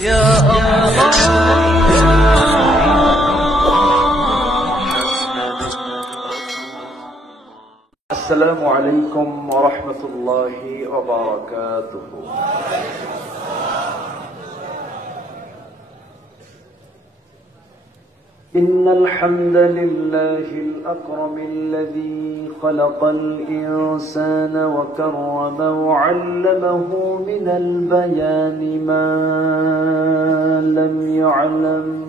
يا السلام عليكم ورحمة الله وبركاته. إن الحمد لله الأكرم الذي خلق الإنسان وكرمه وعلمه من البيان ما لم يعلم،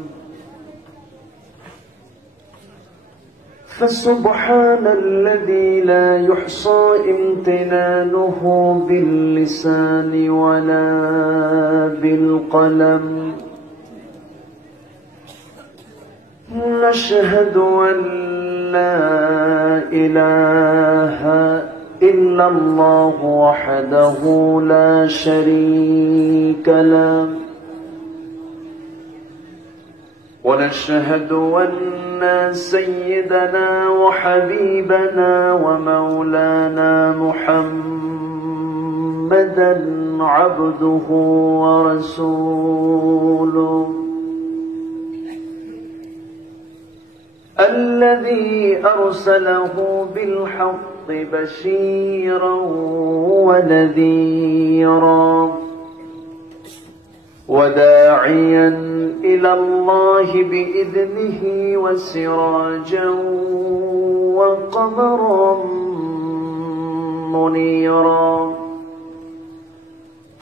فسبحان الذي لا يحصى امتنانه باللسان ولا بالقلم. نشهد أن لا إله إلا الله وحده لا شريك له، ونشهد أن سيدنا وحبيبنا ومولانا محمدا عبده ورسوله، الذي أرسله بالحق بشيرا ونذيرا وداعيا إلى الله بإذنه وسراجا وقمرا منيرا.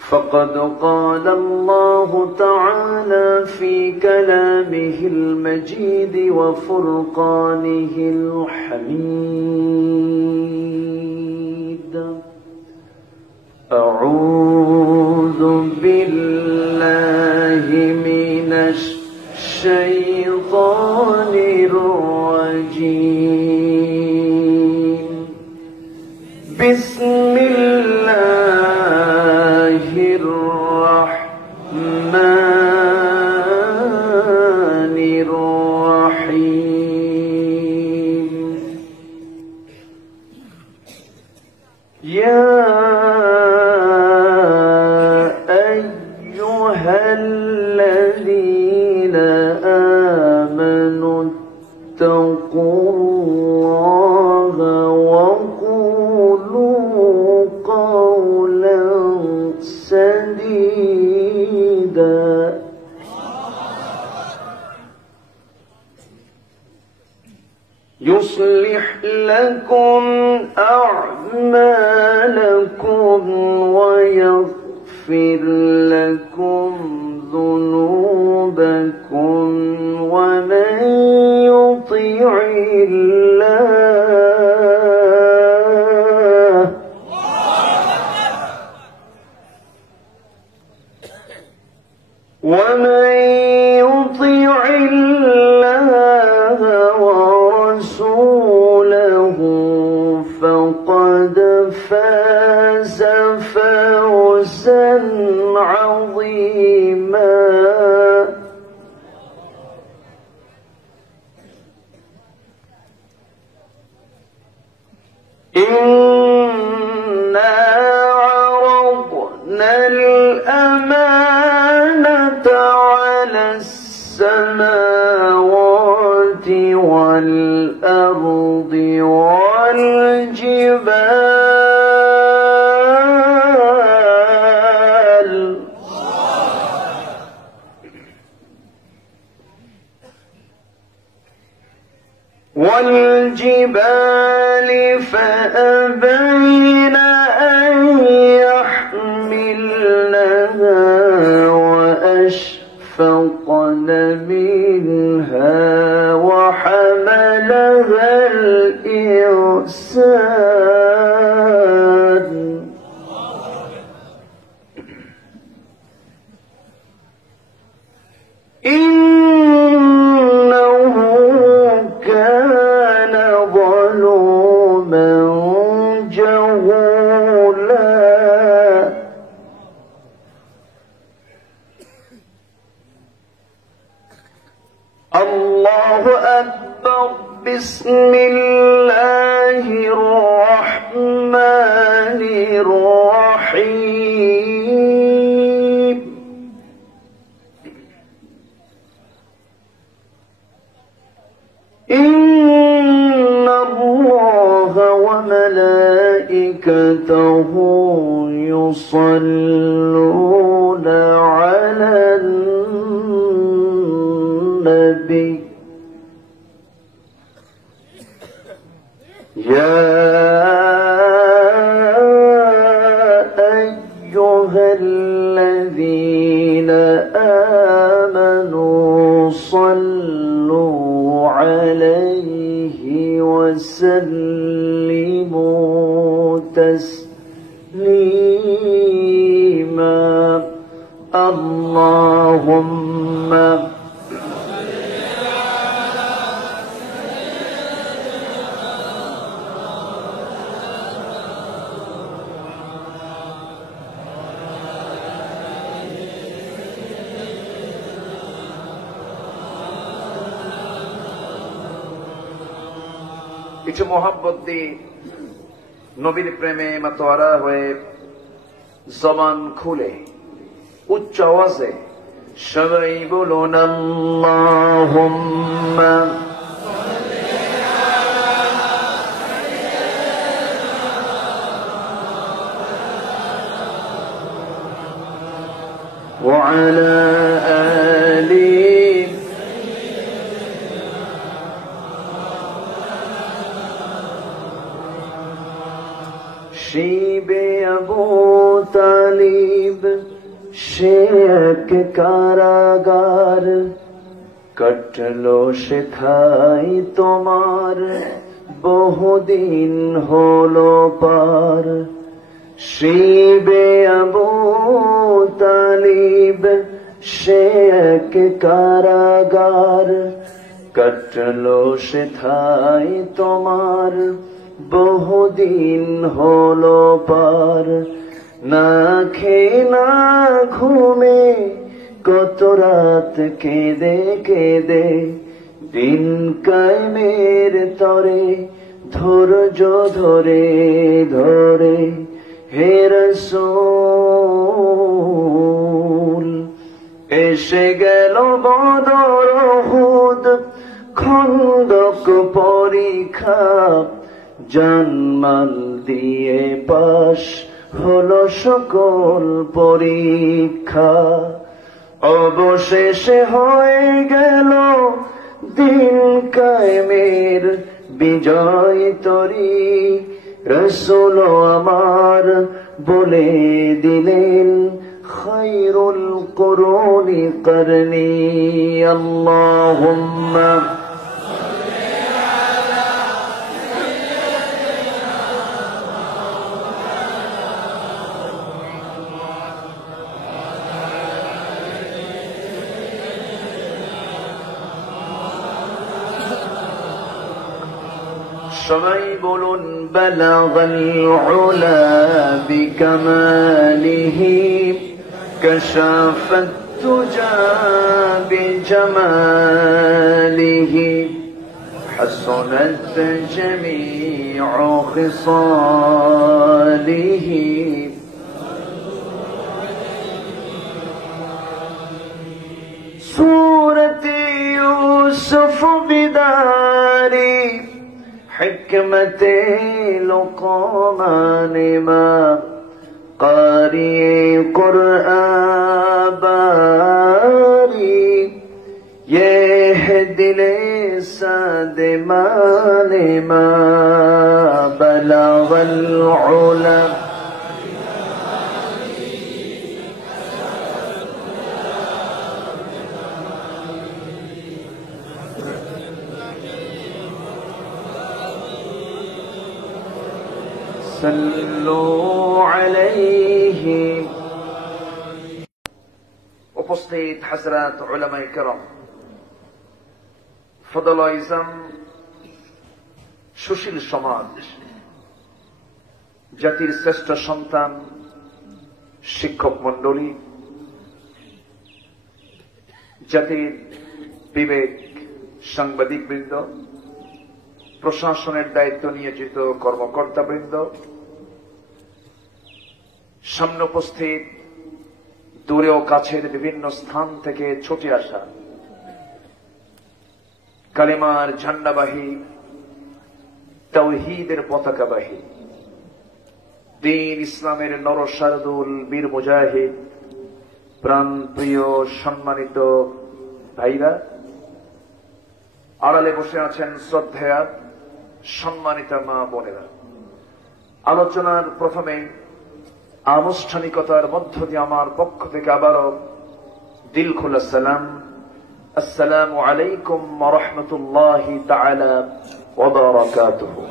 فقد قال الله تعالى في كلامه المجيد وفرقانه الحميد: أعوذ بالله من الشيطان الرجيم. بسم الله الرحمن الرحيم. يا أيها الذين آمنوا اتقوا الله وقولوا قولا سديدا يصلح لكم أعمالكم ويغفر لكم ذنوبكم، ومن يطع الله ورسوله فقد فاز فوزا عظيما. إنا عرضنا الأمانة على السماوات والأرض والجبال فأبين أن يحملنها وأشفقن منها وحملها الإنسان إنه كان ظلوما جهولا. الله أكبر. بسم الله الرحمن الرحيم. وملائكته يصلون على النبي يا أيها الذين آمنوا صلوا عليه وسلموا تسليما اللهم কিছু মোহাব্বত দিয়ে নবীর প্রেমে মাতোয়ারা হয়ে জবান খুলে উচ্চ আওয়াজে সবাই বলুন আল্লাহুম্মা ওয়া আলা আলি শিবে আবু তালিব সে এক কারাগার কাটলো সেথায় তোমার বহুদিন হলো পার শিবে আবু তালিব সে এক কারাগার কাটলো সেথায় তোমার বহুদিন হলো পার না খেয়ে না ঘুমে কত রাত কেঁদে কেঁদে দিন কায়েমের তরে ধৈর্য ধরে ধরে হে রাসূল এসে গেল বদর উহুদ খন্দক পরীক্ষা জানমাল দিয়ে পাশ হলো সকল পরীক্ষা অবশেষে হয়ে গেল দিন কায়েমের বিজয় তরী রাসূল আমার বলে দিলেন খায়রুল কুরুনি করনি আল্লাহুম্মা সবাই বলুন বালাগাল উলা বিকামালিহি কাশাফাত তুজা বিজামালিহি হাসানাত জামিউ খিসালিহি সূরাত ইউসুফ বিদারি حکمت لقمان ما قاری قرآن باری یہ دل سادمان ما بلغ العلا صلوا عليه উপস্থিত হযরত উলামায়ে কেরাম ফদল ইসলাম সুশীল সমাজ জাতির শ্রেষ্ঠ সন্তান শিক্ষক মণ্ডলী জাতির বিবেক সাংবাদিকবৃন্দ প্রশাসনের দায়িত্ব নিয়োজিত কর্মকর্তাবৃন্দ সামনে উপস্থিত দূরে ও কাছের বিভিন্ন স্থান থেকে ছুটে আসা কালিমার ঝান্ডাবাহী তাওহীদের পতাকাবাহী দ্বীন ইসলামের নরশারদুল বীর মুজাহিদ, প্রাণ প্রিয় সম্মানিত ভাইরা, আড়ালে বসে আছেন শ্রদ্ধেয়া সম্মানিত মা বোনেরা। আলোচনার প্রথমে আনুষ্ঠানিকতার মধ্য দিয়ে আমার পক্ষ থেকে আবারও দিল খোলা সালাম, আসসালামু আলাইকুম ওয়া রাহমাতুল্লাহি তাআলা ওয়া বারাকাতুহু।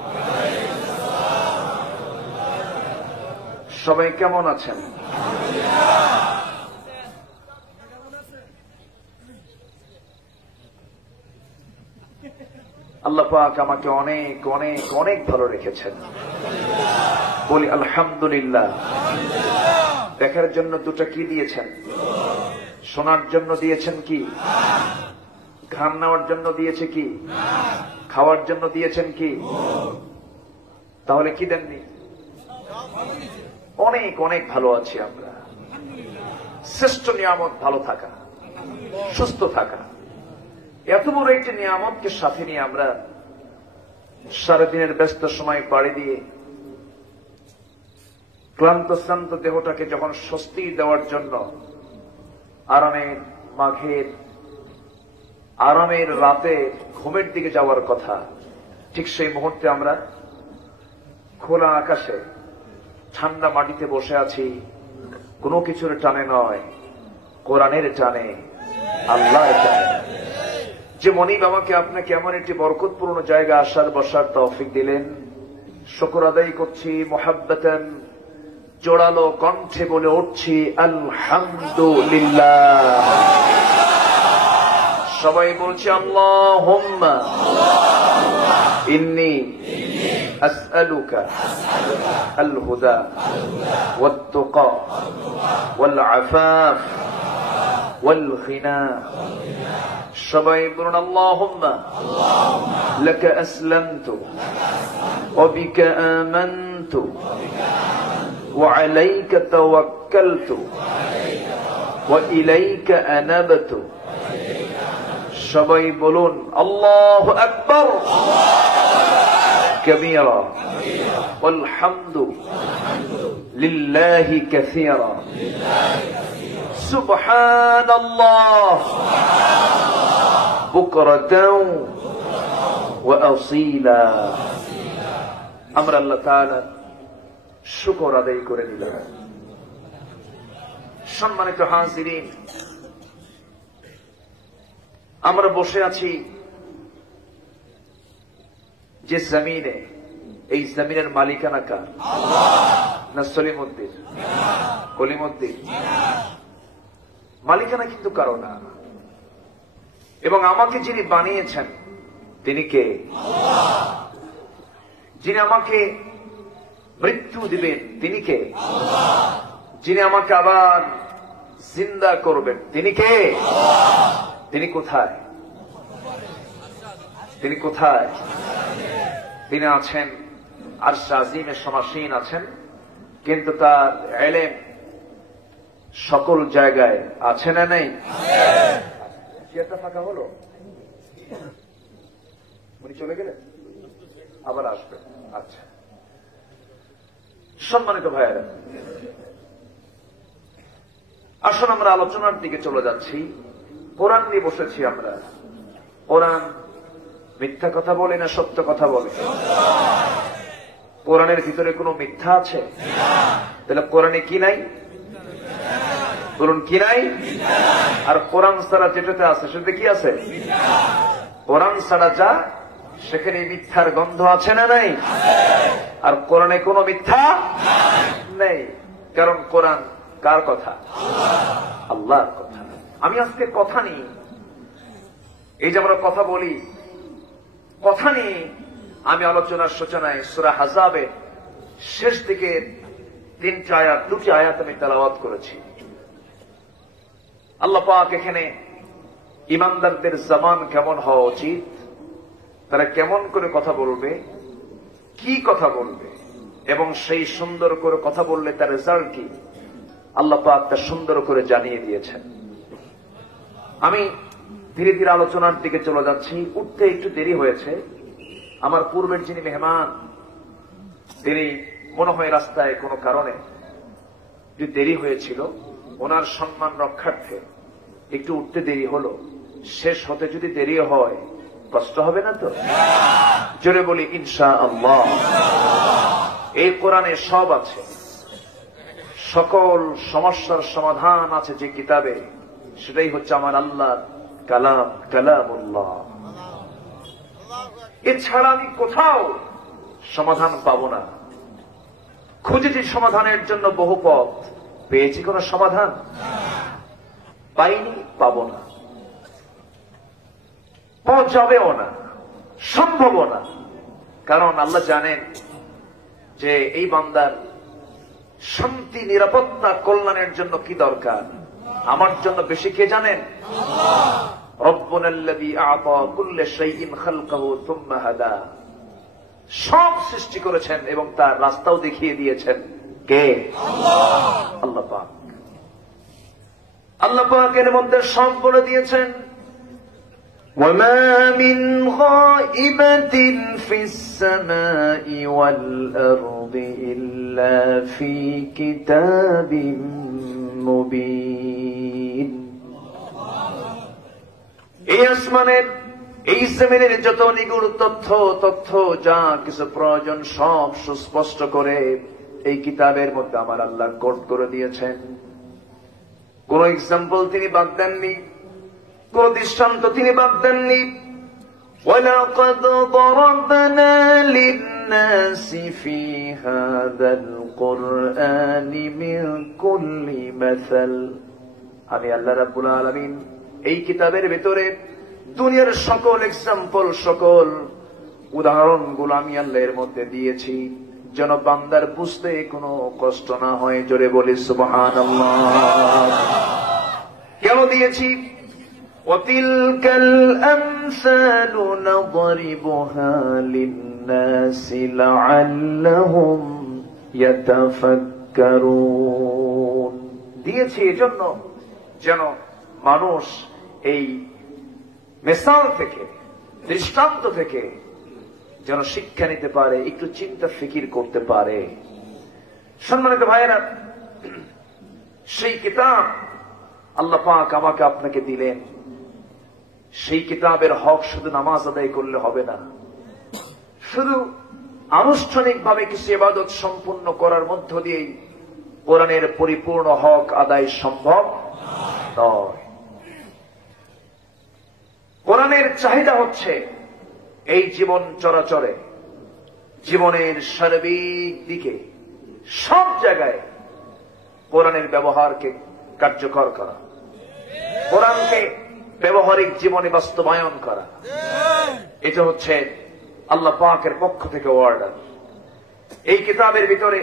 সবাই কেমন আছেন? আল্লাহ পাক আমাকে অনেক অনেক অনেক ভালো রেখেছেন, বলি আলহামদুলিল্লাহ। দেখার জন্য দুটো কি দিয়েছেন? শোনার জন্য দিয়েছেন কি? ঘাম নেওয়ার জন্য দিয়েছে কি? খাওয়ার জন্য দিয়েছেন কি? তাহলে কি দেননি? অনেক অনেক ভালো আছি আমরা। শ্রেষ্ঠ নিয়ামত ভালো থাকা, সুস্থ থাকা। এত বড় একটি নিয়ামতকে সাথে নিয়ে আমরা সারাদিনের ব্যস্ত সময় পাড়ি দিয়ে ক্লান্ত শ্রান্ত দেহটাকে যখন স্বস্তি দেওয়ার জন্য আরামের মাঘের আরামের রাতে ঘুমের দিকে যাওয়ার কথা, ঠিক সেই মুহূর্তে আমরা খোলা আকাশে ঠান্ডা মাটিতে বসে আছি। কোনো কিছুর টানে নয়, কোরআনের টানে, আল্লাহর টানে। যে মনিব আমাকে আপনাকে এমন একটি বরকতপূর্ণ জায়গা আসার বসার তৌফিক দিলেন, শুকর আদায় করছি। মুহাব্বতান জোড়ালো কণ্ঠে বলে উঠছি আলহামদুলিল্লাহ। সবাই বলছি আল্লাহুম্মা ইন্নী আসআলুকা আল হুদা ওয়াত তুকা ওয়াল আফাফ ওয়াল গিনা। সবাই বলুন আল্লাহুম্মা লাকা আসলামতু ওয়া বিকা আমানতু ওয়া আলাইকা তাওয়াক্কালতু ওয়া ইলাইকা আনাবতু। সবাই বলুন আল্লাহু আকবার কাবীরা ওয়াল হামদু লিল্লাহি কাসীরা সুবহানাল্লাহ বুকরাতাও ওয়া আসীলা। আমরা আল্লাহ তাআলা শুকর আদায় করে নিলাম। সম্মানিত হাজিরিন, আমরা বসে আছি যে জমিনে, এই জমিনের মালিকানা কার? না সলিমউদ্দিন? কলিমউদ্দিন? মালিকানা কিন্তু কারো না। এবং আমাকে যিনি বানিয়েছেন তিনি কে? যিনি আমাকে মৃত্যু দিবেন তিনি কে? যিনি আমাকে আবার জিন্দা করবেন তিনি কে? তিনি কোথায়? তিনি কোথায়? তিনি আছেন আরশ আজিমে সমাসীন আছেন, কিন্তু তার ইলম সকল জায়গায় আছে না নেই? চেয়ারটা ফাঁকা হলো, উনি চলে গেলেন, আবার আসবেন। আচ্ছা, সম্মানিত ভাইয়েরা, আসুন আমরা আলোচনার দিকে চলে যাচ্ছি। কোরআন নিয়ে বসেছি আমরা। কোরআন মিথ্যা কথা বলে না সত্য কথা বলে? কোরআনের ভিতরে কোনো মিথ্যা আছে? তাহলে কোরআনে কি নাই? বলুন কি নাই? আর কোরআন ছাড়া যেটাতে আছে সেটাতে কি আছে? কোরআন ছাড়া যা, সেখানে মিথ্যার গন্ধ আছে না নাই? আর কোরআনে কোনো মিথ্যা নেই, কারণ কোরআন কার কথা? আল্লাহর কথা। আমি আজকে কথা নিয়ে, এই যে আমরা কথা বলি, কথা নিয়ে আমি আলোচনার সূচনায় সূরা আহজাবের শেষ দিকে দুটি আয়াত আমি তেলাওয়াত করেছি। আল্লাহ পাক এখানে ইমানদারদের জবান কেমন হওয়া উচিত, তারা কেমন করে কথা বলবে, কি কথা বলবে, এবং সেই সুন্দর করে কথা বললে তার রেজাল্ট কি, আল্লাহ পাক তা সুন্দর করে জানিয়ে দিয়েছেন। আমি ধীরে ধীরে আলোচনার দিকে চলে যাচ্ছি। উঠতে একটু দেরি হয়েছে। আমার পূর্বের যিনি মেহমান, তিনি মনে হয় রাস্তায় কোনো কারণে যে দেরি হয়েছিল, ওনার সম্মান রক্ষার্থে একটু উঠতে দেরি হলো, শেষ হতে যদি দেরি হয় কষ্ট হবে না তো? জোরে বলি ইনশাআল্লাহ। এই কোরআনে সব আছে, সকল সমস্যার সমাধান আছে যে কিতাবে, সেটাই হচ্ছে আমার আল্লাহর কালাম, কালামুল্লাহ। এছাড়া আমি কোথাও সমাধান পাব না। খুঁজেছি সমাধানের জন্য বহু পথ, পেয়েছি কোন সমাধান? পাইনি, পাব না, পাওয়া যাবেও না, সম্ভব না। কারণ আল্লাহ জানেন যে এই বান্দার শান্তি, নিরাপত্তা, কল্যাণের জন্য কি দরকার। আমার জন্য বেশি কে জানেন? রব্বুনাল্লাযী আ'তা কুল্লা শাইইন খালকাহু সুম্মা হাদা। সব সৃষ্টি করেছেন এবং তার রাস্তাও দেখিয়ে দিয়েছেন কে? আল্লাহ পাক। আল্লাহ পাকের মধ্যে সব বলে দিয়েছেন, وما من غائبة في السماء والأرض إلا في كتاب مبين। এই আসমানের, এই জমিনের যত নিগুড় তথ্য যা কিছু প্রয়োজন সব সুস্পষ্ট করে এই কিতাবের মধ্যে আমার আল্লাহ কোট করে দিয়েছেন। কোন এক্সাম্পল তিনি বাদ দেননি, কোন দৃষ্টান্ত তিনি বাদ দেননি। وَلَقَدْ ضَرَبْنَا لِلنَّاسِ فِي هَذَا الْقُرْآنِ مِنْ كُلِّ مَثَلٍ। আমি আল্লাহ রাব্বুল আলামিন এই কিতাবের ভিতরে দুনিয়ার সকল এক্সাম্পল, সকল উদাহরণগুলো আমি আল্লাহ এর মধ্যে দিয়েছি যেন বান্দার বুঝতে কোনো কষ্ট না হয়। জোরে বলি সুবহানাল্লাহ। কেন দিয়েছি? وَتِلْكَ الْأَمْثَالُ نَضْرِبُهَا لِلنَّاسِ لَعَلَّهُمْ يَتَفَكَّرُونَ। দিয়েছি এজন্য যেন মানুষ এই মিসাল থেকে, দৃষ্টান্ত থেকে যেন শিক্ষা নিতে পারে, একটু চিন্তা ফিকির করতে পারে। সম্মানিত ভাইয়েরা, সেই কিতাব আল্লাহ পাক আমাকে আপনাকে দিলেন। সেই কিতাবের হক শুধু নামাজ আদায় করলে হবে না, শুধু আনুষ্ঠানিকভাবে কিছু ইবাদত সম্পূর্ণ করার মধ্য দিয়েই কোরআনের পরিপূর্ণ হক আদায় সম্ভব নয়। কোরআনের চাহিদা হচ্ছে এই জীবন চরাচরে, জীবনের সার্বিক দিকে, সব জায়গায় কোরআনের ব্যবহারকে কার্যকর করা, কোরআনকে ব্যবহারিক জীবনে বাস্তবায়ন করা। এটা হচ্ছে আল্লাহ পাকের পক্ষ থেকে অর্ডার। এই কিতাবের ভিতরে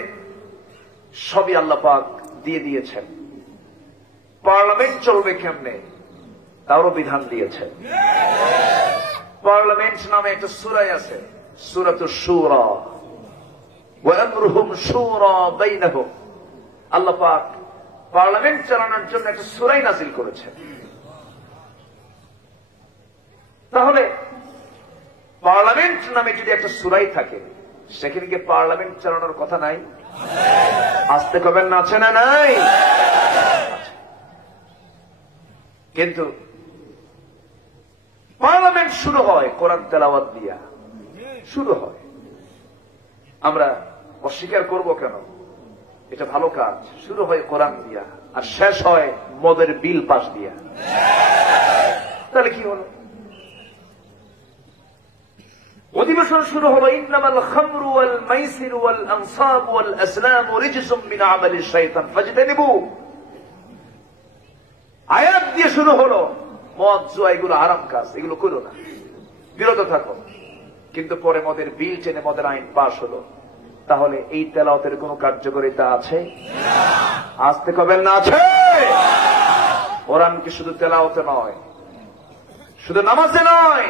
সবই আল্লাহ পাক দিয়ে দিয়েছেন। পার্লামেন্ট চলবে কেমনে তারও বিধান দিয়েছেন। পার্লামেন্ট নামে একটা সূরা আছে, সূরাতুশ শুরা, ওয়া আমরুহুম শুরা বাইনাহুম। আল্লাহ পাক পার্লামেন্ট চালানোর জন্য একটা সূরাই নাযিল করেছেন। তাহলে পার্লামেন্ট নামে যদি একটা সূরাই থাকে, সেখানে কি পার্লামেন্ট চালানোর কথা নাই? আসতে কবেন না, আছে না নাই? কিন্তু পার্লামেন্ট শুরু হয় কোরআন তেলাওয়াত দিয়া, শুরু হয়। আমরা অস্বীকার করব কেন? এটা ভালো কাজ। শুরু হয় কোরআন দিয়া আর শেষ হয় মদের বিল পাস দিয়া। তাহলে কি হলো? অধিবেশন শুরু হলো, ইন্নামাল খামরু ওয়াল মাইসিরু ওয়াল আনসাব ওয়াল আসলাম রিজসুম মিন আমালিশ শাইতান ফাজতানিবু। আয়াত দিয়ে শুরু হলো, মদ জুয়া এগুলো হারাম কাজ, এগুলো করো না, বিরত থাকো। কিন্তু পরে মদের বিল টেনে মদের আইন পাশ হলো। তাহলে এই তেলাওয়াতের কোন কার্যকারিতা আছে? আসতে কবেন না, আছে? কোরআন কি শুধু তেলাওয়াতে নয়, শুধু নামাজে নয়,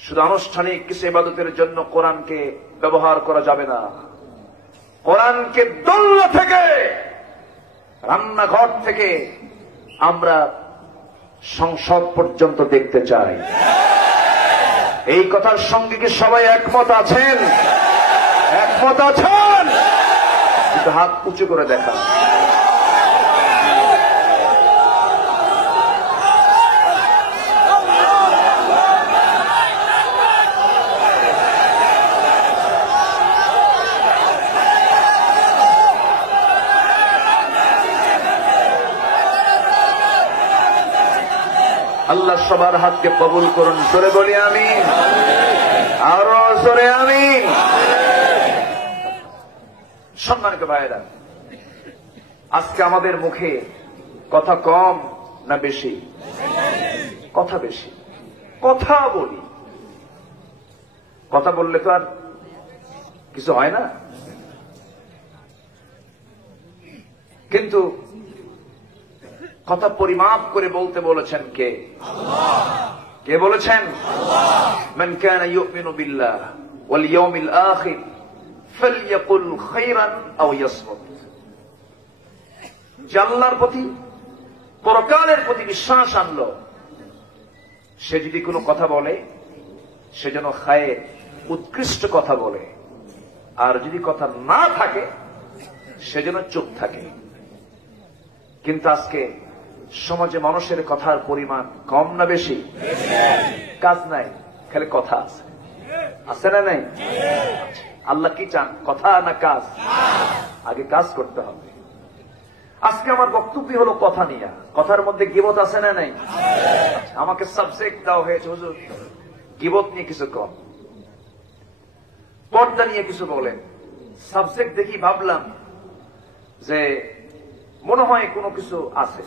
শুধু আনুষ্ঠানিক কিছু ইবাদতের জন্য কোরআনকে ব্যবহার করা যাবে না। কোরআনকে দোলনা থেকে, রান্নাঘর থেকে আমরা সংসদ পর্যন্ত দেখতে চাই। এই কথার সঙ্গে কি সবাই একমত আছেন? একমত আছেন? কিন্তু হাত উঁচু করে দেখা। আল্লাহ সবার হাতকে কবুল করুন। জোরে বলি আমিন, আরো জোরে আমিন। সম্মানিত ভাইয়েরা, আজকে আমাদের মুখে কথা কম না বেশি? কথা বেশি। কথা বলি, কথা বললে তো আর কিছু হয় না। কিন্তু কথা পরিমাপ করে বলতে বলেছেন কে? কে বলেছেন? মান কানা ইউমিনু বিল্লাহ ওয়াল ইয়াউমিল আখির ফালইয়াকুল খায়রান আও ইয়াসমুত। যে আল্লাহর প্রতি, পরকালের প্রতি বিশ্বাস আনলো, সে যদি কোনো কথা বলে সে যেন খায়ের, উৎকৃষ্ট কথা বলে, আর যদি কথা না থাকে সে যেন চুপ থাকে। কিন্তু আজকে সমাজে মানুষের কথার পরিমাণ কম না বেশি? কাজ নাই, খালি কথা আছে। আছে না নাই? আল্লাহ কি চান, কথা না কাজ? আগে কাজ করতে হবে। আজকে আমার বক্তব্য হলো কথা নিয়ে। কথার মধ্যে গীবত আছে না নাই? আমাকে সাবজেক্ট দেওয়া হয়েছে, হুজুর গীবত নিয়ে কিছু কম, পর্দা নিয়ে কিছু বলেন। সাবজেক্ট দেখি ভাবলাম যে মনে হয় কোনো কিছু আছে,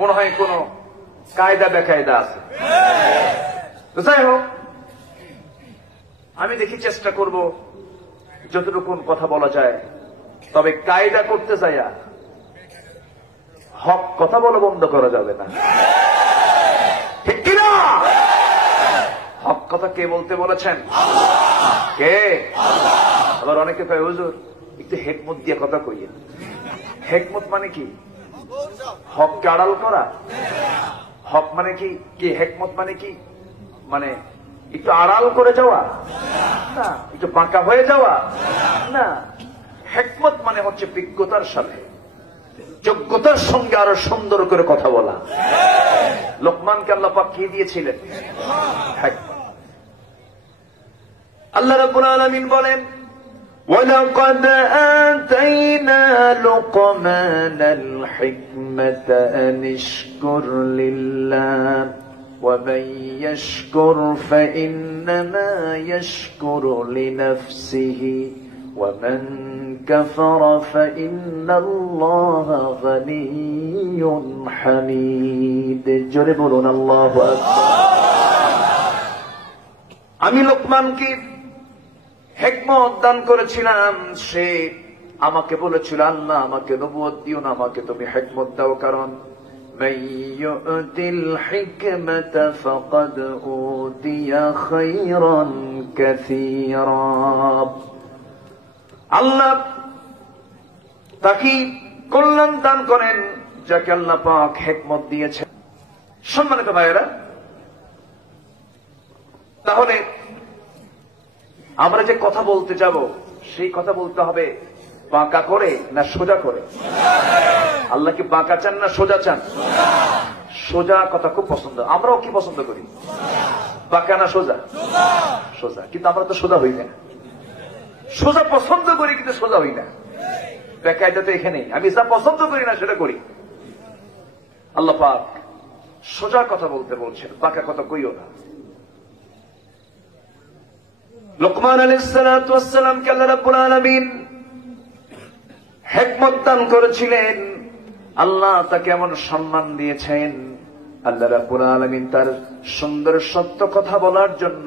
মনে হয় কোন কায়দা বেকায়দা আছে। তো যাই হোক, আমি দেখি চেষ্টা করব যতটুকু কথা বলা যায়। তবে কায়দা করতে যাইয়া হক কথা বলা বন্ধ করা যাবে না, ঠিক কিনা? হক কথা কে বলতে বলেছেন? কে? আবার অনেকে কয় হুজুর একটু হেকমত দিয়ে কথা কইয়া। হেকমত মানে কি? হককে আড়াল করা। হক মানে কি? কি হেকমত মানে কি? মানে একটু আড়াল করে যাওয়া না, একটু বাঁকা হয়ে যাওয়া না। হেকমত মানে হচ্ছে বিজ্ঞতার সাথে, যোগ্যতার সঙ্গে আরো সুন্দর করে কথা বলা। লোকমানকে আল্লাহ পাক কি দিয়েছিলেন? হেকমত। আল্লাহ রাব্বুল আলামিন বলেন, وَلَقَدْ آتَيْنَا لُقْمَانَ الْحِكْمَةَ أَنِ اشْكُرْ لِلَّهِ وَمَنْ يَشْكُرْ فَإِنَّمَا يَشْكُرُ لِنَفْسِهِ وَمَنْ كَفَرَ فَإِنَّ اللَّهَ غَنِيٌّ حَمِيدٌ। জোরে বলুন আল্লাহু আকবার। আমি লোকমানকে হিকমত দান করেছিলাম। সে আমাকে বলেছিল, আল্লাহ আমাকে নবুয়ত দিও না, আমাকে তুমি হিকমত দাও। কারণ মাইয়ুতিল হিকমাতা ফাকাদ উতিয়া খায়রান কাসীরা। আল্লাহ তাকে কল্যাণ দান করেন যাকে আল্লাহ পাক হিকমত দিয়েছেন। সম্মানিত ভাইয়েরা, তাহলে আমরা যে কথা বলতে যাব সেই কথা বলতে হবে বাঁকা করে না সোজা করে? আল্লাহ কি বাঁকা চান না সোজা চান? সোজা কথা খুব পছন্দ। আমরাও কি পছন্দ করি? বাঁকা না সোজা? সোজা। কিন্তু আমরা তো সোজা হই না। সোজা পছন্দ করি কিন্তু সোজা হই না। বেকায়দা তো এখানেই। আমি যা পছন্দ করি না সেটা করি। আল্লাহ পাক সোজা কথা বলতে বলছেন, বাঁকা কথা কইও না। লোকমান আলাইহিস সালাতু ওয়াস সালামকে আল্লাহ রাব্বুল আলামিন হিকমত দান করেছিলেন। আল্লাহ তাকে এমন সম্মান দিয়েছেন। আল্লাহ রাব্বুল আলামিন তার সুন্দর সত্য কথা বলার জন্য,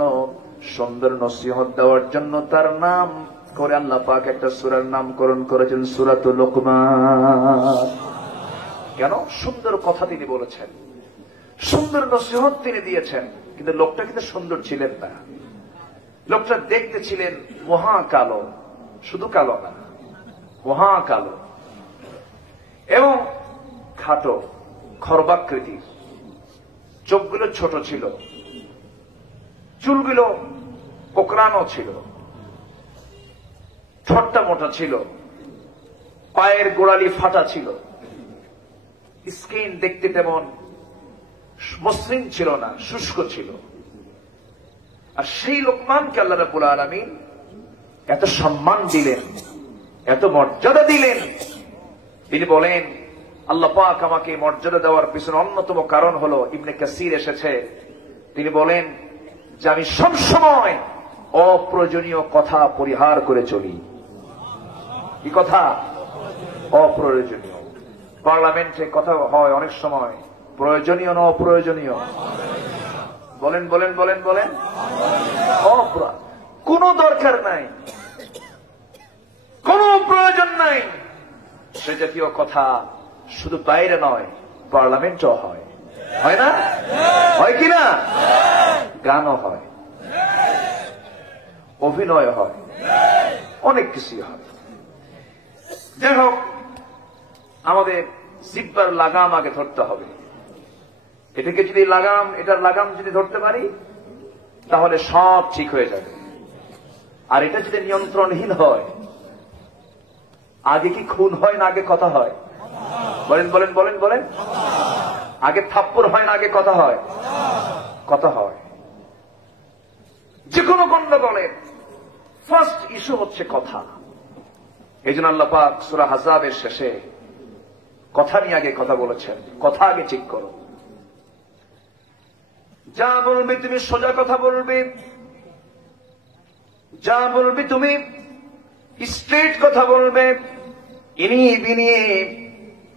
সুন্দর নসিহত দেওয়ার জন্য তার নাম করে আল্লাহ পাক একটা সূরার নামকরণ করেছেন, সূরাতুল লোকমান। কেন? সুন্দর কথা তিনি বলেছেন, সুন্দর নসিহত তিনি দিয়েছেন। কিন্তু লোকটা কিন্তু সুন্দর ছিলেন না। লোকটা দেখতে ছিলেন মহা কালো, শুধু কালো না, মহা কালো এবং খাটো, খর্বাকৃতির। চোখগুলো ছোট ছিল, চুলগুলো কোকড়ানো ছিল, ঠোঁটটা মোটা ছিল, পায়ের গোড়ালি ফাটা ছিল, স্কিন দেখতে তেমন মসৃণ ছিল না, শুষ্ক ছিল। আর সেই লোকমানকে আল্লাহ রাব্বুল আলামিন এত সম্মান দিলেন, এত মর্যাদা দিলেন। তিনি বলেন, আল্লাহ পাক আমাকে মর্যাদা দেওয়ার পিছনে অন্যতম কারণ হলো, ইবনে কাসির এসেছে, তিনি বলেন যে আমি সবসময় অপ্রয়োজনীয় কথা পরিহার করে চলি। কি কথা? অপ্রয়োজনীয়। পার্লামেন্টে কথা হয় অনেক সময় প্রয়োজনীয় না অপ্রয়োজনীয়? বলেন বলেন বলেন বলেন। কোনো দরকার নাই, কোনো প্রয়োজন নাই সে জাতীয় কথা শুধু বাইরে নয়, পার্লামেন্টও হয়। হয় না? হয় কিনা? গানও হয়, অভিনয় হয়, অনেক কিছু হয়। যাই হোক, আমাদের জিহ্বার লাগাম আগে ধরতে হবে। এটাকে যদি এটার লাগাম যদি ধরতে পারি তাহলে সব ঠিক হয়ে যাবে। আর এটা যদি নিয়ন্ত্রণহীন হয়, আগে কি খুন হয় না আগে কথা হয়? বলেন বলেন বলেন বলেন। আগে থাপ্পড় হয় না আগে কথা হয়? কথা হয়। যে কোনো গন্ডগোলের ফার্স্ট ইস্যু হচ্ছে কথা। এই জন্য আল্লাহ পাক সূরা আহজাবের শেষে কথা নিয়ে আগে কথা বলেছেন, কথা আগে ঠিক করো। যা বলবে তুমি সোজা কথা বলবে, যা বলবে তুমি স্ট্রেট কথা বলবে, ইনিয়ে বিনিয়ে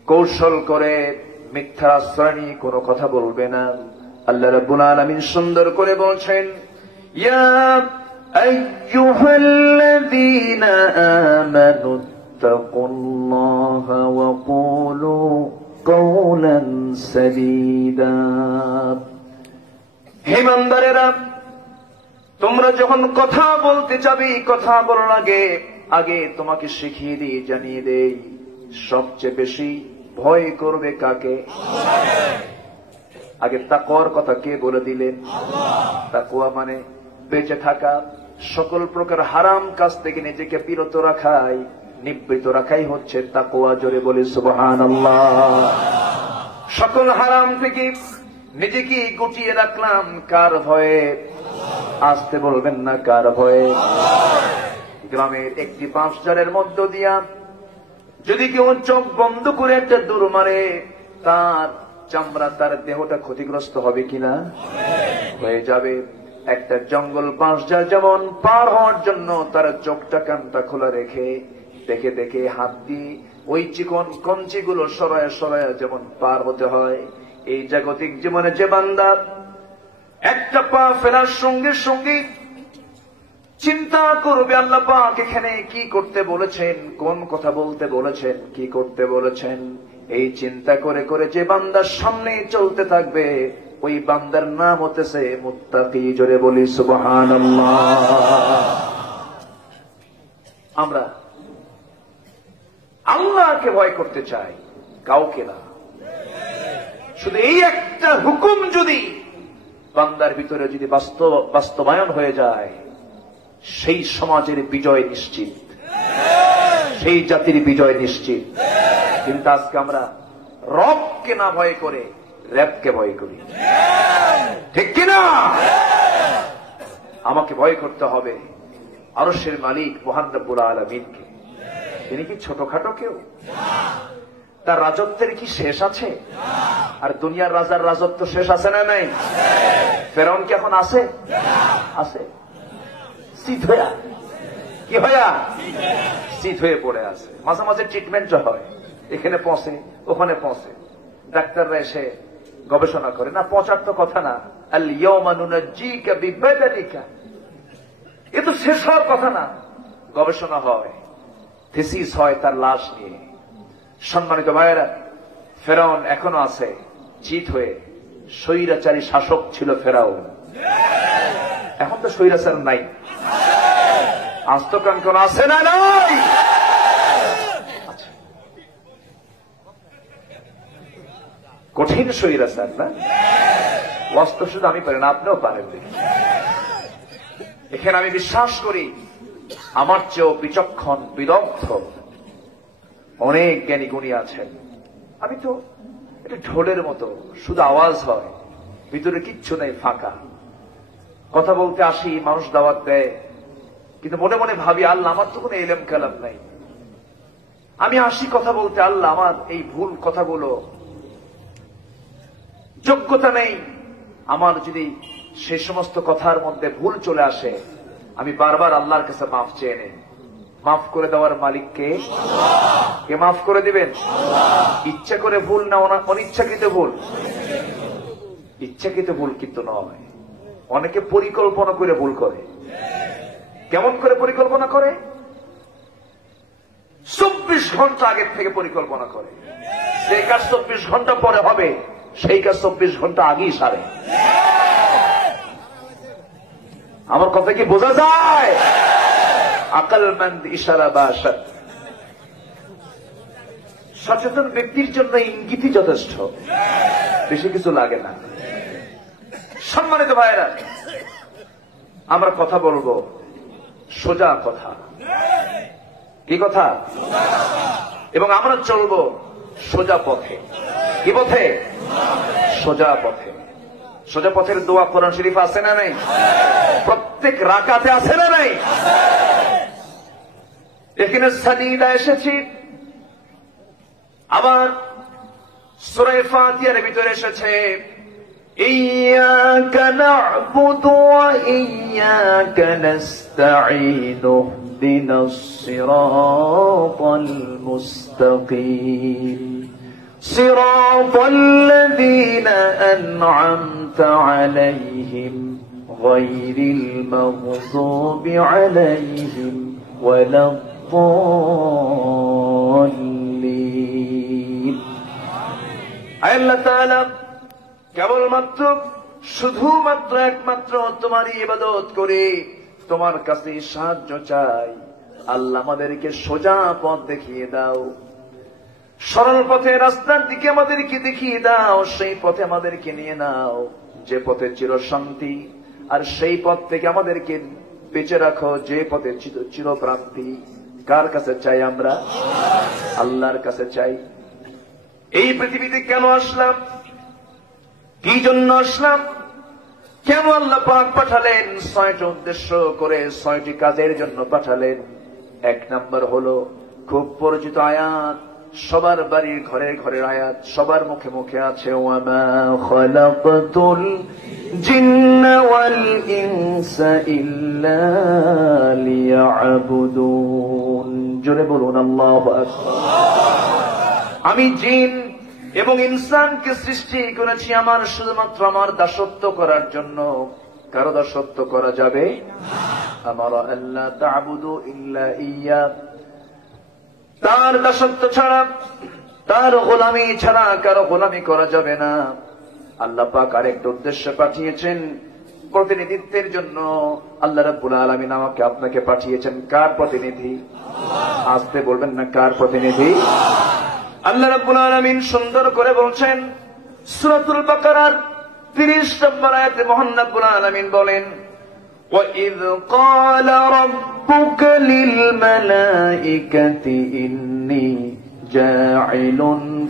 কৌশল করে মিথ্যার আশ্রয় নিয়ে কোনো কথা বলবে না। আল্লাহ রাব্বুল আলামিন সুন্দর করে বলছেন, ইয়া আইয়ুহাল্লাযীনা আমানু তাকুল্লাহা ওয়া কুলু কাওলান সাদীদা। হে ইমানদারেরা, তোমরা যখন কথা বলতে যাবে, কথা বলার আগে তোমাকে শিখিয়ে দিই, জানিয়ে দেই, সবচেয়ে বেশি ভয় করবে কাকে? আগে তাকওয়ার কথা কে বলে দিলেন? তাকওয়া মানে বেঁচে থাকা, সকল প্রকার হারাম কাজ থেকে নিজেকে বিরত রাখাই, নিবৃত রাখাই হচ্ছে তাকওয়া। জোরে বলি সুবহানাল্লাহ। সকল হারাম থেকে নিজেকে গুটিয়ে রাখলাম কার ভয়ে? আসতে বলবেন না, কার ভয়ে? গ্রামের একটি বাঁশঝাড়ের মধ্য দিয়া যদি কেউ চোখ বন্ধ করে একটা দূর মারে, তার চামড়া, তার দেহটা ক্ষতিগ্রস্ত হবে কিনা? হয়ে যাবে। একটা জঙ্গল বাঁশঝাড় যেমন পার হওয়ার জন্য তার চোখটা কানটা খোলা রেখে দেখে দেখে হাত দিয়ে ওই চিকন কঞ্চিগুলো সরায়া সরায়া যেমন পার হতে হয়, এই জাগতিক জীবনে যে বান্দা একটা পা ফেলার সঙ্গে সঙ্গে চিন্তা করবে আল্লাহ পাক এখানে কি করতে বলেছেন, কোন কথা বলতে বলেছেন, কি করতে বলেছেন, এই চিন্তা করে করে যে বান্দার সামনে চলতে থাকবে, ওই বান্দার নাম হতেছে মুত্তাকি। জোরে বলি সুবহানাল্লাহ। আমরা আল্লাহকে ভয় করতে চাই, কাউকে না। শুধু এই একটা হুকুম যদি বান্দার ভিতরে যদি বাস্তবায়ন হয়ে যায়, সেই সমাজের বিজয় নিশ্চিত, সেই জাতির বিজয় নিশ্চিত। কিন্তু আজকে আমরা রবকে না ভয় করে র‍্যাবকে ভয় করি, ঠিক কিনা? আমাকে ভয় করতে হবে আরশের মালিক মহান রব্বুল আলামিনকে। তিনি কি ছোটখাটো কেউ? তার রাজত্বের কি শেষ আছে? আর দুনিয়ার রাজার রাজত্ব শেষ আছে না নাই? ফেরাউন কি এখন আছে? আছে। শীত হইয়া, কি হইয়া? শীত হয়ে পড়ে আছে। মাঝে মাঝে ট্রিটমেন্ট হয়, এখানে পৌঁছে ওখানে পৌঁছে, ডাক্তাররা এসে গবেষণা করে। না, পৌঁছার তো কথা না। আল ইয়াওমা নুনাজ্জিকা বিবাদানিকা, এ তো শেষ হওয়ার কথা না। গবেষণা হয়, থিসিস হয় তার লাশ নিয়ে। সম্মানিত ভাইয়েরা, ফেরাউন এখনো আছে চিত হয়ে। স্বৈরাচারী শাসক ছিল ফেরাউন, এখন তো স্বৈরাচার নাই। আস্তকাঙ্ক্ষণ আছে না নাই? কঠিন স্বৈরাচার না? বাস্তব শুধু আমি পারি না, আপনিও পারেন। এখানে আমি বিশ্বাস করি আমার চেয়েও বিচক্ষণ বিদগ্ধ অনেক জ্ঞানী গুণী আছেন। আমি তো এটা ঢোলের মতো, শুধু আওয়াজ হয়, ভিতরে কিচ্ছু নেই, ফাঁকা। কথা বলতে আসি, মানুষ দাওয়াত দেয়, কিন্তু মনে মনে ভাবি আল্লাহ আমার তো কোনো ইলম কালাম নাই। আমি আসি কথা বলতে, আল্লাহ আমার এই ভুল কথাগুলো যোগ্যতা নেই। আমার যদি সে সমস্ত কথার মধ্যে ভুল চলে আসে, আমি বারবার আল্লাহর কাছে মাফ চেয়ে নেই। মাফ করে দেওয়ার মালিক কে? কে মাফ করে দিবেন? ইচ্ছা করে ভুল না, অনিচ্ছাকৃত ভুল। ইচ্ছাকৃত ভুল কিন্তু নয়। অনেকে পরিকল্পনা করে ভুল করে। কেমন করে পরিকল্পনা করে? 24 ঘন্টা আগের থেকে পরিকল্পনা করে, যে কাজ 24 ঘন্টা পরে হবে সেই কাজ 24 ঘন্টা আগেই সারে। আমার কথা কি বোঝা যায়? আকলমন্দ ইশারা বা সচেতন ব্যক্তির জন্য ইঙ্গিতই যথেষ্ট, বেশি কিছু লাগে না। সম্মানিত ভাইয়েরা, আমরা কথা বলবো সোজা কথা। কি কথা? এবং আমরা চলবো সোজা পথে। কি পথে? সোজা পথে। সোজা পথের দোয়া কোরআন শরীফ আছে না নাই? প্রত্যেক রাকাতে আছে না নাই? এখানে সানিদা এসেছি, আবার সূরা ফাতিহার ভিতরে এসেছে ইয়াকা না'বুদু ওয়া ইয়াকা নাস্তাঈন ইহদিনাস সিরাতাল মুস্তাকিম সিরাতাল লাযীনা আন'আমতা আলাইহিম গায়রিল মাগযুবি আলাইহিম ওয়ালাদ-দাল্লিন। আল্লাহ তাআলা কেবলমাত্র শুধুমাত্র একমাত্র তোমারই ইবাদত করে তোমার কাছে সাহায্য চাই। আল্লাহ আমাদেরকে সোজা পথ দেখিয়ে দাও, সরল পথে রাস্তার দিকে আমাদেরকে দেখিয়ে দাও, সেই পথে আমাদেরকে নিয়ে নাও যে পথে চিরশান্তি, আর সেই পথ থেকে আমাদেরকে বেঁচে রাখো যে পথে চিরপ্রান্তি। কার কাছে চাই আমরা? আল্লাহর কাছে চাই। এই পৃথিবীতে কেন আসলাম? কি জন্য আসলাম? কেন আল্লাহ পাক পাঠালেন? 6টি উদ্দেশ্য করে 6টি কাজের জন্য পাঠালেন। 1 নাম্বার হলো খুব পরিচিত আয়াত, সবার বাড়ির ঘরের ঘরের আয়াত, সবার মুখে মুখে আছে, ওয়ামা খালাকতুল জিন্না ওয়াল ইনসা ইল্লা লিয়াবুদুন। জোরে বলুন আল্লাহু আকবার। আমি জিন এবং ইনসানকে সৃষ্টি করেছি আমার শুধুমাত্র আমার দাসত্ব করার জন্য। কারো দাসত্ব করা যাবে? আমার আল্লাহ তা'বুদু ইল্লা ইয়্যা, তার দাসত্ব ছাড়া, তার গোলামি ছাড়া কারো গোলামি করা যাবে না। আল্লাহ পাক আরেকটা উদ্দেশ্য পাঠিয়েছেন, প্রতিনিধিত্বের জন্য। আল্লাহ রাব্বুল আলামিন আমাকে আপনাকে পাঠিয়েছেন কার প্রতিনিধি? আসতে বলবেন না, কার প্রতিনিধি? আল্লাহ রাব্বুল আলামিন সুন্দর করে বলছেন সূরাতুল বাকারার 30 নম্বর আয়াতে মহান রাব্বুল আলামিন বলেন, وَإِذْ قَالَ رَبُّكَ لِلْمَلَائِكَةِ إِنِّي جَاعِلٌ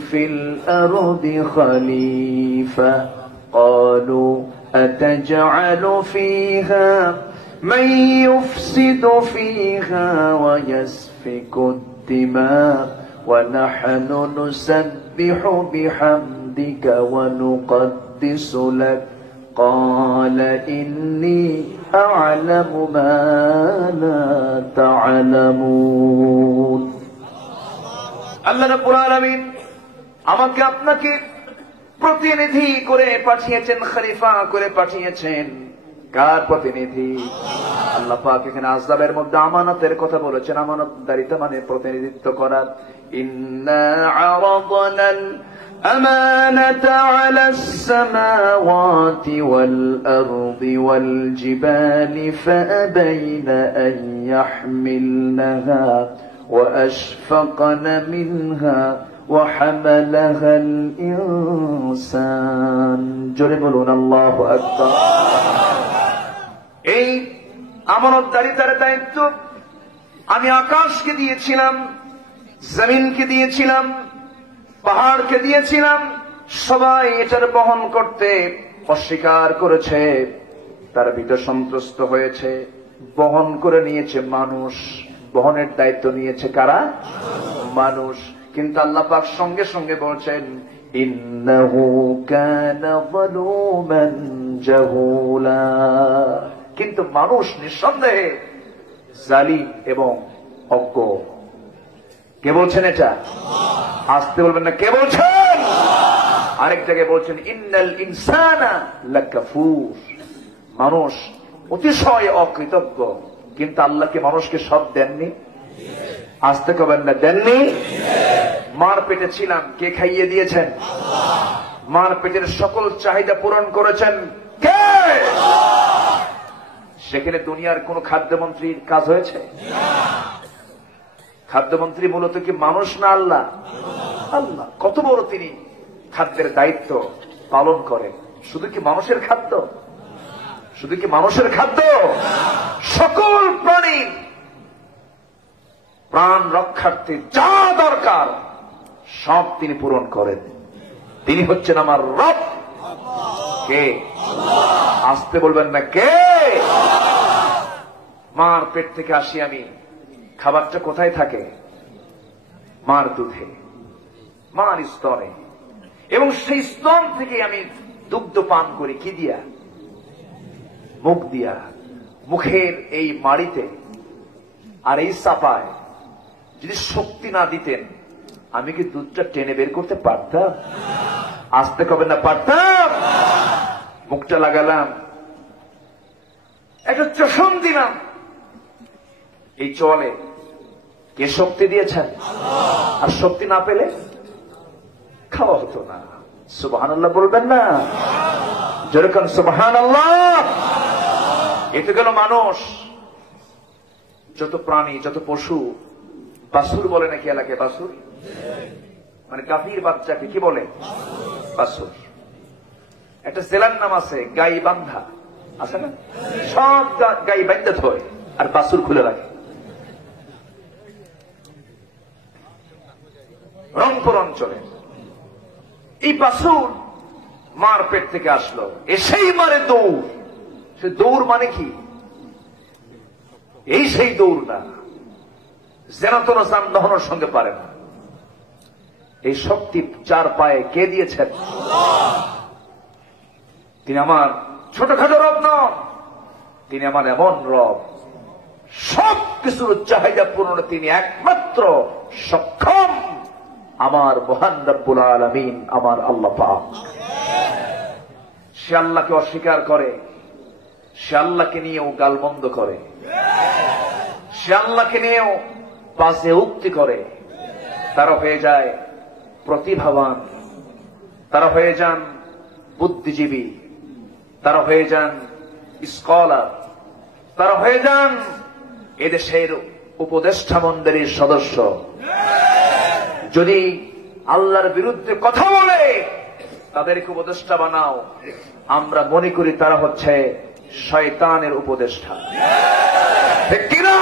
فِي الْأَرْضِ خَلِيفَةً قَالُوا أَتَجْعَلُ فِيهَا مَن يُفْسِدُ فِيهَا وَيَسْفِكُ الدِّمَاءَ وَنَحْنُ نُسَبِّحُ بِحَمْدِكَ وَنُقَدِّسُ لَكَ قال إني أعلم ما لا تعلمون। আল্লাহ রাব্বুল আলামিন আমাকে আপনাকে প্রতিনিধি করে পাঠিয়েছেন, খলিফা করে পাঠিয়েছেন। কার প্রতিনিধি? আল্লাহ পাক এখানে আযাবের মধ্যে আমানতের কথা বলেছেন। আমানতদারিতা মানে প্রতিনিধিত্ব করা। ইন্না আরাদনাল أمانة على السماوات والأرض والجبال فأبين أن يحملنها وأشفقن منها وحملها الإنسان। জোরে বলুন আল্লাহু আকবার। এই আমানতদারিতার দায়িত্ব আমি আকাশকে দিয়েছিলাম, জমিনকে দিয়েছিলাম, পাহাড়কে দিয়েছিলাম, সবাই এটার বহন করতে অস্বীকার করেছে, তার ভিতর সন্ত্রস্ত হয়েছে, বহন করে নিয়েছে মানুষ। বহনের দায়িত্ব নিয়েছে কারা? মানুষ। কিন্তু আল্লাহ পাক সঙ্গে সঙ্গে বলছেন, ইন্নাহু কানা যালুমান জাহুলা। কিন্তু মানুষ নিঃসন্দেহে জালিম এবং অজ্ঞ। কে বলছেন এটা? আসতে বলবেন না, কে বলছেন? আরেক জায়গায় বলছেন, ইন্নাল ইনসানা লাকাফুর। মানুষ অতিশয় অকৃতজ্ঞ। কিন্তু আল্লাহকে মানুষকে সব দেননি? আসতে কবেন না, দেননি? মার পেটে ছিলাম, কে খাইয়ে দিয়েছেন? মার পেটের সকল চাহিদা পূরণ করেছেন কে? সেখানে দুনিয়ার কোন খাদ্যমন্ত্রীর কাজ হয়েছে? খাদ্যমন্ত্রী মূলত কি মানুষ না আল্লাহ? আল্লাহ। কত বড় তিনি খাদ্যের দায়িত্ব পালন করেন। শুধু কি মানুষের খাদ্য? শুধু কি মানুষের খাদ্য? সকল প্রাণী প্রাণ রক্ষার্থে যা দরকার সব তিনি পূরণ করেন। তিনি হচ্ছেন আমার রব। কে? আসতে বলবেন না, কে? মার পেট থেকে আসি আমি, খাবারটা কোথায় থাকে? মার দুধে, মার স্তনে, এবং সেই স্তন থেকে আমি দুগ্ধ পান করি কি দিয়া? মুখ দিয়া। মুখের এই মাড়িতে আর এই চাপায় যদি শক্তি না দিতেন, আমি কি দুধটা টেনে বের করতে পারতাম? আসতে কবে না, পারতাম? মুখটা লাগালাম, একটা চষণ দিলাম, এই চলে কে শক্তি দিয়েছেন? আর শক্তি না পেলে খাওয়া হতো না। সুবহানাল্লাহ বলবেন না? যেরকম সুবহানাল্লাহ। এতে গেল মানুষ। যত প্রাণী, যত পশু, বাসুর বলে নাকি এলাকায়? বাসুর মানে গাভীর বাচ্চাকে কি বলে? বাসুর। একটা জেলার নাম আছে গাই বান্ধা, আছে না? সব গাই বান্ধা থয় আর বাসুর খুলে রাখে। রংপুর অঞ্চলে এই বাসুর মার পেট থেকে আসলো, এসেই মারে দৌড়। সে দৌড় মানে কি? এই সেই দৌড় না, জেনাতন যানবাহনের সঙ্গে পারে না। এই শক্তি চার পায়ে কে দিয়েছেন? তিনি আমার ছোটখাটো রব নন, তিনি আমার এমন রব, সব কিছুর চাহিদা পূরণে তিনি একমাত্র সক্ষম। আমার মহান রব্বুল আলামিন, আমার আল্লাহ পাক। সে আল্লাহকে অস্বীকার করে, সে আল্লাহকে নিয়েও গালমন্দ করে, সে আল্লাহকে নিয়েও বাজে উক্তি করে। তারা হয়ে যায় প্রতিভাবান, তারা হয়ে যান বুদ্ধিজীবী, তারা হয়ে যান স্কলার, তারা হয়ে যান এদেশের উপদেষ্টা মণ্ডলীর সদস্য। যদি আল্লাহর বিরুদ্ধে কথা বলে তাদেরকে উপদেষ্টা বানাও, আমরা মনে করি তারা হচ্ছে শয়তানের উপদেষ্টা। ঠিক কিনা?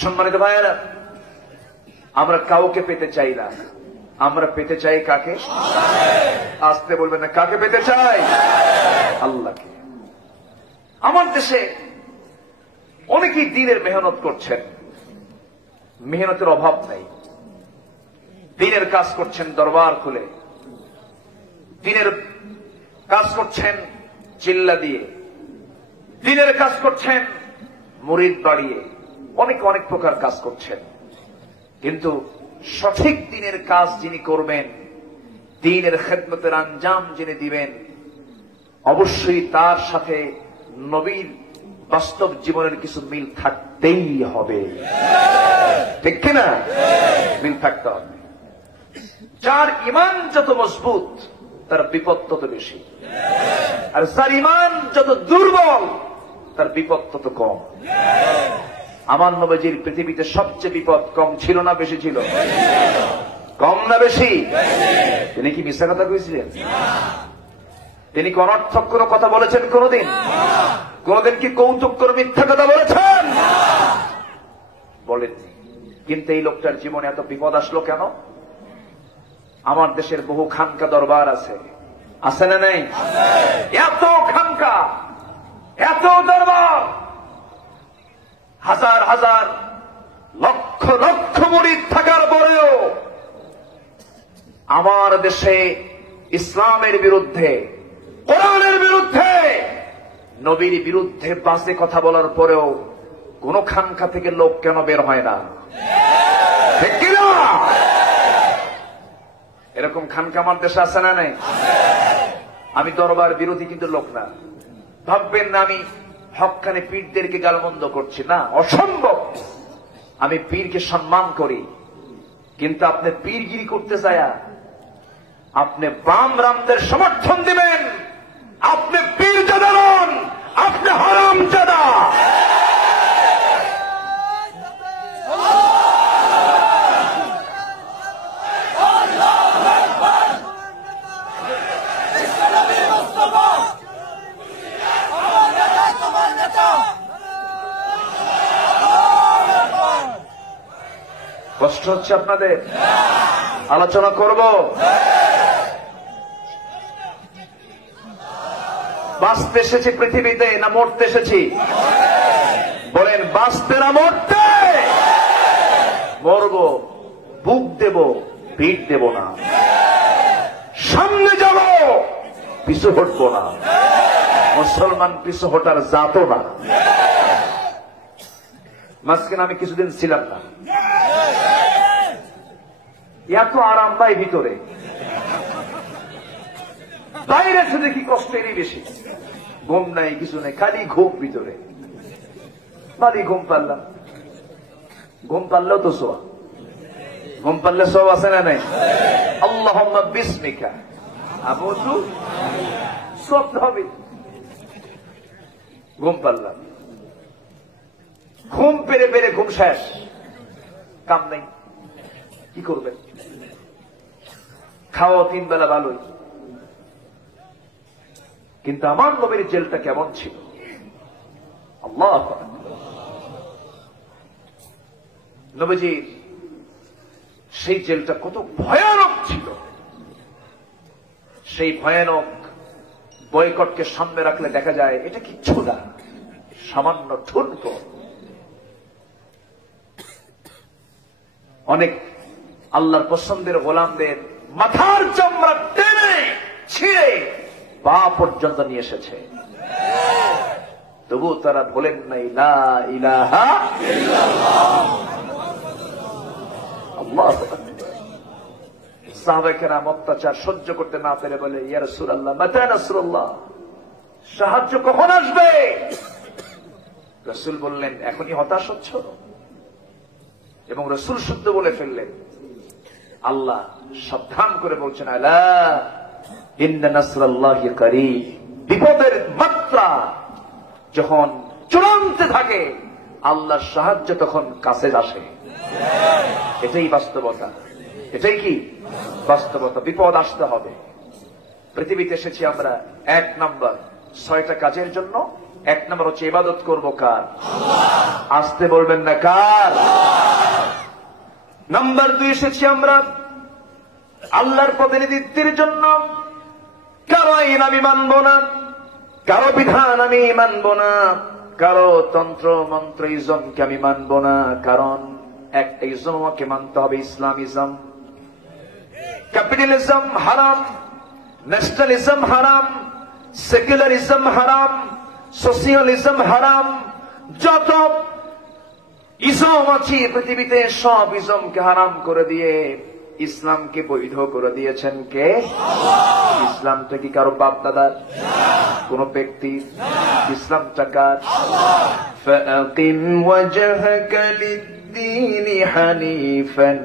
সম্মানিত ভাইয়েরা, আমরা কাউকে পেতে চাই না, আমরা পেতে চাই কাকে? আসতে বলবেন না, কাকে পেতে চাই? আল্লাহকে। আমার দেশে অনেকেই দিনের মেহনত করছেন, মেহনতের অভাব নাই। দিনের কাজ করছেন দরবার খুলে, দিনের কাজ করছেন চিল্লা দিয়ে, দিনের কাজ করছেন মুরিদ বাড়িয়ে, অনেক অনেক প্রকার কাজ করছেন। কিন্তু সঠিক দিনের কাজ যিনি করবেন, দিনের খেদমতের আঞ্জাম যিনি দিবেন, অবশ্যই তার সাথে নবীর বাস্তব জীবনের কিছু মিল থাকতেই হবে। ঠিক কিনা? মিল থাকতে হবে। যার ইমান যত মজবুত তার বিপদ তত বেশি, আর যার ইমান যত দুর্বল তার বিপদ তত কম। আমার নবীজির পৃথিবীতে সবচেয়ে বিপদ কম ছিল না বেশি ছিল? কম না বেশি? তিনি কি মিথ্যা কথা কইছিলেন? তিনি কি অনর্থক কোনো কথা বলেছেন কোনদিন? কোনদিন কি কৌতুক করে মিথ্যা কথা বলেছেন? বলেননি। কিন্তু এই লোকটার জীবনে এত বিপদ আসলো কেন? আমার দেশের বহু খানকা দরবার আছে, আছে না নেই? এত খানকা, এত দরবার, হাজার হাজার লক্ষ লক্ষ মুরিদ থাকার পরেও আমার দেশে ইসলামের বিরুদ্ধে, কোরআনের বিরুদ্ধে, নবীর বিরুদ্ধে বাজে কথা বলার পরেও কোন খানকা থেকে লোক কেন বের হয় না? ঠিক কিনা? এরকম খানকা আমার দেশে আছে না নাই? আমি দরবার বিরোধী কিন্তু লোক না, ভাববেন না আমি হক্কানে পীরদেরকে গালমন্দ করছি, না, অসম্ভব। আমি পীরকে সম্মান করি, কিন্তু আপনি পীরগিরি করতে চায়া আপনি বাম রামদের সমর্থন দিবেন, আপনি পীরজাদা নন, আপনি হারামজাদা। কষ্ট হচ্ছে আপনাদের? আলোচনা করব। বাঁচতে এসেছি পৃথিবীতে না মরতে এসেছি? বলেন, বাঁচতে না মরতে? মরব, বুক দেব, পিঠ দেব না, সামনে যাব, পিছু হটব না। মুসলমান পিছু হটার জাতো না। মাঝখানে আমি কিছুদিন ছিলাম না, এত আরাম পাই ভিতরে, বাইরে এসে দেখি কষ্টেরই বেশি। ঘুম নাই, কিছু নাই, খালি ঘুম ভিতরে। খালি ঘুম পারলাম, ঘুম পারলেও তো সোয়া, ঘুম পারলে সব আছে না নাই? আল্লাহুম্মা বিসমিকা আমুতু, সব হবে। ঘুম পারলাম, ঘুম পেরে পেরে ঘুম শেষ, কাম নেই, কি করবেন? খাওয়া 3 বেলা ভালোই, কিন্তু আমার নবীর জেলটা কেমন ছিল? আল্লাহু আকবার। নবীজি সেই জেলটা কত ভয়ানক ছিল। সেই ভয়ানক বয়কটকে সামনে রাখলে দেখা যায় এটা কিচ্ছু না, সামান্য ঠুনকো। অনেক আল্লাহর পছন্দের গোলামদের মাথার চামড়া টেনে ছিঁড়ে পা পর্যন্ত নিয়ে এসেছে, তবু তারা বলেন নাই লা ইলাহা ইল্লাল্লাহ। আল্লাহু আকবার। সাহাবায়ে কেরাম অত্যাচার সহ্য করতে না পেরে বলে, ইয়া রাসূলুল্লাহ মাতা নাসরুল্লাহ, সাহায্য কখন আসবে? রাসূল বললেন, এখনই হতাশ হচ্ছ? এবং রাসূল শুদ্ধ বলে ফেললেন। আল্লাহ সাবধান করে বলছেন, আলা ইন্না নাসরাল্লাহি কারীব। বিপদের মাত্রা যখন চূড়ান্তে থাকে, আল্লাহর সাহায্য তখন কাছে আসে। এটাই বাস্তবতা, এটাই কি বাস্তবতা। বিপদ আসতে হবে। পৃথিবীতে এসেছি আমরা 1 নম্বর 6টা কাজের জন্য। 1 নম্বর হচ্ছে ইবাদত করব কার? আসতে বলবেন না, কার? নাম্বার 2 এসেছি আমরা আল্লাহর প্রতিনিধিত্বের জন্য। কারো আইন আমি মানব না, কারো বিধান আমি মানব না, কারো তন্ত্র মন্ত্র ইজমকে আমি মানব না। কারণ একটা ইজম আমাকে মানতে হবে, ইসলামিজম। ক্যাপিটালিজম হারাম, ন্যাশনালিজম হারাম, সেকুলারিজম হারাম, সোশিয়ালিজম হারাম। যত ইজম আছে পৃথিবীতে সব ইজমকে হারাম করে দিয়ে ইসলামকে বৈধ করে দিয়েছেন কে? ইসলামটা কি কারো বাপ দাদার, কোন ব্যক্তির? ইসলামটা কার? ফাকিম ওয়াজহাকা লিদ-দীনি হানিফান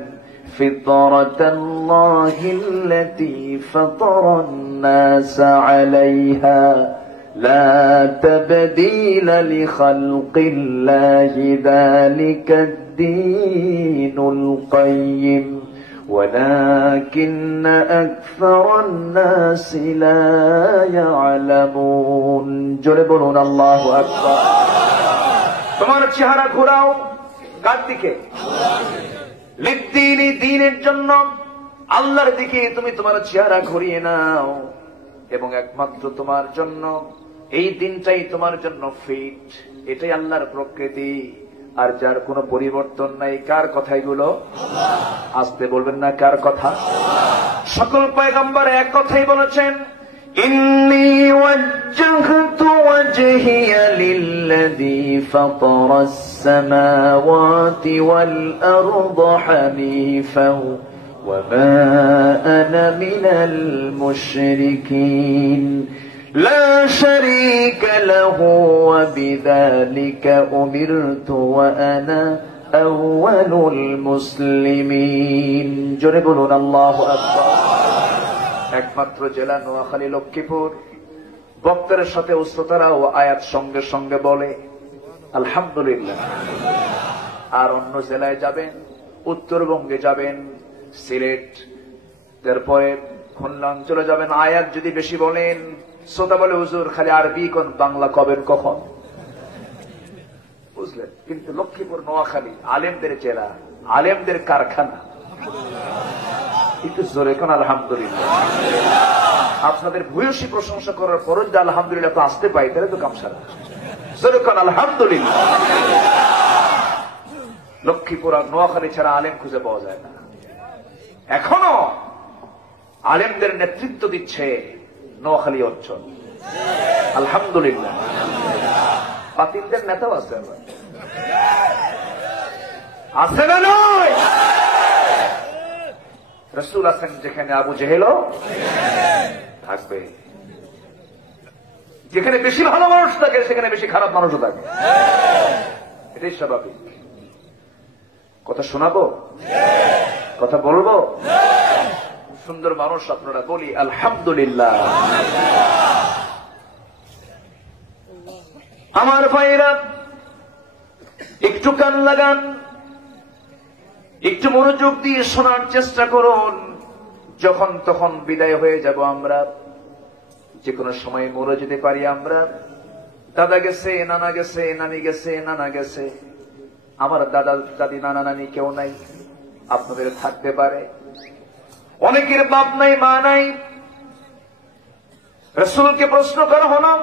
ফিতরাতাল্লাহিল্লাতী ফাতারান-নাসা আলাইহা লা তাবদীলা লিখালকিল্লাহি যালিকাদ-দীনুল কাইয়্যিম ولكن أكثر الناس لا يعلمون জোরে বলুন আল্লাহু আকবার। তোমার চেহারা ঘোরাও কার দিকে? লিদ্দীনি, দ্বীনের জন্য, আল্লাহর দিকে তুমি তোমার চেহারা ঘুরিয়ে নাও, এবং একমাত্র তোমার জন্য এই দিনটাই তোমার জন্য ফিট। এটাই আল্লাহর প্রকৃতি, আর যার কোনো পরিবর্তন নাই। কার কথা এগুলো? আসতে বলবেন না, কার কথা? সকল পয়গম্বর এক কথাই বলেছেন, إني وجهت وجهي للذي فطر السماوات والأرض حنيفا وما أنا من المشركين لا شريك له وبذلك أمرت وأنا أول المسلمين জোরে বলুন আল্লাহু আকবার। একমাত্র জেলা নোয়াখালী, লক্ষ্মীপুর। বক্তারের সাথে উচ্চতারাও আয়াত সঙ্গে সঙ্গে বলে আলহামদুলিল্লাহ। আর অন্য জেলায় যাবেন, উত্তরবঙ্গে যাবেন, সিলেট, তারপরে খুলনা অঞ্চলে যাবেন, আয়াত যদি বেশি বলেন, শ্রোতা বলে হুজুর খালি আরবি কোন, বাংলা কবেন কখন? বুঝলেন? কিন্তু লক্ষ্মীপুর, নোয়াখালী আলেমদের জেলা, আলেমদের কারখানা। একটু জোরে কোন আলহামদুলিল্লাহ। আপনাদের ভূয়সী প্রশংসা করার পর যে আলহামদুলিল্লাহ তো আসতে পাই, তাহলে তো কামসারা। জোরে কোন আলহামদুলিল্লাহ। লক্ষ্মীপুর আর নোয়াখালী ছাড়া আলেম খুঁজে পাওয়া যায় না। এখনো আলেমদের নেতৃত্ব দিচ্ছে নোয়াখালী অঞ্চল, আলহামদুলিল্লাহ। বাতিলদের নেতাও আছে, আছে না নয়? রাসূল আছেন যেখানে, আবু জেহেলও থাকবে। যেখানে বেশি ভালো মানুষ থাকে সেখানে বেশি খারাপ মানুষও থাকে, এটাই স্বাভাবিক। কথা শোনাবো, কথা বলবো? সুন্দর মানুষ আপনারা, বলি আলহামদুলিল্লাহ। আমার ভাইরা, একটু কান লাগান, একটু মনোযোগ দিয়ে শোনার চেষ্টা করুন। যখন তখন বিদায় হয়ে যাব আমরা, যে কোনো সময় মরে যেতে পারি আমরা। দাদা গেছে, নানা গেছে, নানি গেছে, নানা গেছে, আমার দাদা দাদি নানা নানি কেউ নাই। আপনাদের থাকতে পারে, অনেকের বাপ নাই, মা নাই। রাসূলকে প্রশ্ন করা হলো,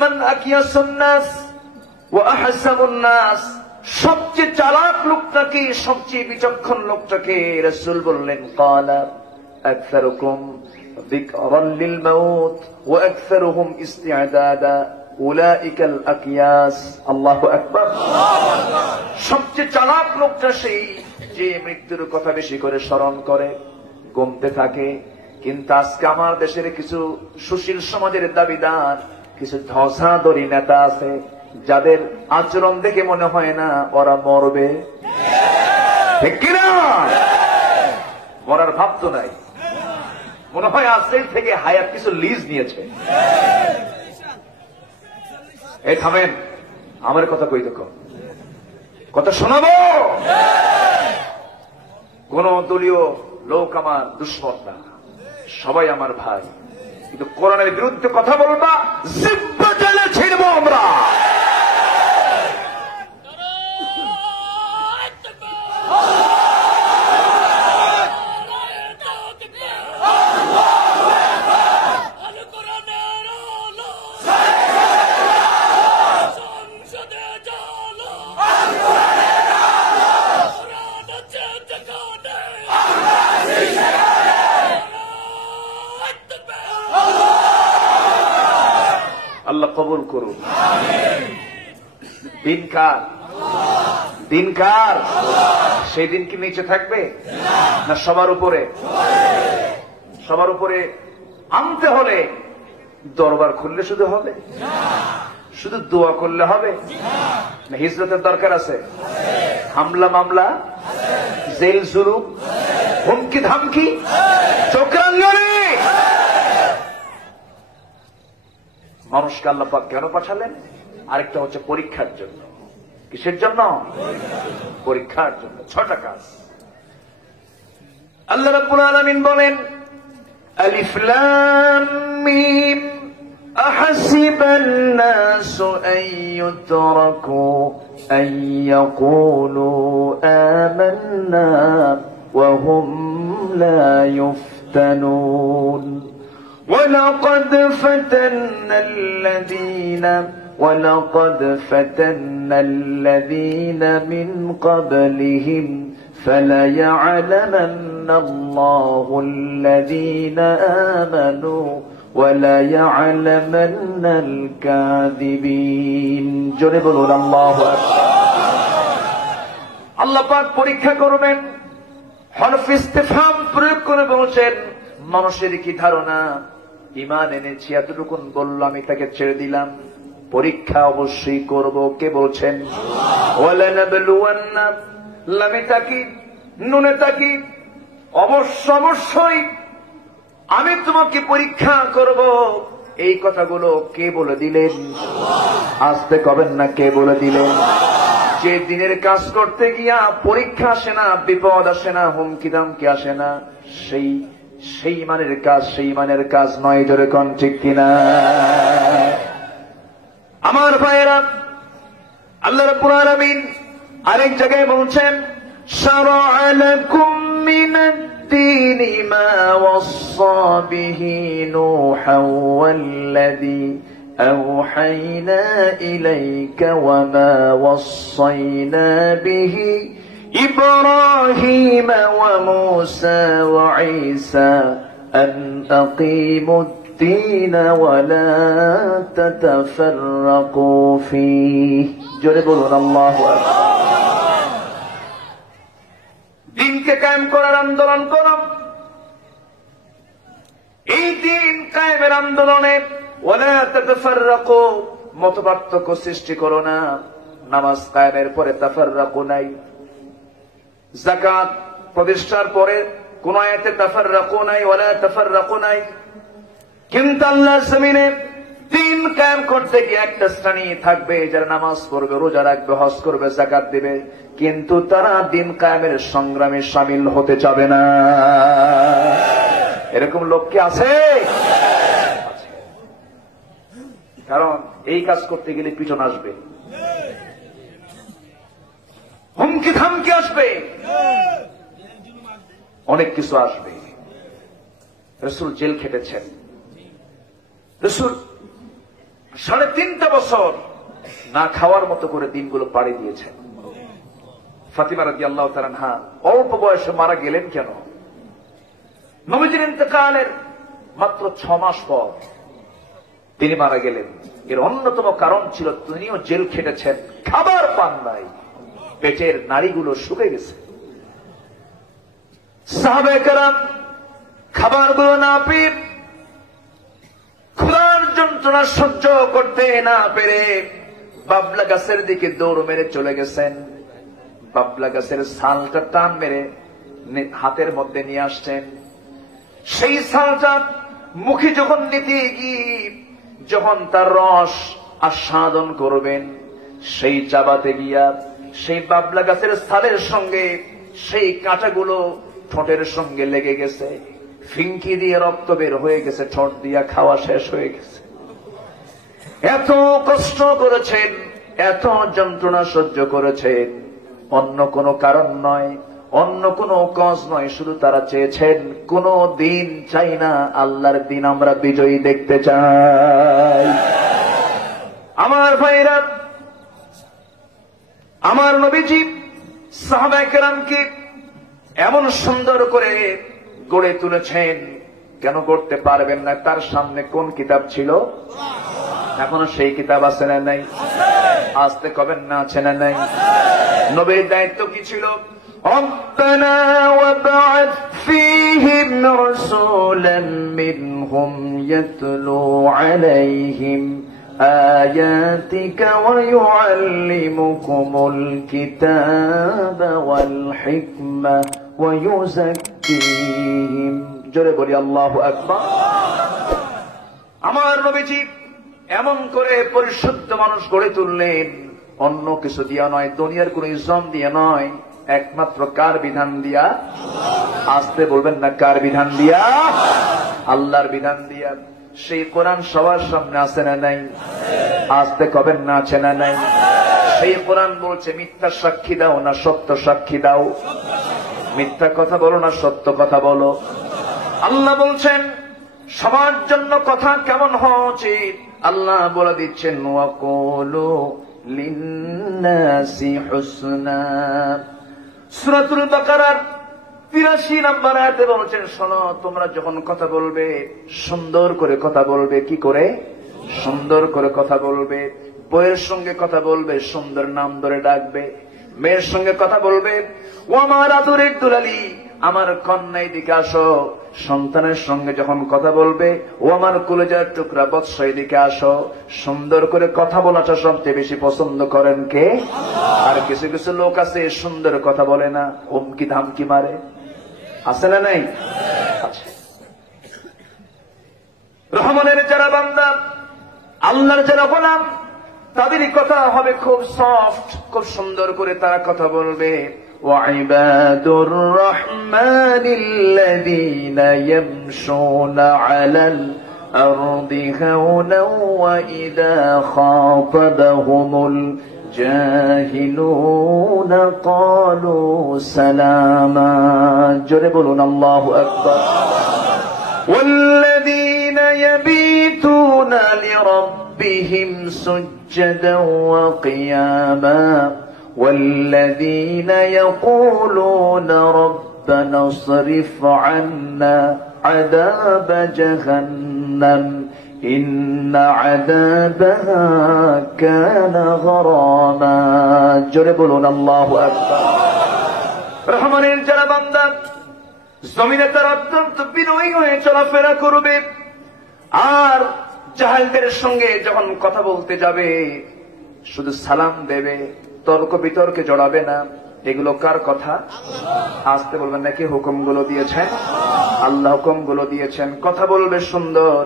মান আকিয়াসুন নাস ওয়া আহসাবুন নাস, সবচেয়ে চালাক লোকটাকে, সবচেয়ে বিচক্ষণ লোকটাকে? রাসূল বললেন, ক্বালা আকসারুকুম যিকরান লিল মাউত ওয়া আকসারুহুম ইসতিআদাদা উলাইকাল আকিয়াস। আল্লাহু আকবার। সবচেয়ে চালাক লোকটা সেই যে মৃত্যুর কথা বেশি করে স্মরণ করে, গুনতে থাকে। কিন্তু আজকে আমার দেশের কিছু সুশীল সমাজের দাবিদার, কিছু ধসাধরি নেতা আছে, যাদের আচরণ দেখে মনে হয় না ওরা মরবে, ঠিক কিনা? মরার ভাব তো নাই, মনে হয় আজকের থেকে হায়াত কিছু লিজ নিয়েছে। এই থামেন, আমার কথা কই দেখো, কথা শোনাবো। কোন দলীয় লোক আমার দুশ্মন না, সবাই আমার ভাই। কিন্তু কোরআনের বিরুদ্ধে কথা বলবা, জিব্বা জ্বালা ছিড়বো আমরা। আল্লাহ কবুল করুন। দিন কার? দিন কার? সেই দিন কি নিচে থাকবে না সবার উপরে? সবার উপরে আনতে হলে দরবার খুললে শুধু হবে? শুধু দোয়া করলে হবে না? হিজরতের দরকার আছে? হামলা মামলা, জেল জুলুম, হুমকি ধামকি, চক্রাঙ্গনে মানুষকে আল্লাহ পাক কেন পাঠালেন? আরেকটা হচ্ছে পরীক্ষার জন্য। কিসের জন্য? পরীক্ষার জন্য। 6টা কাজ। আল্লাহ রাব্বুল আলামিন বলেন আলিফ লাম মিম আহাসিবান নাসু আন ইউতরাকু আন ইয়াকুলু আমান্না ওয়া হুম লা ইফতানুন ولقد فتنا الذين من قبلهم فليعلمن الله الذين آمنوا وليعلمن الكاذبين জোরে বলুন আল্লাহু আকবার। আল্লাহ পাক পরীক্ষা করবেন, হরফ ইস্তিফহাম প্রয়োগ করে বলছেন মানুষের কি ধারণা ঈমান এনেছি এতটুকু বলল আমি তাকে ছেড়ে দিলাম, পরীক্ষা অবশ্যই করব। কে বলছেন? ওয়ালানাবলুওয়ান্না, লামে তাকিদ নুনে তাকিদ, অবশ্যই আমি তোমাকে পরীক্ষা করব। এই কথাগুলো কে বলে দিলেন? আসতে কবেন না, কে বলে দিলেন? যে দিনের কাজ করতে গিয়া পরীক্ষা আসে না, বিপদ আসে না, হুমকি দামকি আসে না, সেই ইমানের কাজ নয়। জোরে কোন ঠিক কিনা? আমার ভাইয়েরা, আল্লাহ রাব্বুল আলামিন আরেক জায়গায় বলছেন শারা'a লাকুম মিনাদ-দীনি মা ওয়াসসা বিহি নূহান ওয়াল্লাযী আওহায়না ইলাইকা ওয়া মা ওয়াসসায়না বিহি إبراهيم وموسى وعيسى أن أقيموا الدين ولا تتفرقوا فيه جربوا الله أكبر। দিনকে কায়েম করার আন্দোলন করো, এই দিন কায়েমের আন্দোলনে ওয়ালা তাতাফাররাকু, মতপার্থক্য সৃষ্টি করো না। নামাজ কায়েমের পরে তাফাররাকু নাই, যাকাত প্রতিষ্ঠার পরে কোন আয়াতে তাফাররাকু নাই, ওয়ালা তাফাররাকু নাই। কিন্তু আল্লাহর জমিনে দিন কায়েম করতে গিয়ে একটা শ্রেণী থাকবে যারা নামাজ পড়বে, রোজা রাখবে, হজ করবে, যাকাত দিবে, কিন্তু তারা দিন কায়েমের সংগ্রামে শামিল হতে চাবে না। এরকম লোক কি আছে? কারণ এই কাজ করতে গেলে পিছন আসবে, হুমকি থামকি আসবে, অনেক কিছু আসবে। রাসূল জেল খেটেছেন, রাসূল 3.5 বছর না খাওয়ার মতো করে দিনগুলো পাড়ি দিয়েছেন। ফাতিমা রাদিয়াল্লাহু তাআলা আনহা অল্প বয়সে মারা গেলেন কেন? নবীজির ইন্তেকালের মাত্র 6 মাস পর তিনি মারা গেলেন। এর অন্যতম কারণ ছিল তিনিও জেল খেটেছেন, খাবার পান নাই, পেটের নাড়িগুলো শুকে গেছে। সাহাবায়ে কেরাম খাবারগুলো না পেয়ে, ক্ষুধার যন্ত্রণা সহ্য করতে না পেরে বাবলা গাছের দিকে দৌড় মেরে চলে গেছেন। বাবলা গাছের ছালটা টান মেরে হাতের মধ্যে নিয়ে আসছেন। সেই ছালটা মুখে যখন নিতে গিয়ে যখন তার রস আস্বাদন করবেন, সেই চাবাতে গিয়া সেই বাবলা গাছের ছালের সঙ্গে সেই কাঁটাগুলো ঠোঁটের সঙ্গে লেগে গেছে, ফিঙ্কি দিয়ে রক্ত বের হয়ে গেছে, ঠোঁট দিয়া খাওয়া শেষ হয়ে গেছে। এত কষ্ট করেছেন, এত যন্ত্রণা সহ্য করেছেন, অন্য কোনো কারণ নয়, অন্য কোনো কজ নয়, শুধু তারা চেয়েছেন কোনো দিন চাই না, আল্লাহর দিন আমরা বিজয়ী দেখতে চাই। আমার ভাইরা, আমার নবীজি সাহাবায়ে কেরামকে এমন সুন্দর করে গড়ে তুলেছেন। কেন গড়তে পারবেন না? তার সামনে কোন কিতাব ছিল? এখনো সেই কিতাব আছে না নাই? আসতে কবেন না, আছে না নাই? নবীর দায়িত্ব কি ছিল? ربنا وابعث فيهم رسولا منهم يتلو عليهم آياتك ويعلمكم الكتاب والحكمة ويزكيهم জোরে বলি আল্লাহু আকবার। আমার নবীজি এমন করে পরিশুদ্ধ মানুষ গড়ে তুললেন, অন্য কিছু দিয়া নয়, দুনিয়ার কোন ইসলাম দিয়ে নয়, একমাত্র কার বিধান দিয়া? আসতে বলবেন না, কার বিধান দিয়া? আল্লাহর বিধান দিয়া। সেই কোরআন সবার সামনে আছে না নাই? আসতে কবেন না, আছে না নাই? সেই কোরআন বলছে মিথ্যা সাক্ষী দাও না সত্য সাক্ষী দাও, মিথ্যা কথা বলো না সত্য কথা বলো। আল্লাহ বলছেন সবার জন্য কথা কেমন হওয়া উচিত, আল্লাহ বলে দিচ্ছেন ওয়াকুলু লিন্নাসি হুসনা। সূরাতুল বাকারার ৮৩ নম্বর আয়াতে বলছেন শোনো, তোমরা যখন কথা বলবে সুন্দর করে কথা বলবে। কি করে? সুন্দর করে কথা বলবে। বইয়ের সঙ্গে কথা বলবে, সুন্দর নাম ধরে ডাকবে। মেয়ের সঙ্গে কথা বলবে, ও আমার আদরের দুলালি, আমার কন্যা এদিকে আসো। সন্তানের সঙ্গে যখন কথা বলবে, ও আমার কলেজার টুকরা বৎস এদিকে আসো। সুন্দর করে কথা বলাটা সবচেয়ে বেশি পছন্দ করেন কে? আর কিছু কিছু লোক আছে সুন্দর কথা বলে না, হুমকি ধামকি মারে, আছে না নাই? আছে। রহমানের যারা বান্দা, আল্লাহর যারা গোলাম, তাদের কথা হবে খুব সফট, খুব সুন্দর করে তারা কথা বলবে। ওয়াইবাদুর রহমানিল্লাযীনা ইয়ামশুনা আলাল আরদি হাওনা ওয়া ইযা খাতাবাহুমুল জাহিলুনা ক্বালু সালামা। জোরে বলুন আল্লাহু আকবার। ওয়াল্লাযীনা ইয়াবিতুনা লিরাব্বিহিম سجدا وقياما والذين يقولون ربنا اصرف عنا عذاب جهنم إن عذابها كان غراما। জোরে বলুন আল্লাহু আকবার। রহমানের যারা বান্দা জমিনে তারা অত্যন্ত বিনয়ী হয়ে চলাফেরা করবে, আর জাহেলদের সঙ্গে যখন কথা বলতে যাবে শুধু সালাম দেবে, তর্ক বিতর্কে জড়াবে না। এগুলো কার কথা? আসতে বলবেন নাকি? হুকুমগুলো দিয়েছেন আল্লাহ, হুকুমগুলো দিয়েছেন। কথা বলবে সুন্দর।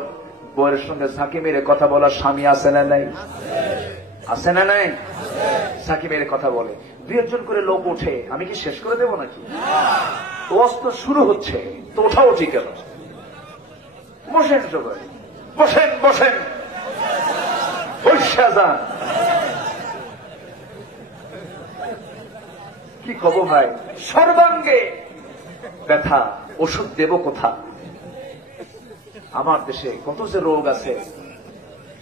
বউয়ের সঙ্গে ঝাঁকি মেরে কথা বলা স্বামী আছে না নাই? আছে না নাই? ঝাঁকি মেরে কথা বলে। ২-১ করে লোক ওঠে, আমি কি শেষ করে দেবো নাকি? ওয়াজ তো শুরু হচ্ছে, তো ওঠা উচিত কেন? বসেন সবাই, বসেন বসেন, যান। কি কব ভাই, সর্বাঙ্গে ব্যথা, ওষুধ দেব কোথা? আমার দেশে কত যে রোগ আছে।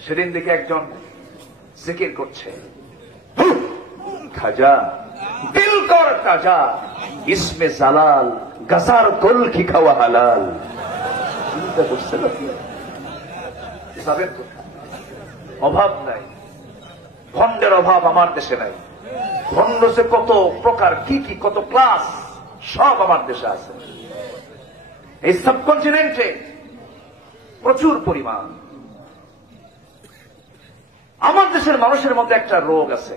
সেদিন দেখে একজন জিকির করছে, খাজা দিল কর তাজা, ইসমে জালাল গাজার কল কি খাওয়া হালাল। চিন্তা করছে নাকি? অভাব নাই, ভণ্ডের অভাব আমার দেশে নাই। ভণ্ড যে কত প্রকার, কি কি কত ক্লাস, সব আমার দেশে আছে। এই সাবকন্টিনেন্টে প্রচুর পরিমাণ। আমার দেশের মানুষের মধ্যে একটা রোগ আছে,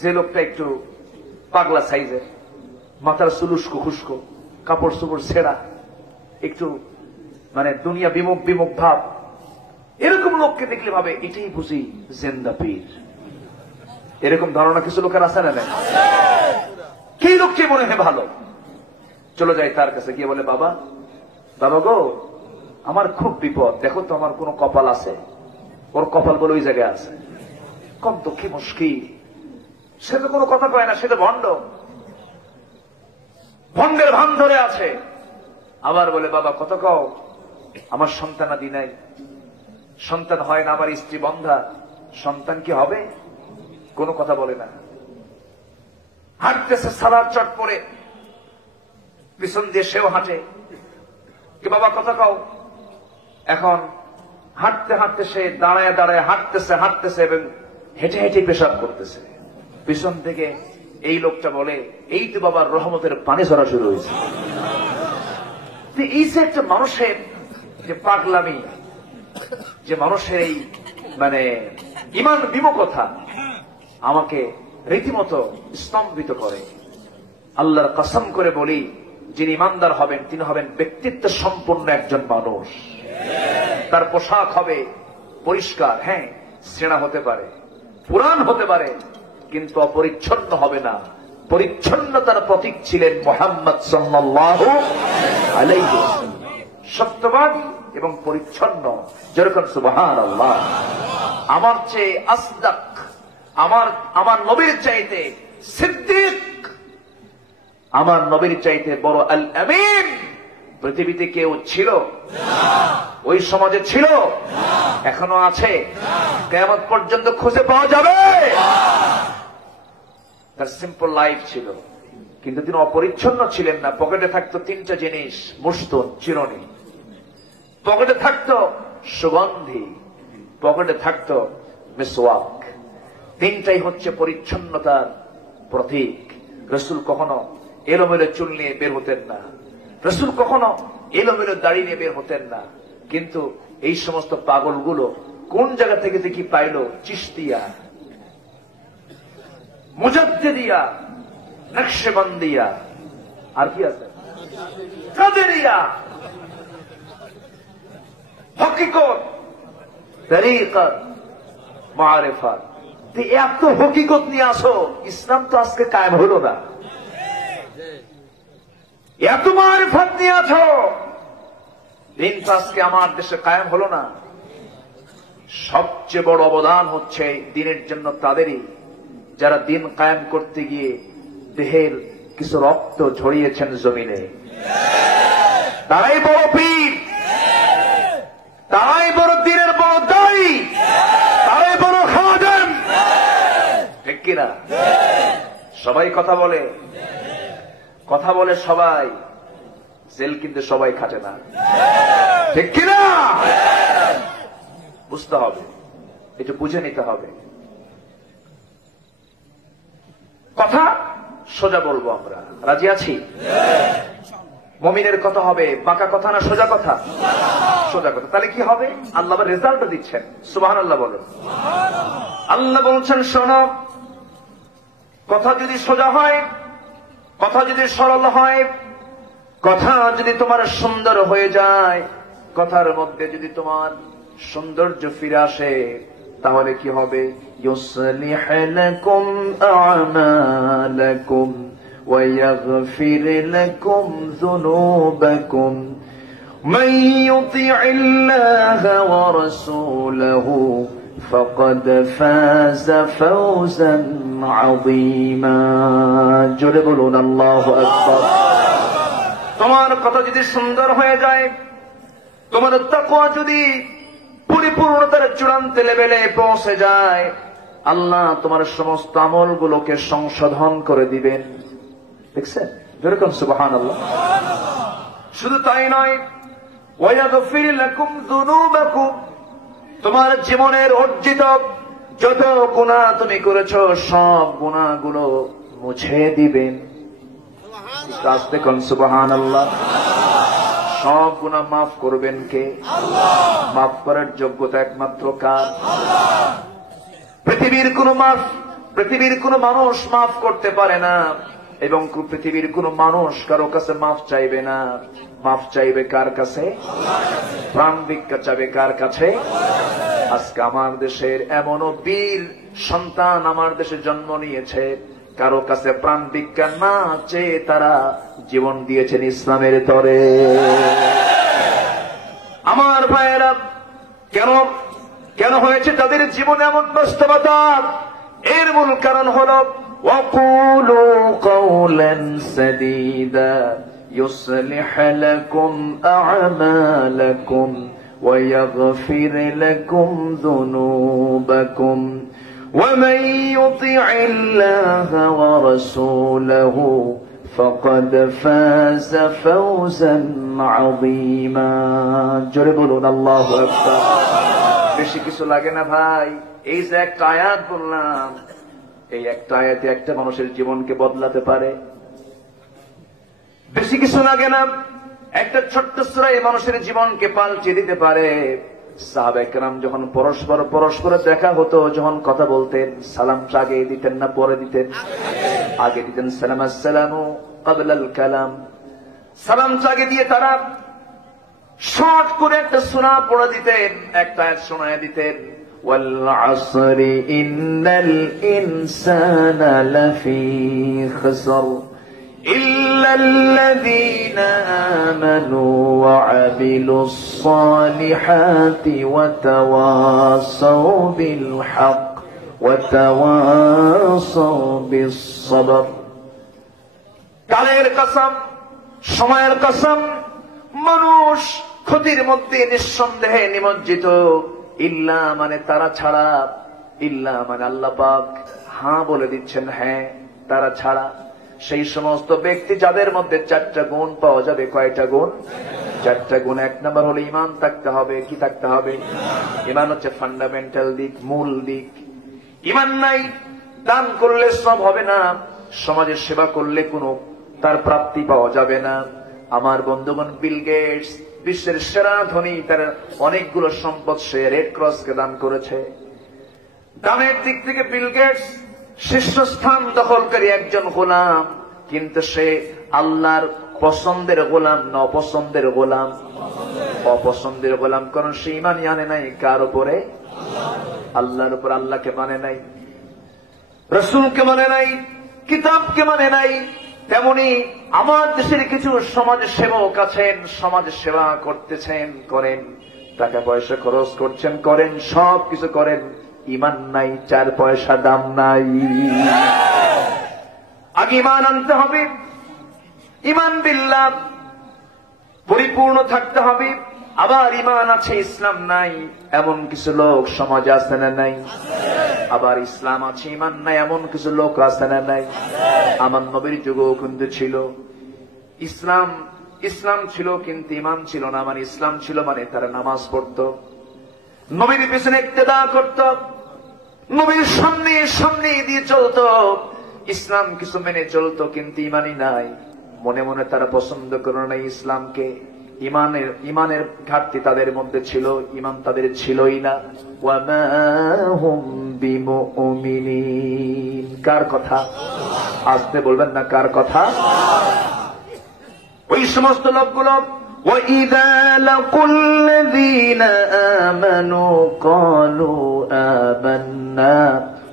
যে লোকটা একটু পাগলা সাইজের, মাথার চুলুস্কো খুস্কো, কাপড় চোপড় ছেঁড়া, একটু মানে দুনিয়া বিমুখ বিমুখ ভাব, এরকম লোককে দেখলে ভাবে এটাই বুঝি জেন্দা পীর। এরকম ধারণা কিছু লোকের আছে না? কি লোককে মনে হয় ভালো, চলে যায় তার কাছে, গিয়ে বলে বাবা, বাবা গো, আমার খুব বিপদ, দেখো তো আমার কোন কপাল আছে? ওর কপাল বলে ওই জায়গায় আছে। কম তো কি মুশকিল, সে তো কোনো কথা কয় না, সে তো ভণ্ড, ভণ্ডের ভান ধরে আছে। আবার বলে বাবা কত কও, আমার সন্তানাদি নাই, সন্তান হয় না, আমার স্ত্রী বন্ধা, সন্তান কি হবে? কোনো কথা বলে না। হাঁটতেছে সালার চট পরে, পিছন দিয়ে সেও হাঁটে, কি বাবা কথা কও। এখন হাঁটতে হাঁটতে সে দাঁড়ায় দাঁড়ায় হাঁটতেছে হাঁটতেছে এবং হেঁটে হেঁটে পেশাব করতেছে। পিছন থেকে এই লোকটা বলে, এই তো বাবার রহমতের পানি ঝরা শুরু হয়েছে। এই যে একটা মানুষের যে পাগলামি, যে মানুষের এই মানে ইমান বিমুখতা আমাকে রীতিমতো স্তম্ভিত করে। আল্লাহর কসম করে বলি, যিনি ইমানদার হবেন তিনি হবেন ব্যক্তিত্ব সম্পন্ন একজন মানুষ। তার পোশাক হবে পরিষ্কার, হ্যাঁ ছেঁড়া হতে পারে, পুরান হতে পারে, কিন্তু অপরিচ্ছন্ন হবে না, পরিচ্ছন্নতার প্রতীক ছিলেন মুহাম্মদ সাল্লাল্লাহু আলাইহি ওয়াসাল্লাম। সত্যবাদী এবং পরিচ্ছন্ন, যেরকম সুবহানাল্লাহ। আমার চেয়ে আসদাক, আমার নবীর চাইতে সিদ্দিক, আমার নবীর চাইতে বড় আল আমিন পৃথিবীতে কেউ ছিল? ওই সমাজে ছিল? এখনো আছে? কিয়ামত পর্যন্ত খুঁজে পাওয়া যাবে? তার সিম্পল লাইফ ছিল, কিন্তু তিনি অপরিচ্ছন্ন ছিলেন না। পকেটে থাকতো তিনটা জিনিস, মুস্তুন, চিরুনি, পকেটে থাকতো সুগন্ধি, পকেটে থাকতো মিসওয়াক। তিনটাই হচ্ছে পরিচ্ছন্নতার প্রতীক। রাসূল কখনো এলোমেলো চুল নিয়ে বের হতেন না, রাসূল কখনো এলোমেলো দাড়ি নিয়ে বের হতেন না। কিন্তু এই সমস্ত পাগলগুলো কোন জায়গা থেকে দেখি পাইলো? চিশতিয়া, মুজাদ্দিদিয়া, নকশবন্দিয়া, আর কি আছে, কাদেরিয়া, হকিকত, তরিকত, মারিফাত। এত হকিকত নিয়ে আসো, ইসলাম তো আজকে কায়েম হলো না। এত মারিফাত নিয়ে আসো, দিন তো আজকে আমার দেশে কায়েম হলো না। সবচেয়ে বড় অবদান হচ্ছে দিনের জন্য তাদেরই, যারা দিন কায়েম করতে গিয়ে দেহের কিছু রক্ত ঝরিয়েছেন জমিনে। তারাই বড় পীর, তারাই বড় দিনের বড় দায়ী, তারাই বড় খাদেম। ঠিক কিনা? সবাই কথা বলে, কথা বলে সবাই, জেল কিন্তু সবাই খাটে না। ঠিক কিনা? বুঝতে হবে, একটু বুঝে নিতে হবে। কথা সোজা বলবো আমরা, রাজি আছি? মুমিনের কথা হবে বাঁকা কথা না সোজা কথা? সোজা কথা। তাহলে কি হবে? আল্লাহ রেজাল্ট দিচ্ছেন। সুবহানাল্লাহ বলেন। আল্লাহ বলছেন, শোনো, কথা যদি সোজা হয়, কথা যদি সরল হয়, কথা যদি তোমার সুন্দর হয়ে যায়, কথার মধ্যে যদি তোমার সৌন্দর্য ফিরে আসে, তাহলে কি হবে? ইউসলিহ লাকুম আ'মালাকুম ওয়া ইয়াগফির লাকুম যুনুবাকুম মান ইউতি'ইল্লাহা ওয়া রাসূলাহু ফাকাদ ফাযা ফাওজান আযীমা। জোরে বলুন আল্লাহু আকবার। তোমার কথা যদি সুন্দর হয়ে যায়, তোমার তাকওয়া যদি পরিপূর্ণতার চূড়ান্ত লেভেলে পৌঁছে যায়, আল্লাহ তোমার সমস্ত আমলগুলোকে সংশোধন করে দিবেন। দেখছেন? যেরকম সুবহানাল্লাহ। শুধু তাই নয়, ওয়া ইয়াগফির লাকুম যুনুবাকুম, তোমার জীবনের অর্জিত যত গুনাহ তুমি করেছো সব গুনাহগুলো মুছে দিবেন। আস্তে কোন সুবহানাল্লাহ। সব গুনাহ মাফ করবেন কে? মাফ করার যোগ্যতা একমাত্র কার? পৃথিবীর কোন মানুষ মাফ করতে পারে না, এবং পৃথিবীর কোন মানুষ কারো কাছে মাফ চাইবে না। মাফ চাইবে কার কাছে? প্রাণ ভিক্ষা চাইবে কার কাছে? আজকে আমার দেশের এমনও বীর সন্তান আমার দেশে জন্ম নিয়েছে, কারো কাছে প্রাণ ভিক্ষা না চেয়ে তারা জীবন দিয়েছেন ইসলামের তরে। আমার ভাইয়েরা, কেন হয়েছে তাদের জীবনে এমন বাস্তবতা? এর মূল কারণ হল ওয়াকুলু কাওলান সাদীদা ইউসলিহ লাকুম আ'মালাকুম ওয়া ইয়াগফির লাকুম যুনুবাকুম ومن يطع الله ورسوله فقد فاز فوزا عظيما। জোরে বলুন আল্লাহু আকবার। বেশি কিছু লাগে না ভাই, এই যে একটা আয়াত বললাম, এই একটা আয়াতে একটা মানুষের জীবনকে বদলাতে পারে। বেশি কিছু লাগে না, একটা ছোট্ট সূরা এই মানুষের জীবনকে পাল্টে দিতে পারে। সাহাবায়ে কেরাম যখন পরস্পর দেখা হতো, যখন কথা বলতেন, সালাম আগে দিতেন না পরে দিতেন? আগে দিতেন। সালাম আসসালামু ক্বাবলাল কালাম। সালাম আগে দিয়ে তারা শর্ট করে একটা সূরা পড়ে দিতেন, একটা আয়াত শোনায় দিতেন। والعصر إن الإنسان لفي خسر إلا الذين آمنوا وعملوا الصالحات وتواصوا بالحق وتواصوا بالصبر কালের কসম, সময়ের কসম, মানুষ ক্ষতির মধ্যে নিঃসন্দেহে নিমজ্জিত। ইল্লা মানে তারা ছাড়া, ইল্লা মানে আল্লাহ পাক হ্যাঁ বলে দিচ্ছেন, হ্যাঁ তারা ছাড়া সেই সমস্ত ব্যক্তি যাদের মধ্যে 4টা গুণ পাওয়া যাবে। কয়টা গুণ? 4টা গুণ। 1 নম্বর হলো ঈমান থাকতে হবে। কি থাকতে হবে? ঈমান হচ্ছে ফান্ডামেন্টাল দিক, মূল দিক। ঈমান নাই, দান করলে সব হবে না, সমাজের সেবা করলে কোনো তার প্রাপ্তি পাওয়া যাবে না। আমার বন্ধুগণ, বিল গেটস বিশ্বের সেরা ধনী, তার অনেকগুলো সম্পদ সে রেড ক্রসকে দান করেছে। দানের দিক থেকে বিল গেটস শীর্ষস্থান দখলকারী একজন গোলাম, কিন্তু সে আল্লাহর পছন্দের গোলাম না অপছন্দের গোলাম? অপছন্দের গোলাম, কারণ সে ঈমানই আনে নাই। কার উপরে? আল্লাহর উপর। আল্লাহকে মানে নাই, রাসূলকে মানে নাই, কিতাবকে মানে নাই। তেমনি আমার দেশের কিছু সমাজ সেবক আছেন, সমাজ সেবা করতেছেন, করেন, টাকা পয়সা খরচ করছেন, করেন, সব কিছু করেন, ঈমান নাই, 4 পয়সা দাম নাই। আগে ঈমান আনতে হবে, ঈমান বিল্লাহ পরিপূর্ণ থাকতে হবে। আবার ঈমান আছে, ইসলাম নাই, এমন কিছু লোক সমাজে আছে না নাই? আবার ইসলাম আছে, ঈমান নাই, এমন কিছু লোক আছে না নাই? আমার নবীর যুগেও কিন্তু ছিল ইসলাম, ইসলাম ছিল কিন্তু ঈমান ছিল না। মানে ইসলাম ছিল মানে তারা নামাজ পড়তো, নবীর পিছনে ইক্তেদা করত, নবীর সামনে সামনে দিয়ে চলতো, ইসলাম কিছু মেনে চলতো, কিন্তু ঈমানই নাই। মনে মনে তারা পছন্দ করে নাই ইসলামকে। ঈমানের ঘাটতি তাদের মধ্যে ছিল, ঈমান তাদের ছিলই না। ওয়ামা হুম বিমুমিনিন। কার কথা? আসতে বলবেন না, কার কথা? ওই সমস্ত লোকগুলো وَإِذَا لَقُوا الَّذِينَ آمَنُوا قَالُوا آمَنَّا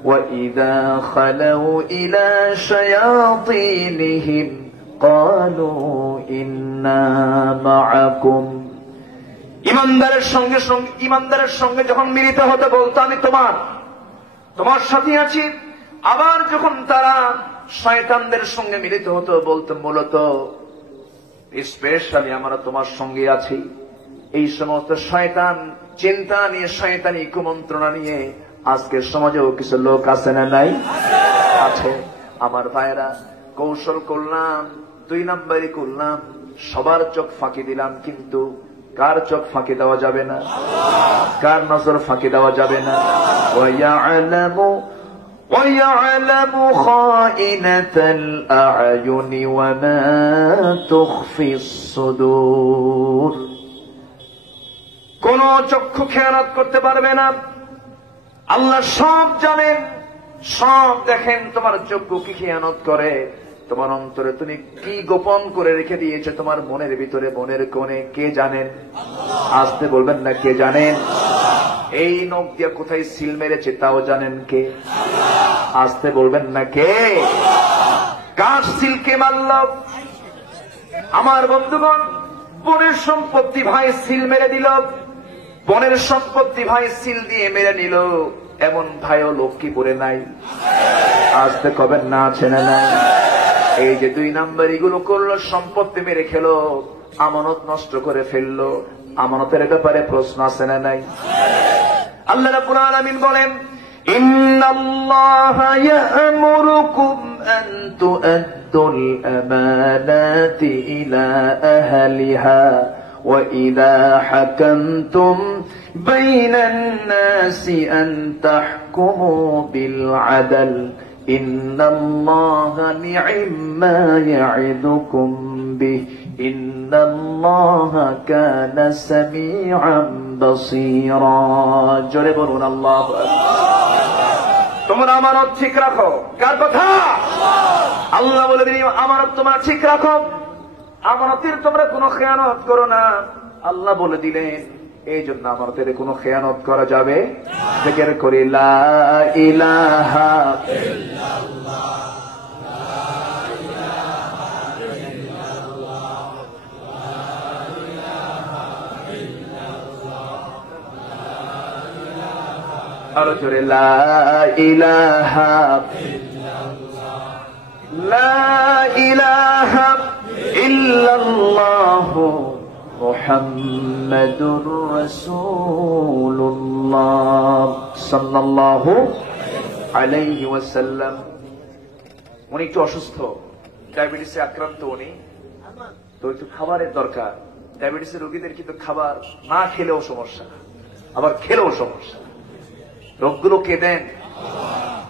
وَإِذَا خَلَوْا إِلَى شَيَاطِينِهِمْ قَالُوا إِنَّا مَعَكُمْ। ইমানদারের সঙ্গে যখন মিলিত হতে বলতো আমি তোমার সাথে আছি, আবার যখন তারা শয়তানদের সঙ্গে মিলিত হতো বলতো মূলত স্পেশালি আমরা তোমার সঙ্গে আছি। এই সমস্ত শয়তান চিন্তা নিয়ে, শয়তানি কুমন্ত্রণা নিয়ে আজকের সমাজেও কিছু লোক আছে না নাই? আছে। আমার ভাইরা, কৌশল করলাম, 2 নম্বরই করলাম, সবার চোখ ফাঁকি দিলাম, কিন্তু কার চোখ ফাঁকি দেওয়া যাবে না? কার নজর ফাঁকি দেওয়া যাবে না? وَيَعْلَمُ خَائِنَةَ الْأَعْيُنِ وَمَا تُخْفِي الصُّدُورُ। কোন চক্ষু খেয়ানত করতে পারবে না। আল্লাহ সব জানেন, সব দেখেন। তোমার চক্ষু কি খেয়ানত করে, তোমার অন্তরে তুমি কি গোপন করে রেখে দিয়েছে তোমার মনের ভিতরে, মনের কোণে, কে জানেন? আসতে বলবেন না, কে জানেন? এই নখ দিয়ে কোথায় সিল মেরেছে তাও জানেন কে? আসতে বলবেন না, কে? কার সিল কে মারল? আমার বন্ধুগণ, বোনের সম্পত্তি ভাই সিল মেরে দিল, বোনের সম্পত্তি ভাই সিল দিয়ে মেরে নিল, এমন ভাইও লক্ষ্মীপুরে নাই। আসতে কবেন না, আছে না নাই? এই যে 2 নাম্বার এগুলো করলো, সম্পত্তি মেরে খেলো, আমানত নষ্ট করে ফেললো, আমানতের ব্যাপারে প্রশ্ন আছে না নাই? আল্লাহ রাব্বুল আলামিন বলেন, ইন্নাল্লাহা ইয়া'মুরুকুম আন তু'আদ্দুল আমানাতি ইলা আহলিহা ওয়া ইযা হাকামতুম বাইনান নাসি আন তাহকুমু বিল আদল ইন্নাল্লাহা নি'ম্মা ইয়া'iদুকুম বিহি ইন্নাল্লাহা কানা সামিআন বাসীরা। জোরে বলুন আল্লাহু আকবার। তোমরা আমানত ঠিক রাখো। কার কথা? আল্লাহ বলে দিন, আমানত তোমরা ঠিক রাখো, আমানতের তোমরা কোনো খেয়ানত করো না। আল্লাহ বলে দিলেন, এই জন্য আমাদের কোনো খেয়ানত করা যাবে। জিকির করি লা ইলাহা ইল্লাল্লাহ, আরো জোরে লা ইলাহা লা ইলাহা ইল্লাল্লাহ মুহাম্মাদুর রাসূলুল্লাহ সাল্লাল্লাহু আলাইহি ওয়াসাল্লাম। উনি একটু অসুস্থ, ডায়াবেটিসে আক্রান্ত উনি, তো একটু খাবারের দরকার। ডায়াবেটিসের রোগীদের কিন্তু খাবার না খেলেও সমস্যা, আবার খেলেও সমস্যা। রোগগুলো কে দেন,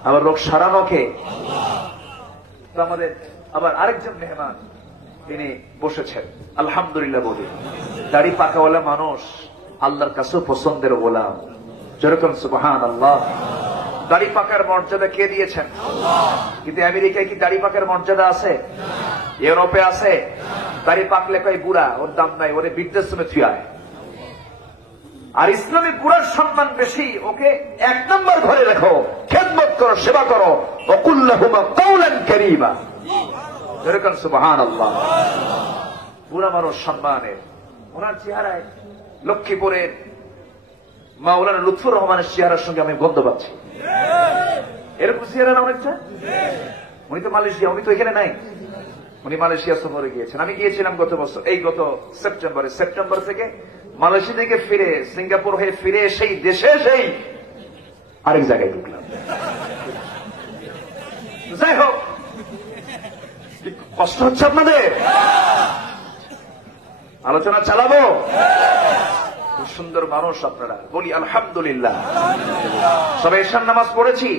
আবার রোগ সারানো কে? তো আমাদের আবার আরেকজন মেহমান তিনি বসেছেন, আলহামদুলিল্লাহ বলি। দাড়ি পাকাওয়ালা মানুষ আল্লাহর কাছেও পছন্দের গোলাম, যেরকম সুবহানাল্লাহ। দাড়ি পাকার মর্যাদা কে দিয়েছেন? কিন্তু আমেরিকায় কি দাড়ি পাকার মর্যাদা আছে? ইউরোপে আছে? দাড়ি পাকলে কয় বুড়া, ওর দাম নাই, ওরে বৃদ্ধাশ্রমে থুয়ায়। আর ইসলামী বুড়ার সম্মান বেশি, ওকে এক নম্বর ঘরে রেখো, খেদমত করো, সেবা করো। ওয়াকুল্লাহুমা কাওলান কারীমা, যেরকম সুবহানাল্লাহ। বুড়া মানুষ সম্মানের। ওনার চেহারায় লক্ষ্মীপুরের মাওলানা লুৎফুর রহমানের চেহারার সঙ্গে আমি গন্ধ পাচ্ছি। এরকম চেহারা না অনেকটা? উনি তো মালয়েশিয়া, উনি তো এখানে নাই, উনি মালয়েশিয়া সফরে গিয়েছেন। আমি গিয়েছিলাম গত বছর, এই গত সেপ্টেম্বর থেকে মালয়েশিয়া থেকে ফিরে, সিঙ্গাপুর হয়ে ফিরে সেই দেশে সেই আরেক জায়গায় ঢুকলাম। যাই হোক, কষ্ট হচ্ছে আপনাদের? আলোচনা চালাবো? খুব সুন্দর মানুষ আপনারা, বলি আলহামদুলিল্লাহ। সবাই এশার নামাজ পড়েছি?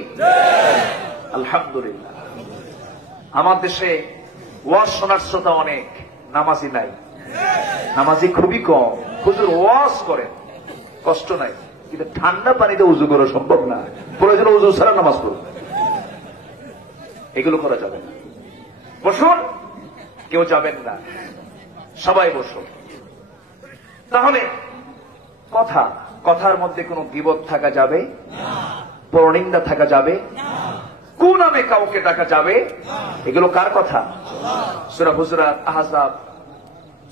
আলহামদুলিল্লাহ। আমার দেশে ওয়াজ শোনার শ্রোতা অনেক, নামাজি নাই, নামাজি খুবই কম। হুজুর ওয়াজ করেন, কষ্ট নাই, কিন্তু ঠান্ডা পানিতে উজু করা সম্ভব না। প্রয়োজন উজু ছাড়া নামাজ পড়ুন, এগুলো করা যাবে না। বসুন, কেউ যাবেন না, সবাই বসুন। তাহলে কথার মধ্যে কোনো গীবত থাকা যাবে, পরনিন্দা থাকা যাবে, কুনামে কাউকে ডাকা যাবে? এগুলো কার কথা? সূরা হুজুরাত, আহজাব,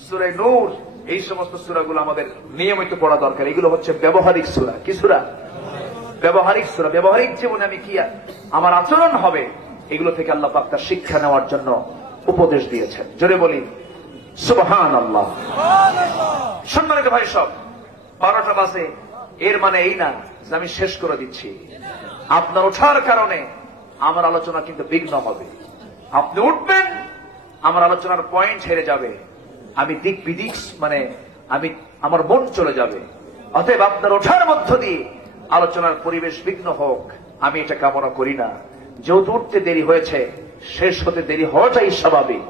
সূরা নূর, এই সমস্ত সূরাগুলো আমাদের নিয়মিত পড়া দরকার। এগুলো হচ্ছে ব্যবহারিক সূরা। কি সূরা? ব্যবহারিক সূরা। ব্যবহারিক জীবনে আমি কি আমার আচরণ হবে, এগুলো থেকে আল্লাহ পাক তার শিক্ষা নেওয়ার জন্য উপদেশ দিয়েছেন। জোরে বলি সুবহানাল্লাহ। সম্মানিত ভাই সব, 12টা বাজে, এর মানে এই না যে আমি শেষ করে দিচ্ছি। আপনার ওঠার কারণে আমার আলোচনা কিন্তু বিঘ্ন হবে। আপনি উঠবেন, আমার আলোচনার পয়েন্ট হেরে যাবে, আমি দিক বিদিক আমার মন চলে যাবে। অতএব আপনার ওঠার মধ্য দিয়ে আলোচনার পরিবেশ বিঘ্ন হোক, আমি এটা কামনা করি না। যেহেতু উঠতে দেরি হয়েছে, শেষ হতে দেরি হওয়াটাই স্বাভাবিক।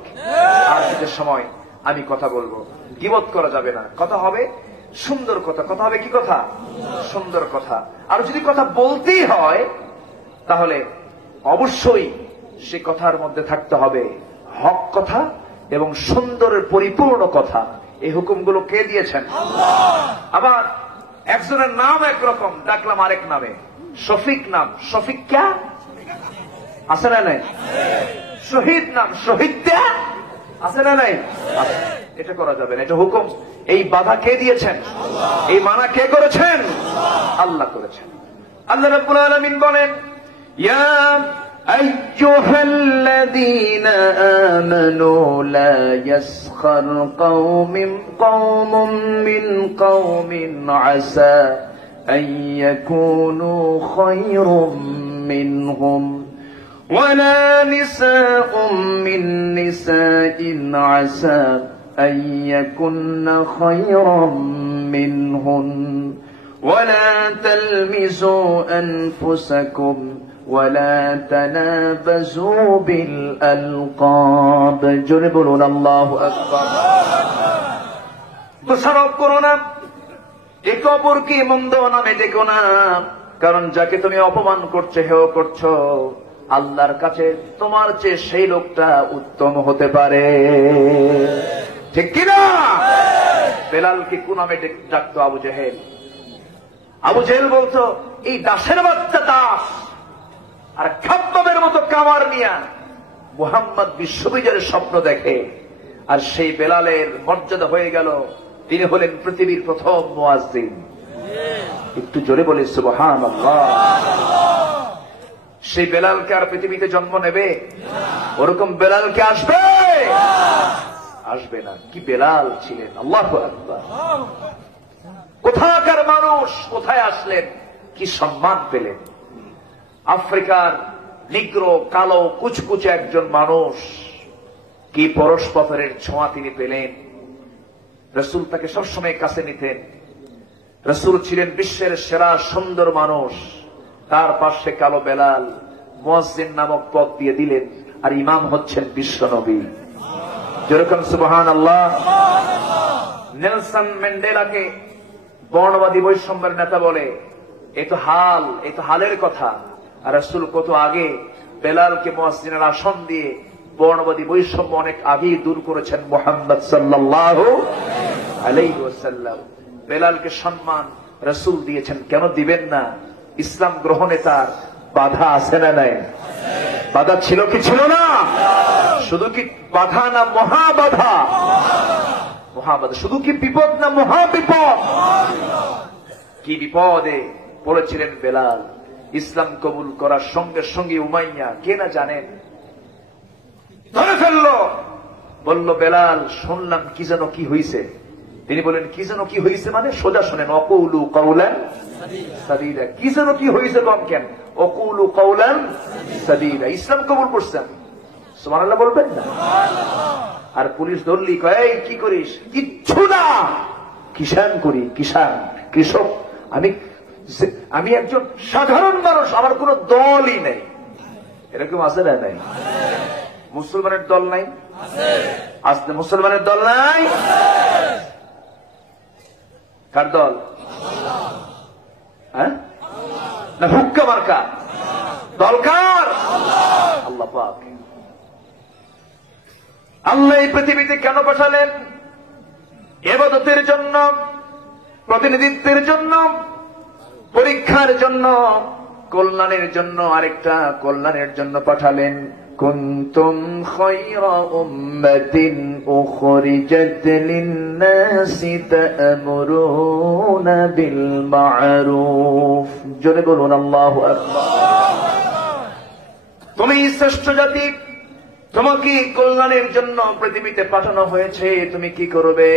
আর কিছু সময় আমি কথা বলবো, গীবত করা যাবে না। কথা হবে সুন্দর কথা। কথা হবে কি কথা? সুন্দর কথা। আর যদি কথা বলতেই হয়, তাহলে অবশ্যই সে কথার মধ্যে থাকতে হবে হক কথা এবং সুন্দরের পরিপূর্ণ কথা। এই হুকুমগুলো কে দিয়েছেন? আবার একজনের নাম একরকম, ডাকলাম আরেক নামে। শফিক নাম, শফিক ক্যা আছে না নাই? শহীদ নাম, শহীদ ক্যা আছে না নাই? এটা করা যাবে না, এটা হুকুম। এই বাধা কে দিয়েছেন? এই মানা কে করেছেন? আল্লাহ করেছেন। আল্লাহ রাব্বুল আলামিন বলেন, ইয়া আইয়ুহাল্লাযীনা আমানু লা ইয়াসখার কওমুম মিন কওমিন আসা আন ইয়াকুনু খায়রুম মিনহুম ওয়ালা নিসাউম মিন নিসাইন আসা أن يكن خيرا منهن ولا تلمزوا أنفسكم ولا تنابزوا بالألقاب جربوا الله أكبر দোষারোপ করো না, একে অপরকে মন্দ নামে ডেকো না, কারণ যাকে তুমি অপমান করছো, হেয় করছো, আল্লাহর কাছে তোমার চেয়ে সেই লোকটা উত্তম হতে পারে। ঠিক কিনা? বেলালকে কোন নামে ডাকতো? আবু জেহেল। আবু জেহেল বলতো, এই দাসের বাচ্চা দাস, আর খাব্বাবের মতো কামার নিয়া মুহাম্মদ বিশ্ববিজয়ের স্বপ্ন দেখে। আর সেই বেলালের মর্যাদা হয়ে গেল, তিনি হলেন পৃথিবীর প্রথম মুয়াজ্জিন। একটু জোরে বলি সুবহানাল্লাহ। সেই বেলালকে আর পৃথিবীতে জন্ম নেবে? ওরকম বেলালকে আসবে? আসবে না। কি বেলাল ছিলেন! আল্লাহু আকবার। কোথাকার মানুষ, কোথায় আসলেন, কি সম্মান পেলেন! আফ্রিকার নিগ্রো, কালো, কুচকুচে একজন মানুষ, কি পরশপথরের ছোঁয়া তিনি পেলেন। রাসূল তাকে সবসময় কাছে নিতেন। রাসূল ছিলেন বিশ্বের সেরা সুন্দর মানুষ, তার পাশে কালো বেলাল মুয়াজ্জিন নামক পদ দিয়ে দিলেন, আর ইমাম হচ্ছেন বিশ্ব নবী। যেরকম সুবহানাল্লাহ। নেলসন ম্যান্ডেলাকে বর্ণবাদী বৈষম্যের নেতা বলে, এ তো হালের কথা। আর রাসূল কত আগে বেলালকে মুয়াজ্জিনের আসন দিয়ে বর্ণবাদী বৈষম্য অনেক আগেই দূর করেছেন মুহাম্মদ সাল্লাল্লাহু আলাইহি ওয়াসাল্লাম। বেলালকে সম্মান রাসূল দিয়েছেন, কেন দিবেন না? ইসলাম গ্রহণে তার বাধা আছে না নাই? বাধা ছিল কি ছিল না? শুধু কি বাধা না মহাবাধা? মহাবাধা। শুধু কি বিপদ না মহাবিপদ? কি বিপদে পড়েছিলেন বেলাল! ইসলাম কবুল করার সঙ্গে সঙ্গে উমাইয়া, কে না জানেন, ধরে ফেললো, বলল, বেলাল শুনলাম কি যেন কি হইছে। তিনি বলেন, কি যেন কি হইছে মানে? সোজা শোনেন, অকুলু কওলান সাদীদা। কি যেন কি হইছে কম কেন? অকুলু কওলান সাদীদা। ইসলাম কবুল করছেন, সুবহানাল্লাহ বলবেন না? আর পুলিশ ধরলি, কয় কি করিস? কিচ্ছু না, কিষান করি, কিষান, কৃষক। আমি একজন সাধারণ মানুষ, আমার কোন দলই নেই। এরকম আছে না? নাই। মুসলমানের দল নাই? আসলে মুসলমানের দল নাই। কার দল? হ্যাঁ না হুক্কা মার্কা? দল কার? আল্লাহ পাক। আল্লাহ এই পৃথিবীতে কেন পাঠালেন? ইবাদতের জন্য, প্রতিনিধিত্বের জন্য, পরীক্ষার জন্য, কল্যাণের জন্য। আরেকটা কল্যাণের জন্য পাঠালেন। কুনতুম খায়রা উম্মাতিন উখরিজাত লিন-নাসি তা'মুরুনা বিল মা'রুফ। জোরে বলুন আল্লাহু আকবার। তুমি শ্রেষ্ঠ জাতি, তোমাকে কল্যাণের জন্য পৃথিবীতে পাঠানো হয়েছে। তুমি কি করবে?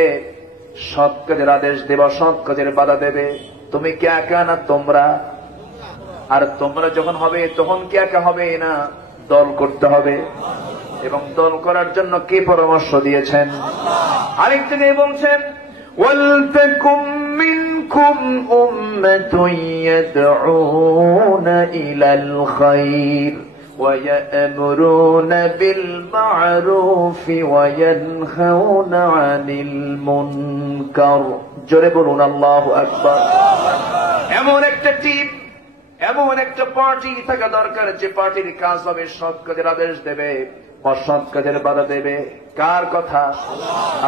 সৎ কাজের আদেশ দেবা, সৎ কাজের বাধা দেবে। তুমি কি একা না তোমরা? আর তোমরা যখন হবে তখন কি একা হবে না, দল করতে হবে। এবং দল করার জন্য কে পরামর্শ দিয়েছেন? আরেক জায়গায় বলছেন, ওয়ালতাকুম মিনকুম উম্মাতুন ইয়াদউনা ইলাল খায়র ওয়া ইয়া'মুরুনা বিল মা'রুফি ওয়া ইয়ানহাউনা আনিল মুনকার। জোরে বলুন আল্লাহু আকবার। এমন একটা টিম, এমন একটা পার্টি থাকা দরকার যে পার্টির কাজ হবে সৎ কাজের আদেশ দেবে, অসৎ কাজের বাধা দেবে। কার কথা?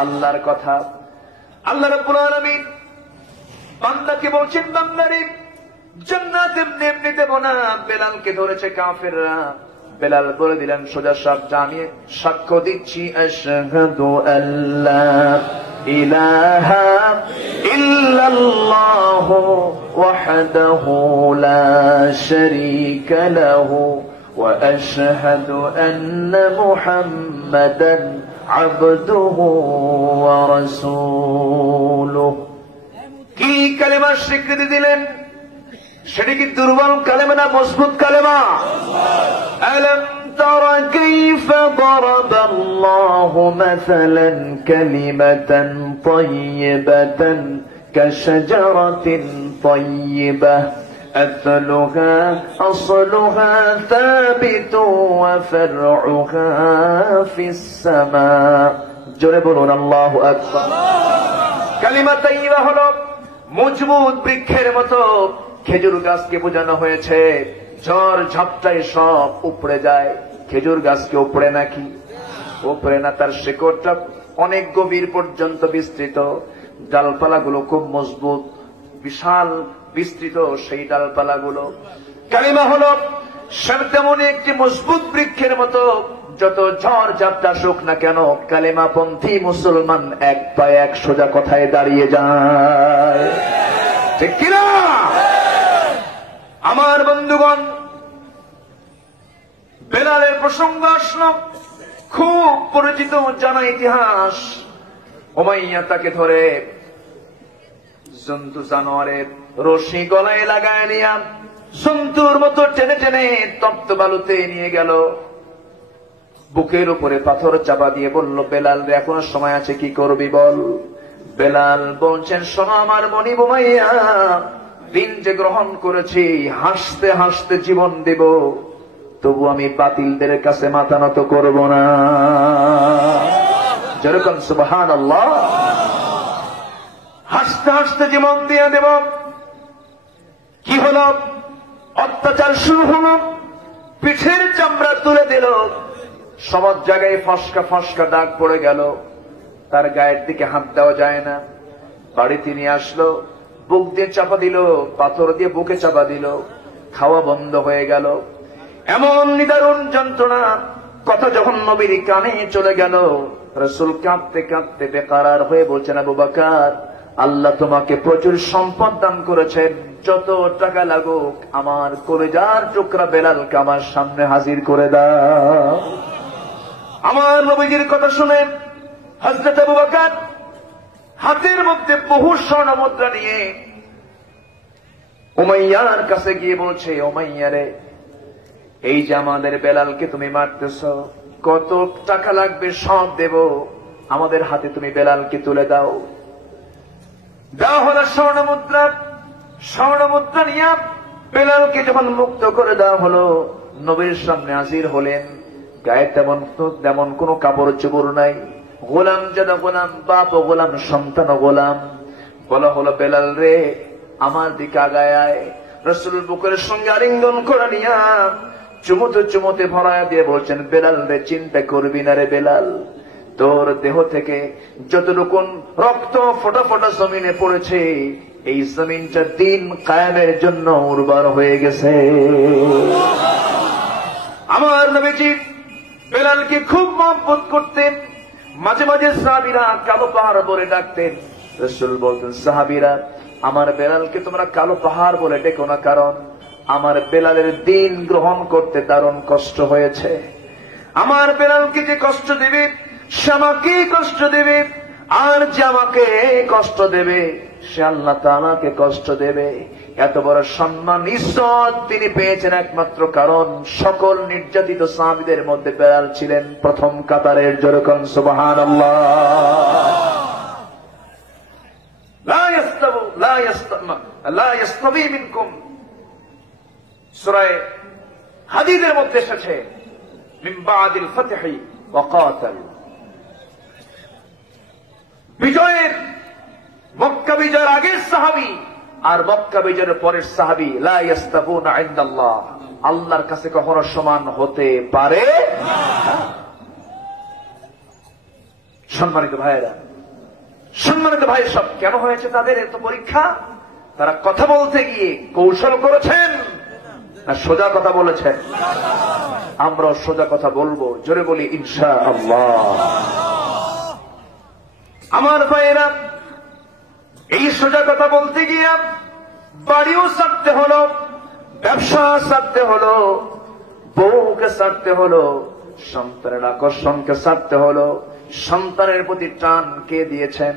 আল্লাহর কথা। আল্লাহ রাব্বুল আলামিন বান্দাকে বলছেন, বান্দারে জান্নাত এমনি এমনি দেব না। বেলালকে ধরেছে কাফেররা। বেলাল বলে দিলেন সোজা সাপ, জানিয়ে সাক্ষ্য দিচ্ছি, আশহাদু আল্লা ইলাহা ইল্লাল্লাহু ওয়াহদাহু লা শারীকা লাহু ওয়া আশহাদু আন্না মুহাম্মাদান আবদুহু ওয়া রাসূলুহু। কি কালেমার স্বীকৃতি দিলেন? সেটা কি দুর্বল কালেমা না মজবুত কালেমা? আলাম তারা কাইফা দারাবাল্লাহু মাসালান কালিমাতান তাইয়্যিবাতান কাশাজারাতিন তাইয়্যিবাহ আসলুহা সাবিতুন ওয়া ফারউহা ফিস সামা। জোরে বলুন আল্লাহু আকবার। কালিমা তাইয়্যিবা হলো মজবুত বৃক্ষের মতো। খেজুর গাছকে বোঝানো হয়েছে, ঝড় ঝাপটায় সব উপড়ে যায়। খেজুর গাছকে উপড়ে নাকি? উপড়ে না, তার শিকড়টা অনেক গভীর পর্যন্ত বিস্তৃত। ডালপালাগুলো খুব মজবুত, বিশাল বিস্তৃত সেই ডালপালাগুলো। কালিমা হলো তেমন একটি মজবুত বৃক্ষের মতো, যত ঝড় ঝাপটা আসুক না কেন কালিমাপন্থী মুসলমান এক পায়ে এক সোজা কথায় দাঁড়িয়ে যায়, ঠিক কিনা? আমার বন্ধুগণ, বেলালের প্রসঙ্গ আসলো, খুব পরিচিত জানা ইতিহাস। উমাইয়া তাকে ধরে জন্তু জানোয়ারের রশি গলায় লাগায় নিয়া জন্তুর মতো টেনে টেনে তপ্ত বালুতে নিয়ে গেল। বুকের উপরে পাথর চাপা দিয়ে বলল, বেলাল রে এখনো সময় আছে, কি করবি বল। বেলাল বলছেন, শোনো আমার মনি উমাইয়া, দিন যে গ্রহণ করেছি হাসতে হাসতে জীবন দেব, তবু আমি বাতিলদের কাছে মাথা নত করব না। যেরকম সুবহানাল্লাহ। হাসতে হাসতে জীবন দিয়ে দেব। কি হলো? অত্যাচার শুরু হলো, পিঠের চামড়া তুলে দিল, সব জায়গায় ফসকা ফসকা দাগ পড়ে গেল, তার গায়ের দিকে হাত দেওয়া যায় না। বাড়িতে নিয়ে আসলো, বুক দিয়ে চাপা দিল, পাথর দিয়ে বুকে চাপা দিল, খাওয়া বন্ধ হয়ে গেল। এমন নিদারুণ যন্ত্রণা কথা যখন নবীর কানে চলে গেল, রাসূল কাঁদতে কাঁদতে বেকারার হয়ে বলছেন, আবু বকর, আল্লাহ তোমাকে প্রচুর সম্পদ দান করেছেন, যত টাকা লাগুক আমার কলিজার টুকরা বেলালকে আমার সামনে হাজির করে দাও। আমার নবীজির কথা শুনে হযরত আবু বকর হাতের মধ্যে বহু স্বর্ণ মুদ্রা নিয়ে উমাইয়ার কাছে গিয়ে বলছে, উমাইয়া রে, এই যে আমাদের বেলালকে তুমি মারতেছ, কত টাকা লাগবে সব দেব, আমাদের হাতে তুমি বেলালকে তুলে দাও। দেওয়া হলো স্বর্ণ মুদ্রা। স্বর্ণ মুদ্রা নিয়ে বেলালকে যখন মুক্ত করে দেওয়া হলো, নবীর সামনে হাজির হলেন। গায়ে তেমন কোন কাপড় চোপড় নাই, গোলাম জাদা গোলাম, বাপ গোলাম, সন্তান গোলাম। বলা হলো, বেলাল রে আমার দিকে আগায় আয়। রাসূল বুকের সঙ্গে আলিঙ্গন করে নিয়া চুমুতে চুমুতে ভরায়া দিয়ে বলছেন, বেলাল রে চিন্তা করবি না রে বেলাল, তোর দেহ থেকে যতটুকু রক্ত ফোটা ফোটা জমিনে পড়েছে, এই জমিনটা দিন কায়েমের জন্য উর্বর হয়ে গেছে। আমার নবীজি বেলালকে খুব মহব্বত করতেন। মাঝে মাঝে সাহাবীরা কালো পাহাড় বলে ডাকতেন। রাসূল বলতেন, সাহাবীরা আমার বেলালকে তোমরা কালো পাহাড় বলে ডেকো না, কারণ আমার বেলালের দিন গ্রহণ করতে দারুণ কষ্ট হয়েছে। আমার বেলালকে যে কষ্ট দেবে সে আমাকে কষ্ট দেবে, আর যে আমাকে কষ্ট দেবে সে আল্লাহ তাআলাকে কষ্ট দেবে। এত বড় সম্মান ইজ্জত তিনি পেয়েছেন একমাত্র কারণ সকল নির্যাতিত সাহাবীদের মধ্যে বেলাল ছিলেন প্রথম কাতারের। যেরকম সুবহানাল্লাহ। লা ইয়াস্তাবি মিনকুম, সূরা হাদীদের মধ্যে এসেছে, মিন বাদিল ফাতহি ওয়া কাতাল। বিজয়ের মক্কা বিজয়ের আগের সাহাবী আর মক্কা বিজয়ের পরের সাহাবী লা ইয়াস্তাবুনা ইনদাল্লাহ, আল্লাহর কাছে কখনো সমান হতে পারে না। সম্মানিত ভাইয়েরা, সম্মানিত ভাই সব, কেন হয়েছে তাদের এত পরীক্ষা? তারা কথা বলতে গিয়ে কৌশল করেছেন না সোজা কথা বলেছেন? আমরাও সোজা কথা বলবো, জোরে বলি ইনশাআল্লাহ। আমার ভাইয়েরা, এই সোজা কথা বলতে গিয়ে বাড়িও ছাড়তে হলো, ব্যবসা ছাড়তে হলো, বউকে ছাড়তে হলো, সন্তানের আকর্ষণকে ছাড়তে হলো। সন্তানের প্রতি টান কে দিয়েছেন?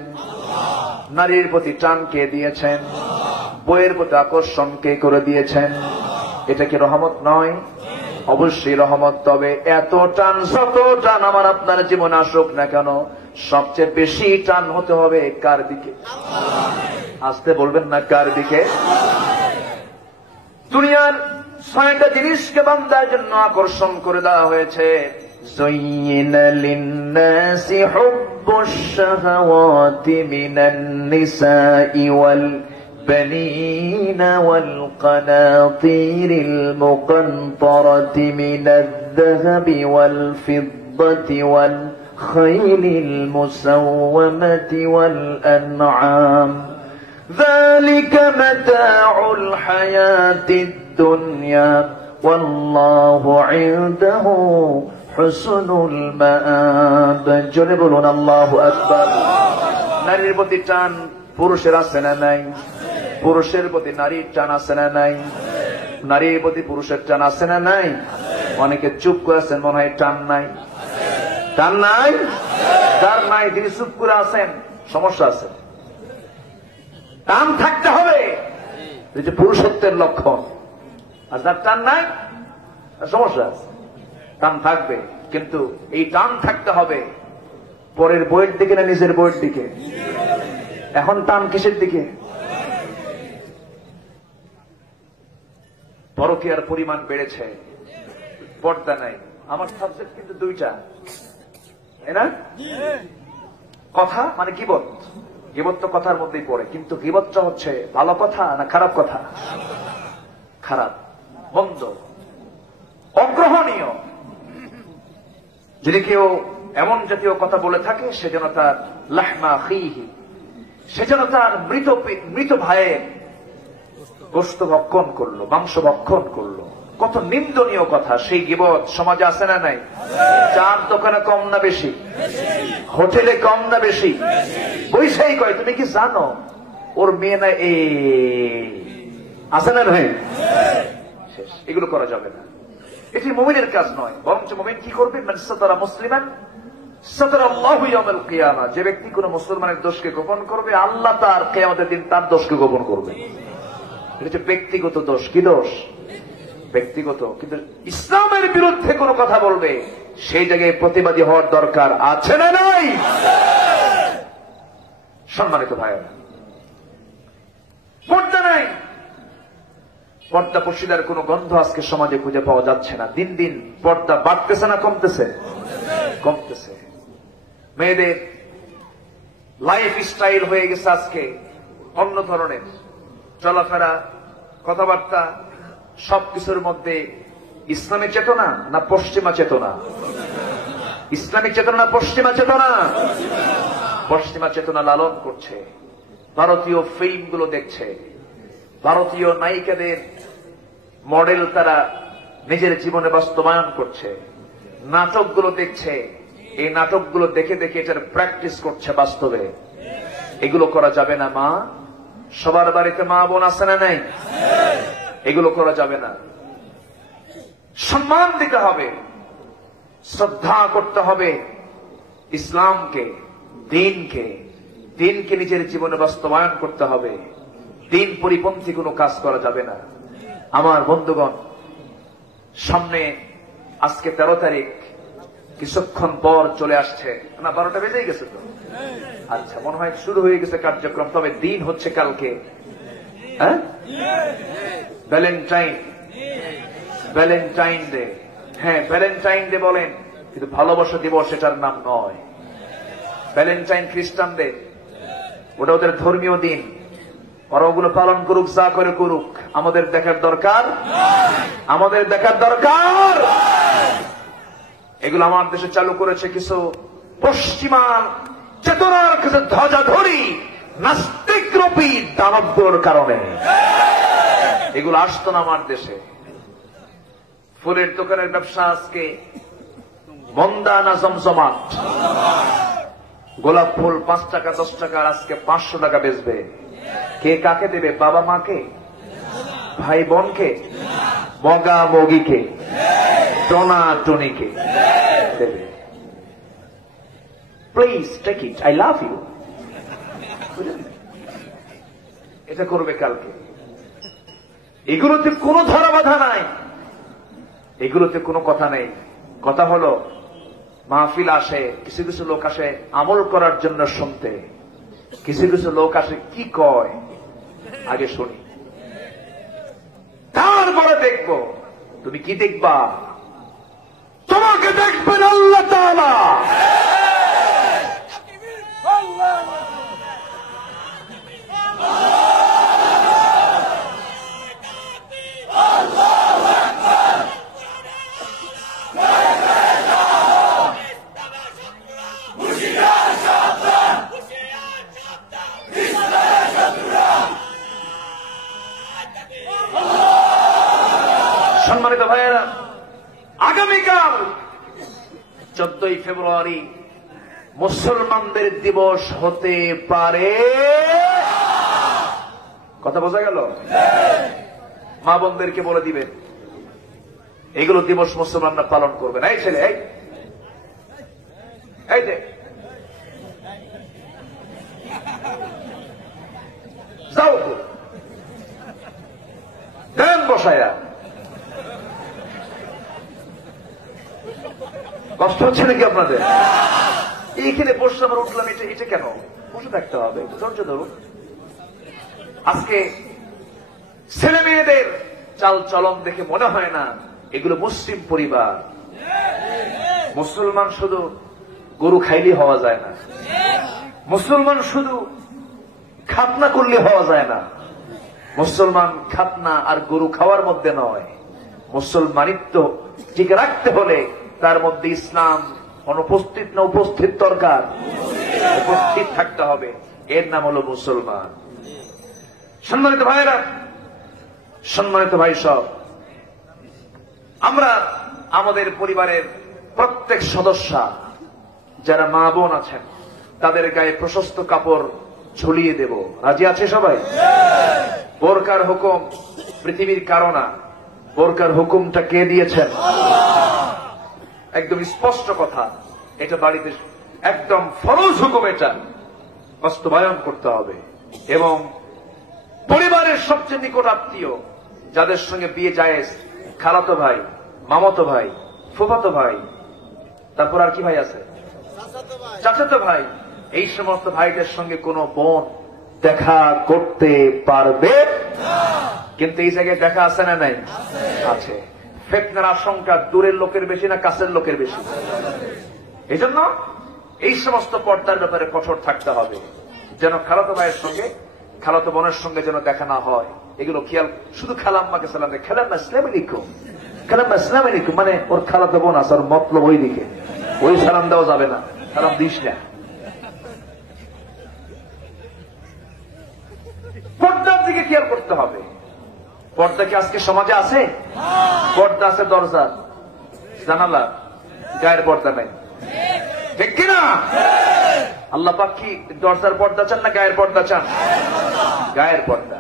নারীর প্রতি টান কে দিয়েছেন? বইয়ের প্রতি আকর্ষণ কে করে দিয়েছেন? এটা কি রহমত নয়? অবশ্যই রহমত। তবে এত টান, যত টান আমার আপনার জীবনে আসুক না কেন, সবচেয়ে বেশি টান হতে হবে কার দিকে? আসতে বলবেন না, কার দিকে? দুনিয়ার 6টা জিনিসকে বান্দার জন্য আকর্ষণ করে দেওয়া হয়েছে। যুয়িনা লিন-নাসি হুব্বুশ শাহাওয়াতি মিনান নিসাই ওয়াল বানিনা ওয়াল কানাতিরিল মুকানতারাতি মিনাদ-যাহাবি ওয়াল ফিদ্দাতি ওয়াল خيل المسومة والأنعام ذلك متاع الحياة الدنيا والله عنده حسن المآب জোরে বলুন আল্লাহু আকবার। নারীর প্রতি টান পুরুষের আছে না নাই? পুরুষের প্রতি নারীর টান আছে না নাই? নারীর প্রতি পুরুষের টান আছে না নাই? অনেকে চুপ করে আছেন, মনে হয় টান নাই। টান নাই? যার নাই তিনি চুপ করে আছেন, সমস্যা আছে। টান থাকতে হবে, যে পুরুষত্বের লক্ষণ। আর যার টান নাই, সমস্যা আছে। টান থাকবে, কিন্তু এই টান থাকতে হবে পরের বইয়ের দিকে না নিজের বইয়ের দিকে? এখন টান কিসের দিকে? পরকীয়ার পরিমাণ বেড়েছে, পর্দা নাই। আমার সাবজেক্ট কিন্তু দুইটা, তাই না? কথা মানে গীবত, গীবত তো কথার মধ্যেই পড়ে, কিন্তু গীবতটা হচ্ছে ভালো কথা না খারাপ কথা? খারাপ, মন্দ, অগ্রহণীয়। যদি কেউ এমন জাতীয় কথা বলে থাকে, সেজন্য তার লাহমা আখিহি, সেজন্য তার মৃত ভাইয়ের গোশত ভক্ষণ করলো, মাংস ভক্ষণ করলো। কত নিন্দনীয় কথা। সেই গীবত সমাজে আছে না নাই? চার দোকানে কম না বেশি? হোটেলে কম না বেশি? বৈশাই কয়, তুমি কি জানো ওর মেয়ে না এ আছে না ভাই? শেষ। এগুলো করা যাবে না, এটি মুমিনের কাজ নয়। বরঞ্চ মুমিন কি করবে? মান সাতারা মুসলিমান সাতারাল্লাহু ইয়াউমাল কিয়ামা। যে ব্যক্তি কোন মুসলমানের দোষকে গোপন করবে, আল্লাহ তার কিয়ামতের দিন তার দোষকে গোপন করবে। এটা হচ্ছে ব্যক্তিগত দোষ। কি দোষ? ব্যক্তিগত। কিন্তু ইসলামের বিরুদ্ধে কোন কথা বলবে, সেই জায়গায় প্রতিবাদী হওয়ার দরকার আছে না নাই? সম্মানিত ভাইয়েরা, পর্দা নাই। পর্দা পশিদার কোন গন্ধ আজকে সমাজে খুঁজে পাওয়া যাচ্ছে না। দিন দিন পর্দা বাড়তেছে না কমতেছে? কমতেছে। মেয়েদের লাইফ স্টাইল হয়ে গেছে আজকে অন্য ধরনের। চলাফেরা, কথাবার্তা, সবকিছুর মধ্যে ইসলামী চেতনা না পশ্চিমা চেতনা? ইসলামিক চেতনা না পশ্চিমা চেতনা? পশ্চিমা চেতনা লালন করছে। ভারতীয় ফিল্মগুলো দেখছে, ভারতীয় নায়িকাদের মডেল তারা নিজের জীবনে বাস্তবায়ন করছে, নাটকগুলো দেখছে, এই নাটকগুলো দেখে দেখে এটার প্র্যাকটিস করছে বাস্তবে। এগুলো করা যাবে না মা। সবার বাড়িতে মা বোন আছে না নাই? এগুলো করা যাবে না। সম্মান দিতে হবে, শ্রদ্ধা করতে হবে ইসলামকে, দিনকে। দিনকে নিজের জীবনে বাস্তবায়ন করতে হবে। দিন পরিপন্থী কোনো কাজ করা যাবে না। আমার বন্ধুগণ, সামনে আজকে 13 তারিখ, কিছুক্ষণ পর চলে আসছে না? 12টা বেজেই গেছে তো। আচ্ছা, মনে হয় শুরু হয়ে গেছে কার্যক্রম। তবে দিন হচ্ছে কালকে, হ্যাঁ, ভ্যালেন্টাইন, ভ্যালেন্টাইন ডে। হ্যাঁ, ভ্যালেন্টাইন ডে বলেন, কিন্তু ভালোবাসা দিবস এটার নাম নয়। ভ্যালেন্টাইন খ্রিস্টানদের, ওটা ওদের ধর্মীয় দিন। ওরা ওগুলো পালন করুক, যা করে করুক, আমাদের দেখার দরকার, আমাদের দেখার দরকার। এগুলো আমার দেশে চালু করেছে কিছু পশ্চিমা চেতনার কিছু ধ্বজাধরী নাস্তিকরূপী দানবগুলোর কারণে। এগুলো আসতো না আমার দেশে। ফুলের দোকানের ব্যবসা আজকে মন্দা না জমজমাট? গোলাপ ফুল 5 টাকা 10 টাকা, আজকে 500 টাকা বেচবে। কে কাকে দেবে? বাবা মাকে, ভাই বোনকে, মগা মগিকে, টোনা টনিকে দেবে। Please take it, I love you. এটা করবে কালকে। এগুলোতে কোনো ধরা বাধা নাই, এগুলোতে কোনো কথা নেই। কথা হলো, মাহফিল আসে, কিছু কিছু লোক আসে আমল করার জন্য শুনতে, কিছু কিছু লোক আসে কি কয় আগে শুনি, তারপরে দেখব। তুমি কি দেখবা? তোমাকে দেখবেন আল্লাহ তাআলা। সম্মানিত ভাইয়েরা, আগামীকাল 14ই ফেব্রুয়ারি মুসলমানদের দিবস হতে পারে। কথা বোঝা গেল? মা বোনদেরকে বলে দিবেন এগুলো দিবস মুসলমানরা পালন করবেন। এই ছেলে, এই যে যাও দেন বসায়া। কষ্ট হচ্ছে নাকি আপনাদের? এইখানে বসে আমার উঠলাম, এটা কেন? বসে থাকতে হবে, ধৈর্য ধরুন। আজকে ছেলে মেয়েদের চাল চলন দেখে মনে হয় না এগুলো মুসলিম পরিবার। মুসলমান শুধু গরু খাইলে হওয়া যায় না, মুসলমান শুধু খাতনা করলে হওয়া যায় না। মুসলমান খাতনা আর গরু খাওয়ার মধ্যে নয়, মুসলমানিত্ব টিকে রাখতে হলে তার মধ্যে ইসলাম অনুপস্থিত না উপস্থিত দরকার? উপস্থিত থাকতে হবে। এর নাম হলো মুসলমান। সম্মানিত ভাইরা, সম্মানিত ভাই সব, আমরা আমাদের পরিবারের প্রত্যেক সদস্য যারা মা বোন আছেন তাদের গায়ে প্রশস্ত কাপড় ঝুলিয়ে দেব। রাজি আছে সবাই? বোরকার হুকুম পৃথিবীর কারো না, বোরকার হুকুমটা কে দিয়েছেন? একদম স্পষ্ট কথা, এটা বাড়িতে একদম ফরজ হুকুম, এটা বাস্তবায়ন করতে হবে। এবং পরিবারের সবচেয়ে নিকট আত্মীয় যাদের সঙ্গে বিয়ে জায়েজ, খালাতো ভাই, মামাতো ভাই, ফুফাতো ভাই, তারপর আর কি ভাই আছে? চাচাতো ভাই, এই সমস্ত ভাইদের সঙ্গে কোনো বোন দেখা করতে পারবে? কিন্তু এই জায়গায় দেখা আছে না নাই? আছে। ফিতনার আশঙ্কা দূরের লোকের বেশি না কাছের লোকের বেশি? এই জন্য এই সমস্ত পর্দার ব্যাপারে কঠোর থাকতে হবে, যেন খালাতো ভাইয়ের সঙ্গে খালাতো বোনের সঙ্গে যেন দেখা না হয়। এগুলো খেয়াল, শুধু খালাম্মাকে সালাম দেয়, খালাম্মা আসসালামু আলাইকুম, খালাম্মা আসসালামু আলাইকুম, মানে ওর খালাতো বোন আছে, ওর মতলব ওই দিকে, ওই সালাম দেওয়া যাবে না, সালাম দিস না। পর্দার দিকে খেয়াল করতে হবে। পর্দা কি আজকে সমাজে আছে? পর্দা আছে দরজা জানালা, গায়ের পর্দা নাই, ঠিক কিনা? আল্লাহ পাক কি দরজার পর্দা চান না গায়ের পর্দা চান? গায়ের পর্দা।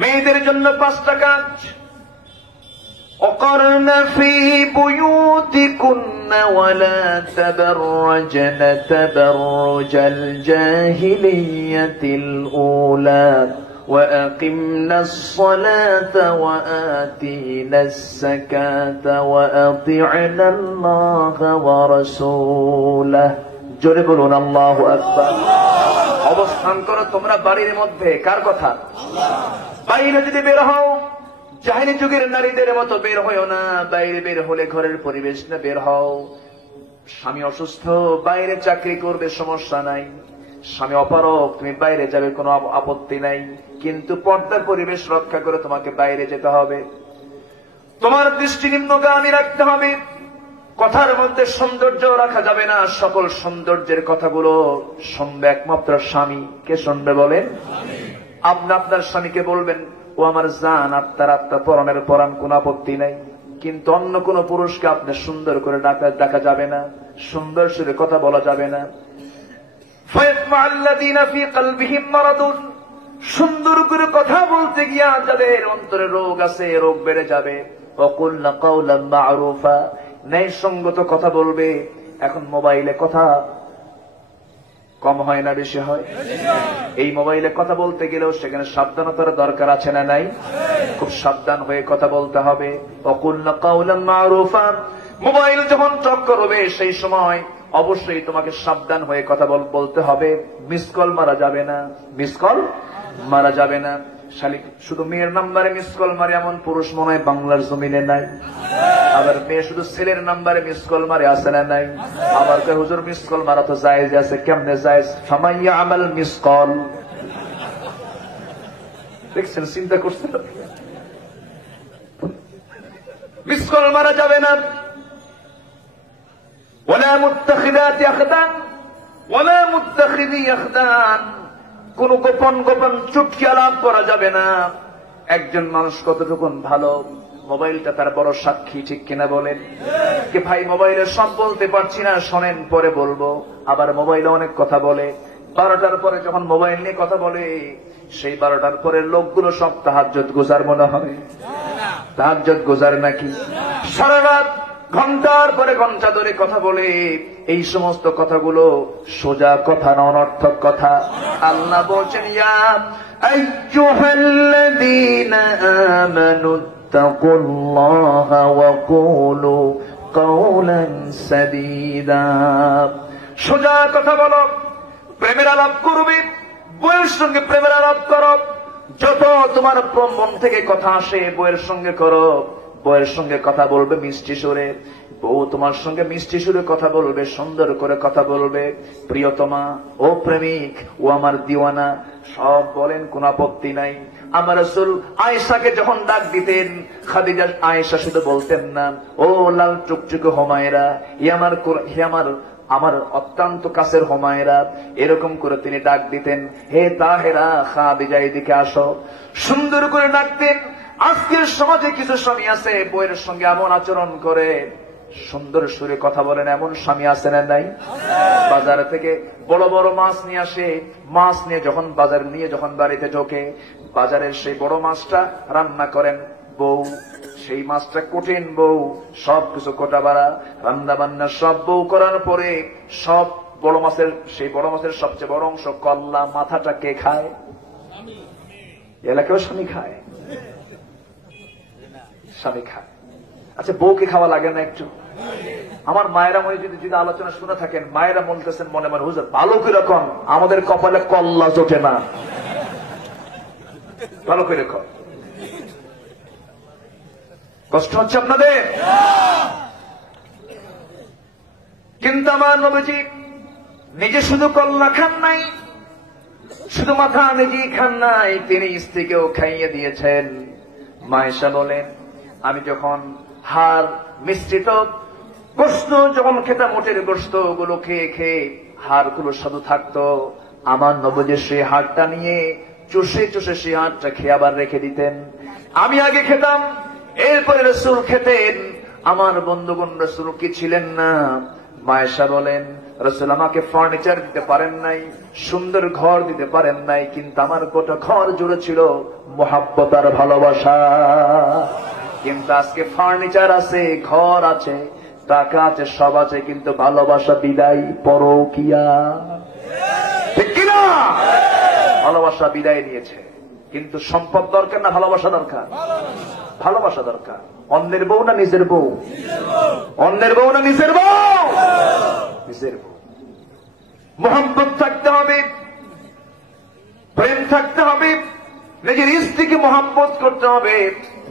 মেয়েদের জন্য 5টা কাজ। وقرن في بيوتكن ولا تبرجن تبرج الجاهلية الأولى وأقمنا الصلاة وآتينا الزكاة وأطعنا الله ورسوله। জোরে বলুন আল্লাহু আকবার। অবস্থান করো তোমরা বাড়ির মধ্যে। কার কথা? বাইরে যদি বের হও জাহিলি যুগের নারীদের মতো বের হও না। বাইরে বের হলে ঘরের পরিবেশ না বের হও। স্বামী অসুস্থ, বাইরে চাকরি করবে, সমস্যা নাই। স্বামী অপারগ, তুমি বাইরে যাবে, কোনো আপত্তি নাই। কিন্তু পর্দার পরিবেশ রক্ষা করে তোমাকে বাইরে যেতে হবে। তোমার দৃষ্টি নিম্নগামী রাখতে হবে। কথার মধ্যে সৌন্দর্য রাখা যাবে না। সকল সৌন্দর্যের কথাগুলো শুনবে একমাত্র স্বামী। কে শুনবে বলেন? আপনি আপনার স্বামীকে বলবেন, ও আমার জান, আপনার আত্মা পরনের পরাণ, কোন আপত্তি নাই। কিন্তু অন্য কোন পুরুষকে আপনি সুন্দর করে ডাকা যাবে না, সুন্দর সুরে কথা বলা যাবে না। সুন্দর করে কথা বলতে গিয়া যাদের অন্তরে রোগ আছে, রোগ বেড়ে যাবে। وَقُلْنَ قَوْلًا مَعْرُوفًا, ন্যায়সঙ্গত কথা বলবে। এখন মোবাইলে কথা কম হয় না বেশি হয়? এই মোবাইলে কথা বলতে গেলেও সেখানে সাবধানতার দরকার আছে না নাই? খুব সাবধান হয়ে কথা বলতে হবে। وَقُلْنَ قَوْلًا مَعْرُوفًا, মোবাইল যখন টক করবে সেই সময় অবশ্যই তোমাকে সাবধান হয়ে কথা বলতে হবে। মিস কল মারা যাবে না, মিস কল মারা যাবে না। শালিক শুধু মেয়ের নাম্বারে মিস কল মারে এমন পুরুষ মনে হয় বাংলার জমিনে নাই। আবার মেয়ে শুধু ছেলের নাম্বারে মিস কল মারে, আছে না নাই? আবার কে হুজুর মিস কল মারা তো জায়েজ আছে। কেমনে জায়েজ? ফামাইয়া আমাল মিস কল। দেখছেন, চিন্তা করছেন? মিস কল মারা যাবে না। ওয়ালা মুত্তাখিদাতি আখদান ওয়ালা মুত্তাখিদি আখদান, কোন গোপন গোপন চুটকি আলাপ করা যাবে না। একজন মানুষ কতটুকু ভালো, মোবাইলটা তার বড় সাক্ষী, ঠিক কিনা বলেন? কি ভাই মোবাইলে সব বলতে পারছি না, শোনেন পরে বলবো। আবার মোবাইলে অনেক কথা বলে। 12টার পরে যখন মোবাইল নিয়ে কথা বলে, সেই 12টার পরে লোকগুলো সব তাহাজ্জুদ গুজার মনে হয়। তাহাজ্জুদ গুজার নাকি? সারা রাত ঘন্টার পরে ঘন্টা ধরে কথা বলে। এই সমস্ত কথাগুলো সোজা কথা না, অনর্থক কথা। আল্লাহ বলছেন, ইয়া আইয়ুহাল্লাযীনা আমানু তাকুল্লাহা ওয়া কুলু কাওলান সাদীদা। সোজা কথা বলো, প্রেমের আলাপ করবে, বউয়ের সঙ্গে প্রেমের আলাপ করো। যত তোমার মন থেকে কথা আসে বউয়ের সঙ্গে করো। বউয়ের সঙ্গে কথা বলবে মিষ্টি সুরে, বউ তোমার সঙ্গে মিষ্টি সুরে কথা বলবে, সুন্দর করে কথা বলবে। প্রিয়তমা, ও প্রেমিক, ও আমার দিওয়ানা, সব বলেন, কোন আপত্তি নাই। আমার রাসূল আয়েশাকে যখন ডাক দিতেন, খাদিজা আয়েশা শুধু বলতেন না, ও লাল টুকটুকে হুমায়রা, আমার অত্যন্ত কাছের হুমায়রা, এরকম করে তিনি ডাক দিতেন। হে তাহেরা, খাদিজা এদিকে আসো, সুন্দর করে ডাকতেন। আজকের সমাজে কিছু স্বামী আছে বউয়ের সঙ্গে এমন আচরণ করে, সুন্দর সুরে কথা বলেন, এমন স্বামী আছে না নাই? বাজার থেকে বড় বড় মাছ নিয়ে আসে, মাছ নিয়ে যখন বাজার নিয়ে যখন বাড়িতে ঢোকে, বাজারের সেই বড় মাছটা রান্না করেন বউ। সেই মাছটা কঠিন বউ, সবকিছু কোটা বাড়া, রান্না বান্না সব বউ করার পরে সব বড় মাছের, সেই বড় মাছের সবচেয়ে বড় অংশ কল্লা, মাথাটা কে খায়? এলাকাও স্বামী খায়, স্বামী খায়। আচ্ছা, বউকে খাওয়া লাগে না একটু? আমার মায়েরা মনে যদি আলোচনা শুনে থাকেন, মায়েরা বলতেছেন মনে মনে, হুজুর ভালো করে কন, আমাদের কপালে কল্লা জোটে না। ভালো করে কন, কষ্ট হচ্ছে আপনাদের? কিন্তু আমার নবীজি নিজে শুধু কল্লা খান নাই, শুধু মাথা নিজেই খান নাই, তিনি স্ত্রীকেও খাইয়ে দিয়েছেন। মায়েশা বলেন, আমি যখন হাড় মিশ্রিত গোস্ত যখন খেতাম, মোটের গোস্ত গুলো খেয়ে খেয়ে হাড়গুলো শুধু থাকতো, আমার নবীজি সেই হাড়টা নিয়ে চুষে চুষে সেই হাড়টা খেয়ে আবার রেখে দিতেন। আমি আগে খেতাম, এরপরে রাসূল খেতেন। আমার বন্ধুগণ, রাসূল কি ছিলেন না? মায়েশা বলেন, রাসূল আমাকে ফার্নিচার দিতে পারেন নাই, সুন্দর ঘর দিতে পারেন নাই, কিন্তু আমার গোটা ঘর জুড়ে ছিল মুহাব্বত আর ভালোবাসা। কিন্তু আজকে ফার্নিচার আছে, ঘর আছে, টাকা আছে, সব আছে, কিন্তু ভালোবাসা বিদায়, পরকিয়া, ঠিক কিনা? ভালোবাসা বিদায় নিয়েছে। কিন্তু সম্পদ দরকার না ভালোবাসা দরকার? ভালোবাসা দরকার। অন্যের বউ না নিজের বউ? অন্যের বউ না নিজের বউ? নিজের বউ। মোহাম্মত থাকতে হবে, প্রেম থাকতে হবে, নিজের স্ত্রীকে মোহাম্মত করতে হবে।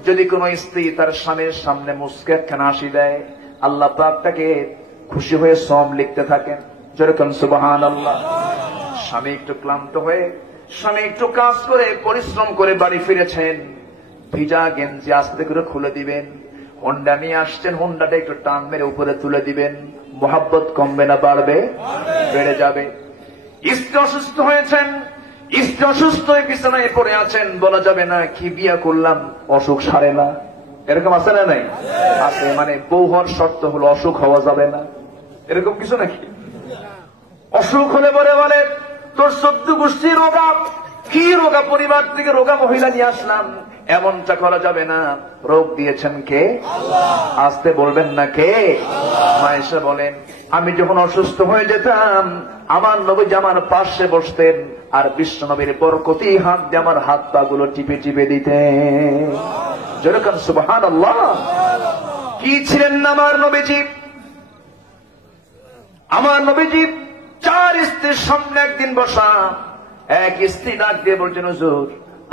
যদি কোন স্ত্রী তার স্বামীর সামনে মুস্কে একখানা হাসি দেয়, আল্লাহ পাক তাকে খুশি হয়ে সওয়াব লিখতে থাকেন। যেরকম সুবহানাল্লাহ। স্বামী একটু ক্লান্ত হয়ে, স্বামী একটু কাজ করে পরিশ্রম করে বাড়ি ফিরেছেন, ভিজা গেঞ্জি আস্তে করে খুলে দিবেন। হোন্ডা নিয়ে আসছেন, হোন্ডাটা একটু টান মেরে উপরে তুলে দিবেন। মোহাব্বত কমবে না বাড়বে? বেড়ে যাবে। স্ত্রী অসুস্থ হয়েছেন, স্ত্রী অসুস্থ হয়ে বিছানায় পড়ে আছেন, বলা যাবে না কি বিয়া করলাম অসুখ সারে না, এরকম আছে না নাই? আছে। মানে বউ হওয়ার শর্ত হলো অসুখ হওয়া যাবে না, এরকম কিছু নাকি? অসুখ হলে বলে বলে তোর 14 গোষ্ঠী রোগা, কি রোগা, পরিবার থেকে রোগা মহিলা নিয়ে আসলাম, এমনটা করা যাবে না। রোগ দিয়েছেন কে? আল্লাহ। আসতে বলবেন না কে? মায়েশা বলেন, আমি যখন অসুস্থ হয়ে যেতাম, আমার নবী আমার পাশে বসতেন, আর বিশ্ব নবীর বরকতি হাত দিয়ে আমার হাত পা গুলো টিপে টিপে দিতেন। যেরকম সুবহানাল্লাহ। কি ছিলেন না আমার নবীজি? আমার নবীজি 4 স্ত্রীর সামনে একদিন বসা, এক স্ত্রী ডাক দিয়ে বলছেন, হুজুর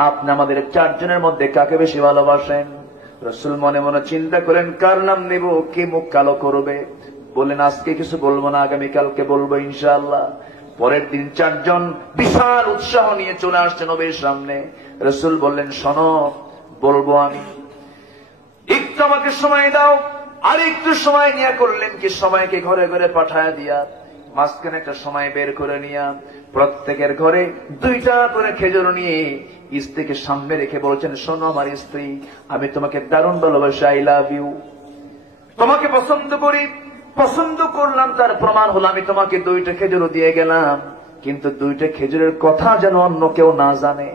আপনি আমাদের 4 জনের মধ্যে কাকে বেশি ভালোবাসেন? রাসূল মনে মনে চিন্তা করেন, কার নাম নেব, কে মুখ কালো করবে। বললেন, আজকে কিছু বলবো না, আগামীকালকে বলবো ইনশাআল্লাহ। পরের দিন 4 জন বিশাল উৎসাহ নিয়ে চলে আসছে নবীর সামনে। রাসূল বললেন, শোনো, বলবো আমি, একটু আমাকে সময় দাও। আর একটু সময় নিয়ে করলেন কি, সময়কে ঘরে ঘরে পাঠায় দিয়া মাঝখানে একটা সময় বের করে নিয়ে প্রত্যেকের ঘরে 2টা করে খেজুর নিয়ে স্ত্রীকে সামনে রেখে বলছেন, শোনো আমার স্ত্রী, আমি তোমাকে দারুণ ভালোবাসি, আই লাভ ইউ, তোমাকে পছন্দ করি, পছন্দ করলাম, তার প্রমাণ হলো আমি তোমাকে 2টা খেজুর দিয়ে গেলাম, কিন্তু 2টা খেজুরের কথা যেন অন্য কেউ না জানে।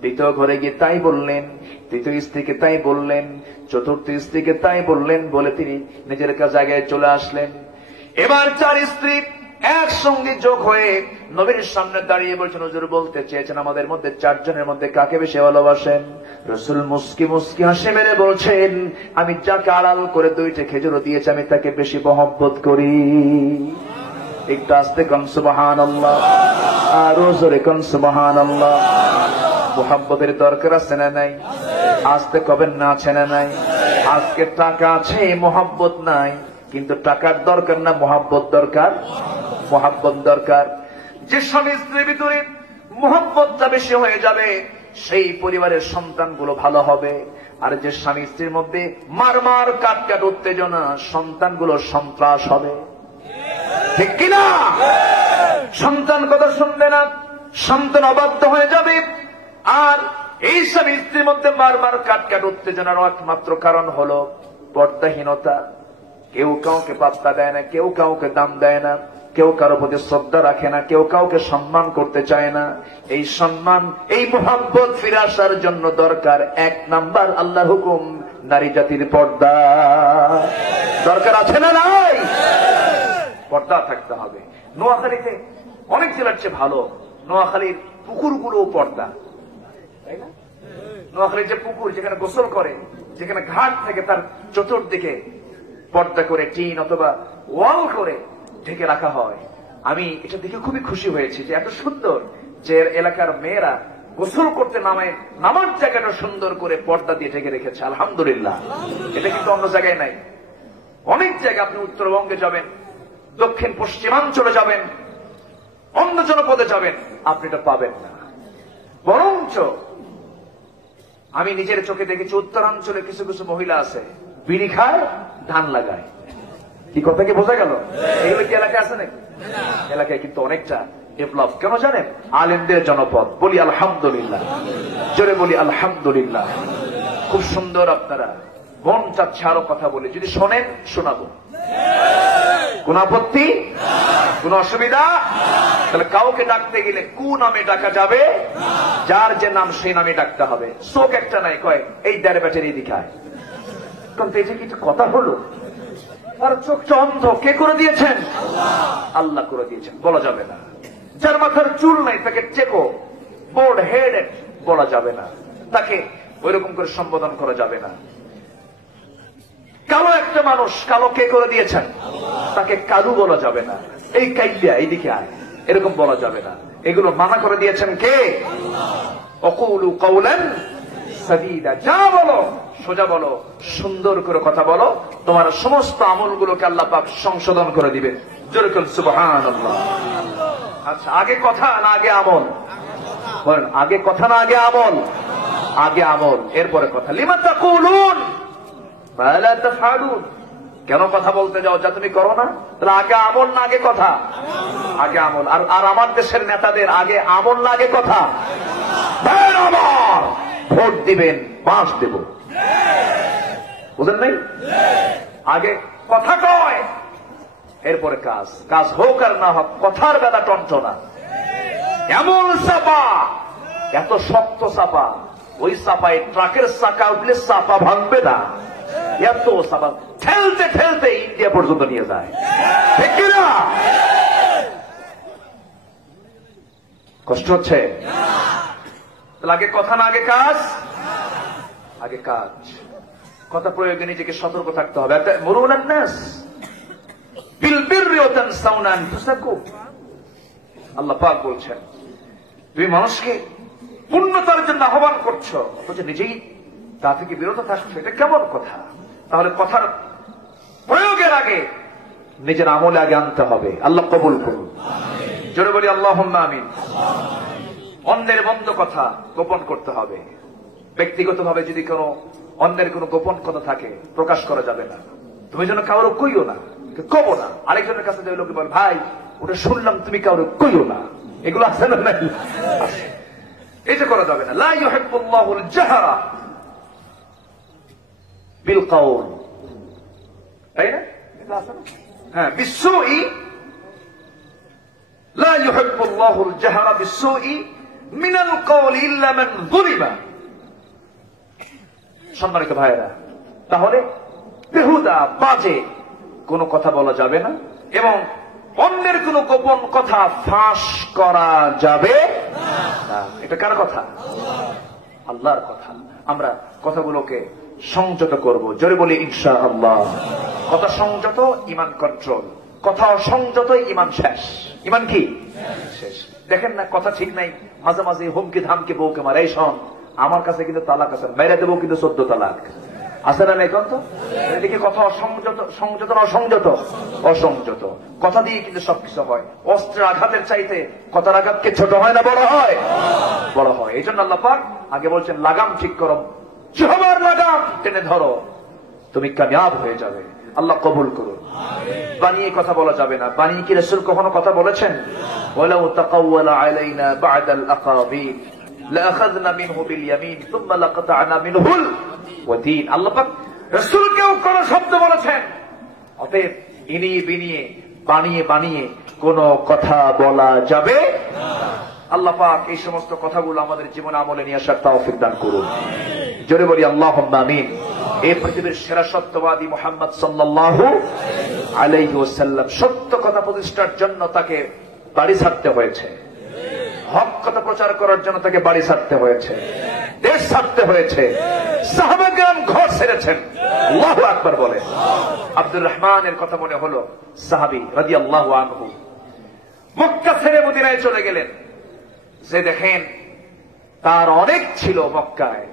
দ্বিতীয় ঘরে গিয়ে তাই বললেন, তৃতীয় স্ত্রীকে তাই বললেন, চতুর্থ স্ত্রীকে তাই বললেন, বলে তিনি নিজের জায়গায় চলে আসলেন। এবার 4 স্ত্রী একসঙ্গে যোগ হয়ে নবীর সামনে দাঁড়িয়ে বলছেন, হুজুর বলতে চেয়েছেন আমাদের মধ্যে 4 জনের মধ্যে কাকে বেশি ভালোবাসেন? রাসূল মুস্কি মুস্কি হাসি মেরে বলছেন, আমি যাকে আড়াল করে 2টা খেজুর দিয়েছি আমি তাকে বেশি মহব্বত করি। একটু আস্তে কোন সুবহানাল্লাহ, আরো জোরে কোন সুবহানাল্লাহ। মোহাব্বতের দরকার আছে না নাই? আস্তে কবেন না, আছে না নাই? আজকে টাকা আছে, মোহাব্বত নাই, কিন্তু টাকার দরকার না, মোহাব্বত দরকার। মোহাব্বত দরকার। যে স্বামী স্ত্রীর ভিতরে মোহাব্বতটা বেশি হয়ে যাবে সেই পরিবারের সন্তানগুলো ভালো হবে। আর যে স্বামী স্ত্রীর মধ্যে মার মার কাট কাট উত্তেজনা, সন্তানগুলো সন্ত্রাস হবে, ঠিক কিনা? সন্তান কথা শুনবে না, সন্তান অবাধ্য হয়ে যাবে। আর এই স্বামী স্ত্রীর মধ্যে মার মার কাট কাট উত্তেজনার একমাত্র কারণ হলো পর্দাহীনতা। কেউ কাউকে পাত্তা দেয় না, কেউ কাউকে দাম দেয় না, কেউ কারো প্রতি শ্রদ্ধা রাখে না, কেউ কাউকে সম্মান করতে চায় না। এই সম্মান, এই মোহাব্বত ফিরে আসার জন্য দরকার 1 নাম্বার আল্লাহর হুকুম, নারী জাতির পর্দা। দরকার আছে না নাই? পর্দা থাকতে হবে। নোয়াখালীতে অনেক জেলার চেয়ে ভালো, নোয়াখালীর পুকুরগুলো পর্দা, তাই না? নোয়াখালীর যে পুকুর, যেখানে গোসল করে, যেখানে ঘাট থেকে তার চতুর্দিকে পর্দা করে টিন অথবা ওয়াল করে ঢেকে রাখা হয়। আমি এটা দেখে খুবই খুশি হয়েছি যে এত সুন্দর, যে এলাকার মেয়েরা গোসল করতে নামার জায়গাটা সুন্দর করে পর্দা দিয়ে ঢেকে রেখেছে। আলহামদুলিল্লাহ। এটা কিন্তু অন্য জায়গায় নাই। অনেক জায়গায় আপনি উত্তরবঙ্গে যাবেন, দক্ষিণ পশ্চিমাঞ্চলে যাবেন, অন্য জনপদে যাবেন, আপনি এটা পাবেন না। বরঞ্চ আমি নিজের চোখে দেখেছি উত্তরাঞ্চলে কিছু কিছু মহিলা আছে, বিড়ি খায়, ধান লাগায়। কি কথা কি বোঝা গেল? এগুলো কি এলাকায় আছে নাকি? এলাকায় কিন্তু অনেকটা ডেভেলপ। কেন জানেন? আলেমদের জনপদ। বলি আলহামদুলিল্লাহ, জোরে বলি আলহামদুলিল্লাহ। খুব সুন্দর। আপনারা মন চাচ্ছে আরো কথা বলে, যদি শোনেন শোনাবো, কোন আপত্তি, কোন অসুবিধা? তাহলে কাউকে ডাকতে গেলে কোন নামে ডাকা যাবে? যার যে নাম সেই নামে ডাকতে হবে। চোখ একটা নাই, কয় এই দ্বারে ব্যাটের এই দিকায়, কিন্তু এটা কি কথা হলো? আর চোখটা অন্ধ কে করে দিয়েছেন? আল্লাহ করে দিয়েছেন, বলা যাবে না। যার মাথার চুল নাই তাকে চেকো, বোর্ড হেড বলা যাবে না, তাকে ওইরকম করে সম্বোধন করা যাবে না। কালো একটা মানুষ, কালো কে করে দিয়েছেন? তাকে কালু বলা যাবে না। এই কাইলিয়া, এইদিকে আয়, এরকম বলা যাবে না। এগুলো মানা করে দিয়েছেন কে? অকুলু কওলান সাদীদা। যা বলো সোজা বলো, সুন্দর করে কথা বলো, তোমার সমস্ত আমলগুলোকে আল্লাহ পাক সংশোধন করে দিবেন। জোরে বলুন সুবহানাল্লাহ। আচ্ছা, আগে কথা না আগে আমল? বলেন, আগে কথা না আগে আমল? আগে আমল, এরপরে কথা। লিমা তাকুলুন মা লা তাফআলুন। কেন কথা বলতে যাও যা তুমি করো না? তাহলে আগে আমল না আগে কথা? আগে আমল। আর আমার দেশের নেতাদের আগে আমল না আগে কথা? ভোট দিবেন, বাঁশ দেব, বুঝেন নাই? আগে কথা কয়, এরপরে কাজ। কাজ হোক আর না হোক, কথার বেলা টনটনা। এমন চাপা, এত শক্ত চাপা, ওই চাপায় ট্রাকের চাকা উঠলে চাপা ভাঙবে না। এত চাপা ঠেলতে ঠেলতে ইন্ডিয়া পর্যন্ত নিয়ে যায়, ঠিক কিনা? কষ্ট হচ্ছে? আগে কথা না আগে কাজ? আগে কাজ। কথা প্রয়োগে নিজেকে সতর্ক থাকতে হবে। মুরুনান নাস বিল বিররি ওয়া তানসাউনা আনফুসাকুম। আল্লাহ পাক বলছেন, তুমি মানুষকে পূর্ণতার জন্য আহ্বান করছো, অথচ নিজেই তা থেকে বিরত থাকছো। এটা কেমন কথা? তাহলে কথার প্রয়োগের আগে নিজের আমলে আগে আনতে হবে। আল্লাহ কবুল করুন। জোরে বলি আল্লাহুম্মা আমিন। অন্যের মন্দ কথা গোপন করতে হবে। ব্যক্তিগতভাবে যদি কোনো অন্যের কোনো গোপন কথা থাকে, প্রকাশ করা যাবে না। তুমি যেন কারো কইও না, কবো না। আরেকজনের কাছে যাই লোকে বল, ভাই ওটা শুনলাম তুমি কাউরে কইও না, এগুলো আছে না নাই? এটা করা যাবে না। লা ইউহিব্বুল্লাহুল জাহরা বিল কাউল, তাই না? এটা আছে না? হ্যাঁ, বিসসুই, লা ইউহিব্বুল্লাহুল জাহরা বিসসুই মিনাল কাউলি ইল্লা মান যুলিমা। সম্মানিত ভাইরা, তাহলে বেহুদা বাজে কোনো কথা বলা যাবে না এবং অন্যের কোন গোপন কথা ফাঁস করা যাবে না। এটা কার কথা? আল্লাহর কথা। আমরা কথাগুলোকে সংযত করব, জোরে বলি ইনশাআল্লাহ। কথা সংযত, ইমান কন্ট্রোল। কথা সংযত, ইমান শেষ। ইমান কি শেষ? দেখেন না, কথা ঠিক নাই, মাঝে মাঝে হুমকি ধামকি বউকে মারে, এই শোন আমার কাছে কিন্তু তালাক আছে, মেরে দেবো কিন্তু 14 তালাক আছে না? নাই তো এদিকে কথা অসংযত, সংযত না অসংযত? অসংযত। কথা দিয়ে কিন্তু সবকিছু হয়। অস্ত্রের আঘাতের চাইতে কথার আঘাতকে ছোট হয় না বড় হয়? বড় হয়। এই জন্য আল্লাহ পাক আগে বলছেন লাগাম ঠিক করো, জিহ্বার লাগাম টেনে ধরো, তুমি কামিয়াব হয়ে যাবে। আল্লাহ কবুল করুন। বানিয়ে কথা বলা যাবে না। বানিয়ে কি রাসূল কখনো কথা বলেছেন? ওয়ালাউ তাকাওয়ালা আলাইনা বা'দাল আকাবির লাআখাযনা মিনহু বিল ইয়ামিন সুম্মা লাকাতা'না মিনহুল ওয়াতিন। আল্লাহ পাক রাসূলকেও কোন শব্দ বলেছেন। অতএব ইনিয়ে বিনিয়ে বানিয়ে বানিয়ে কোন কথা বলা যাবে না। আল্লাহ পাক এই সমস্ত কথাগুলো আমাদের জীবনে আমলে নিয়ে আসার তৌফিক দান করুন। জোরে বলি আল্লাহুম্মা আমিন। এই পৃথিবীর সেরা সত্যবাদী মুহাম্মদ সাল্লাল্লাহু আলাইহি ওয়াসাল্লাম, সত্য কথা প্রতিষ্ঠার জন্য তাকে বাড়ি ছাড়তে হয়েছে, হক কথা প্রচার করার জন্য তাকে বাড়ি ছাড়তে হয়েছে, দেশ ছাড়তে হয়েছে, সাহাবাগণ ঘর ছেড়েছেন। আল্লাহু আকবার বলে। আব্দুর রহমানের কথা মনে হলো, সাহাবী রাদিয়াল্লাহু আনহু মক্কা ছেড়ে মদিনায় চলে গেলেন। যে দেখেন তার অনেক ছিল মক্কায়,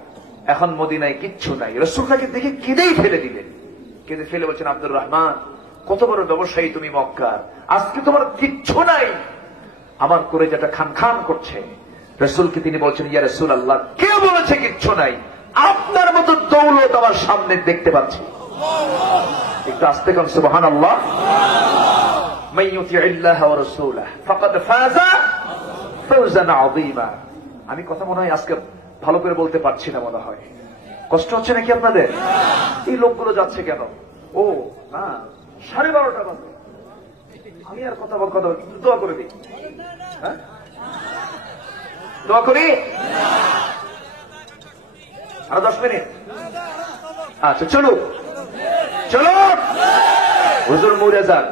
এখন মদিনায় কিচ্ছু নাই। রাসূলকে দেখে কেঁদেই ফেলে দিলেন। কেঁদে ফেলে বলছেন, আব্দুর রহমান কত বড় ব্যবসায়ী তুমি মক্কার, আজকে তোমার কিচ্ছু নাই, আমার কলেজাটা খান খান করছে। রাসূলকে তিনি বলছেন, ইয়া রাসূলুল্লাহ, কে বলেছে কিচ্ছু নাই? আপনার মতো দৌলত আমার সামনে দেখতে পাচ্ছি। একটু আস্তে কোন সুবহানাল্লাহ। মান ইউতিইল্লাহ ওয়া রাসূলাহু ফাকাদ ফাযা ফাওজান আযীমা। আমি কথা মনে হয় আজকে ভালো করে বলতে পারছি না, মনে হয় কষ্ট হচ্ছে নাকি আপনাদের? এই লোকগুলো যাচ্ছে কেন? ও না, 12:30 বাজে। আমি আর কথা দোয়া করে দিই। হ্যাঁ, দোয়া করি। আর 10 মিনিট। আচ্ছা চলো চলো, হুজুর মুড়ে যান,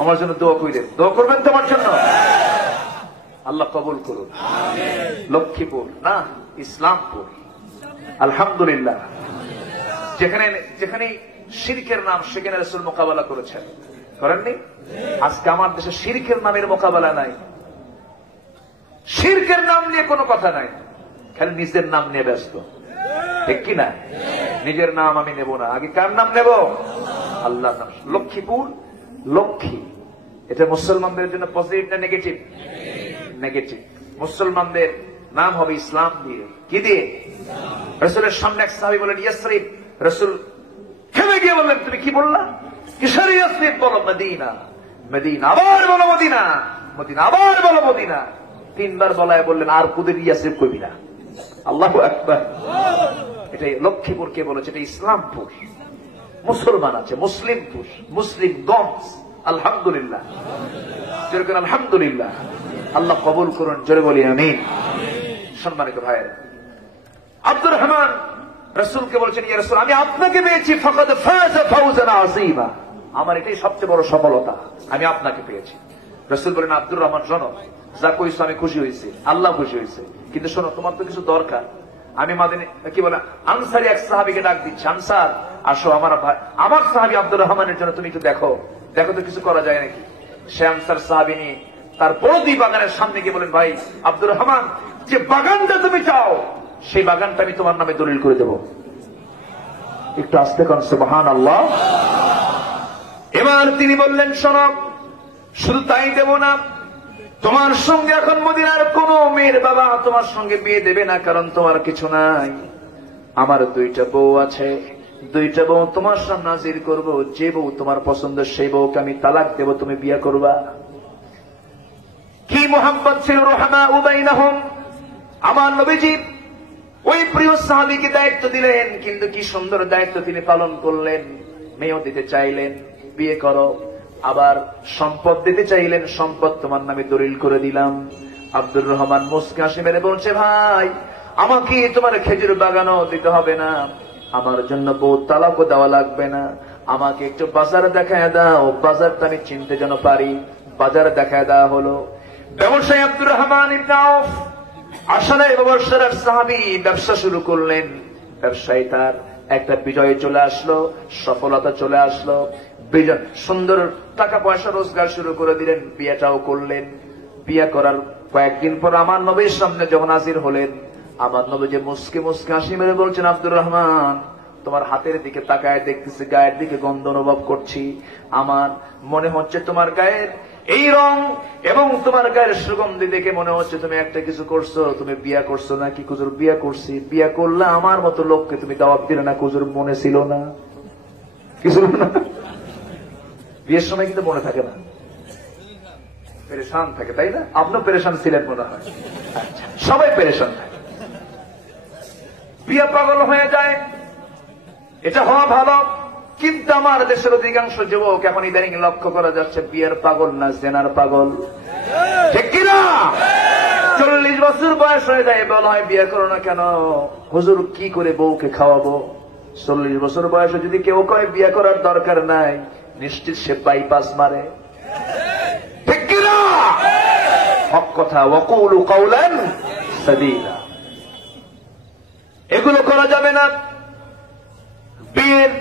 আমার জন্য দোয়া কইলেন। দোয়া করবেন তোমার জন্য, আল্লাহ কবুল করুন। লক্ষ্মীপুর না, ইসলামপুর, আলহামদুলিল্লাহ। যেখানে যেখানে শিরকের নাম, সেখানে রাসূল মোকাবেলা করেছেন, করেননি? আজকে আমার দেশে শিরকের নামের মোকাবেলা নাই, শিরকের নাম নিয়ে কোনো কথা নাই, খালি নিজের নাম নিয়ে ব্যস্ত, ঠিক কি না? নিজের নাম আমি নেব না, আগে কার নাম নেব? আল্লাহর নাম। লক্ষ্মীপুর, লক্ষ্মী, এটা মুসলমানদের জন্য পজিটিভ না নেগেটিভ? নেগেটিভ। মুসলমানদের নাম হবে ইসলাম দিয়ে। কি দিয়ে? রাসূলের সামনে এক সাহাবী বলেন ইয়াসরিব। রাসূল থেমে গিয়ে বললেন, তুমি কি বললা? কিসের ইয়াসরিব? বলো মদিনা। মদিনা। আবার বলো মদিনা। মদিনা। আবার বলো মদিনা। 3 বার বলায় বললেন, আর কুদের ইয়াসরিব কইবি না। আল্লাহু আকবার। এটাই লক্ষ্মীপুর কে বলেছে? এটা ইসলামপুর। মুসলমান আছে, মুসলিমপুর, মুসলিমগঞ্জ। আলহামদুলিল্লাহ, যেরকম আলহামদুলিল্লাহ। আল্লাহ কবুল করুন, জোরে বলি আমিন। সম্মানিত ভাইয়েরা, আব্দুর রহমান রাসূলকে বলছেন, ইয়া রাসূল, আমি আপনাকে পেয়েছি, ফাকাদ ফাযা ফাওজান আযীমা, আমার এটাই সবচেয়ে বড় সফলতা, আমি আপনাকে পেয়েছি। রাসূল বলেন, আব্দুর রহমান শোনো, যা কইছো আমি খুশি হয়েছি, আল্লাহ খুশি হয়েছে, কিন্তু শোনো তোমার তো কিছু দরকার। আমি মাদিনী কি বলে আনসারী এক সাহাবীকে ডাক দিচ্ছি, আনসার আসো, আমার ভাই, আমার সাহাবী আব্দুর রহমানের জন্য তুমি একটু দেখো, দেখো তো কিছু করা যায় নাকি। সে আনসার সাহাবী নিয়ে তার বড়দি বাগানের সামনে গিয়ে বলেন, ভাই আব্দুর রহমান, যে বাগানটা তুমি চাও সেই বাগানটা আমি তোমার নামে দলিল করে দেব। একটু আস্তে কোন সুবহানাল্লাহ। এবার তিনি বললেন, শোনো, শুধু তাই দেব না, তোমার সঙ্গে এখন মদিনার কোন মেয়ের বাবা তোমার সঙ্গে বিয়ে দেবে না, কারণ তোমার কিছু নাই। আমার 2টা বউ আছে, দুইটা বউ তোমার সামনে হাজির করব, যে বউ তোমার পছন্দ সেই বউকে আমি তালাক দেব, তুমি বিয়ে করবা। কি মোহাম্মত ছিল রহমা উবাইনাহুম। আমার নবীজি ওই প্রিয় সাহাবীকে দায়িত্ব দিলেন, কিন্তু কি সুন্দর দায়িত্ব তিনি পালন করলেন। মেয়েও দিতে চাইলেন, বিয়ে করো। আবার সম্পদ দিতে চাইলেন, সম্পদ তোমার নামে দলিল করে দিলাম। আব্দুর রহমান মুস্কি হাসি মেরে বলছে, ভাই আমাকে তোমার খেজুর বাগানও দিতে হবে না, আমার জন্য বউ তালাকও দেওয়া লাগবে না, আমাকে একটু বাজার দেখায় দাও, বাজারটা আমি চিনতে যেন পারি। বাজার দেখায় দেওয়া হলো। ব্যবসায়ী আব্দুর রহমান ইবনে আউফ আসলে ব্যবসার সাহাবী, ব্যবসা শুরু করলেন। ব্যবসায়ী তার একটা বিজয়ে চলে আসলো, সফলতা চলে আসলো, সুন্দর টাকা পয়সা রোজগার শুরু করে দিলেন, বিয়েটাও করলেন। বিয়ে করার কয়েকদিন পর আমার নবীর সামনে যখন হাজির হলেন, আমার নবী যে মুস্কি মুস্কি হাসি মেরে বলছেন, আব্দুর রহমান তোমার হাতের দিকে তাকায় দেখতেছি, গায়ের দিকে গন্ধ অনুভব করছি, আমার মনে হচ্ছে তোমার গায়ের এই রং এবং তোমার গায়ের সুগন্ধি দেখে মনে হচ্ছে তুমি একটা কিছু করছো, তুমি বিয়া করছো নাকি? কুজুর বিয়া করছি। বিয়া করলে আমার মতো লোককে তুমি দাওয়াত দিলে না কুজুর? মনে ছিল না কিছু না? বিয়ের সময় কিন্তু মনে থাকে না, পেরেশান থাকে, তাই না? আপনিও পেরেশান ছিলেন মনে হয়। আচ্ছা, সবাই পেরেশান থাকে, বিয়ে পাগল হয়ে যায়, এটা হওয়া ভালো। কিন্তু আমার দেশের অধিকাংশ যুবক এখন ইদানিং লক্ষ্য করা যাচ্ছে বিয়ের পাগল না জেনার পাগল, ঠিক কিনা? 40 বছর বয়স হয়ে যায়, বলা হয় বিয়ে করো না কেন? হুজুর কি করে বউকে খাওয়াবো? 40 বছর বয়সে যদি কেউ কয় বিয়ে করার দরকার নাই, নিশ্চিত সে বাইপাস মারে, ঠিক কিনা? হক কথা, ওয়াকুলু কাওলান সাদীদা। এগুলো করা যাবে না। বিয়ের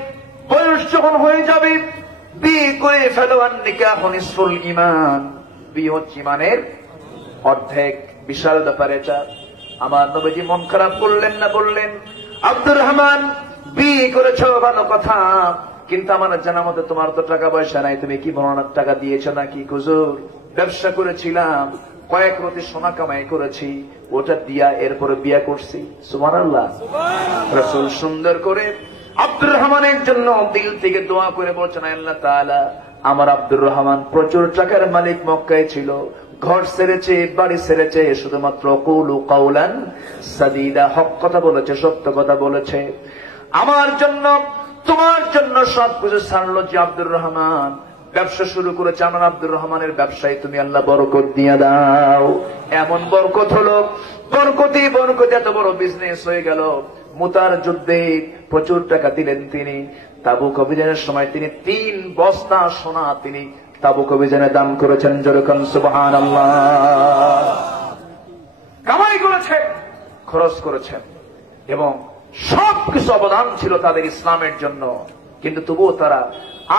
বয়স যখন হয়ে যাবে, বিয়ে করে ফেলোয়ান নিকাহ নিসফুল ঈমান, বিয়ে হচ্ছে ঈমানের অর্ধেক। বিশাল ব্যাপার এটা। আমার নবীজি মন খারাপ করলেন না, বললেন, আব্দুর রহমান বিয়ে করেছো ভালো কথা, কিন্তু আমার জানা মতে তোমার তো টাকা পয়সা নাই, তুমি কি মনে টাকা দিয়েছ নাকি? হুজুর ব্যবসা করেছিলাম, কয়েক রতি সোনা কামাই করেছি, ওটা দিয়া এরপরে বিয়া করছি। সুবহানাল্লাহ। রাসূল সুন্দর করে আব্দুর রহমানের জন্য দিল থেকে দোয়া করে বলছেন, আল্লাহ তাআলা আমার আব্দুর রহমান প্রচুর টাকার মালিক, মক্কায় ছিল, ঘর ছেড়েছে, বাড়ি ছেড়েছে, শুধুমাত্র কুলু কাওলান সাদীদা, হক কথা বলেছে, সত্য কথা বলেছে। আমার জন্য তোমার জন্য সবকিছু ছাড়লো যে আব্দুর রহমান ব্যবসা শুরু করেছে। আমার আব্দুর রহমানের ব্যবসায় তুমি আল্লাহ বরকত দিয়ে দাও। এমন বরকত হলো, বরকতি বরকতি এত বড় বিজনেস হয়ে গেল। মুতার যুদ্ধে প্রচুর টাকা দিলেন তিনি। তাবুক অভিযানের সময় তিনি 3 বস্তা সোনা তিনি তাবুক অভিযানে দান করেছেন। যেরকম সুবহানাল্লাহ। কামাই করেছেন, খরচ করেছেন, এবং সবকিছু অবদান ছিল তাদের ইসলামের জন্য। কিন্তু তবুও তারা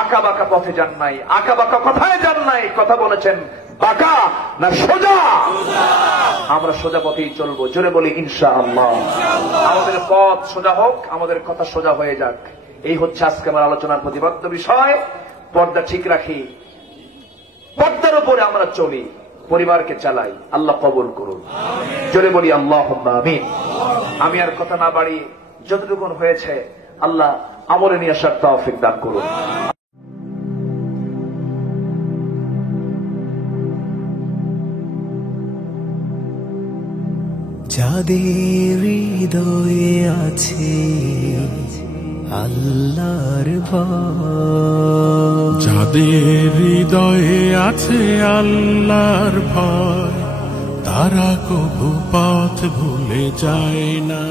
আঁকা বাঁকা পথে যান নাই, আঁকা বাঁকা কথায় যান নাই। কথা বলেছেন বাঁকা না সোজা? আমরা সোজা পথেই চলবো। জোরে বলি ইনশাআল্লাহ। আমাদের পথ সোজা হোক, আমাদের কথা সোজা হয়ে যাক। এই হচ্ছে আজকে আমার আলোচনার প্রতিপাদ্য বিষয়। পর্দা ঠিক রাখি, পর্দার উপরে আমরা চলি, পরিবারকে চালাই। আল্লাহ কবুল করুন। জোরে বলি আল্লাহুম্মা আমিন। আমি আর কথা না বাড়ি, যতটুকু হয়েছে আল্লাহ আমলে নিয়ে আসার তৌফিক দান করুন। যাদের হৃদয়ে আছে আল্লাহর ভয়, যাদের হৃদয়ে আছে আল্লাহর ভয়, তারা কবু পথ ভুলে যায় না।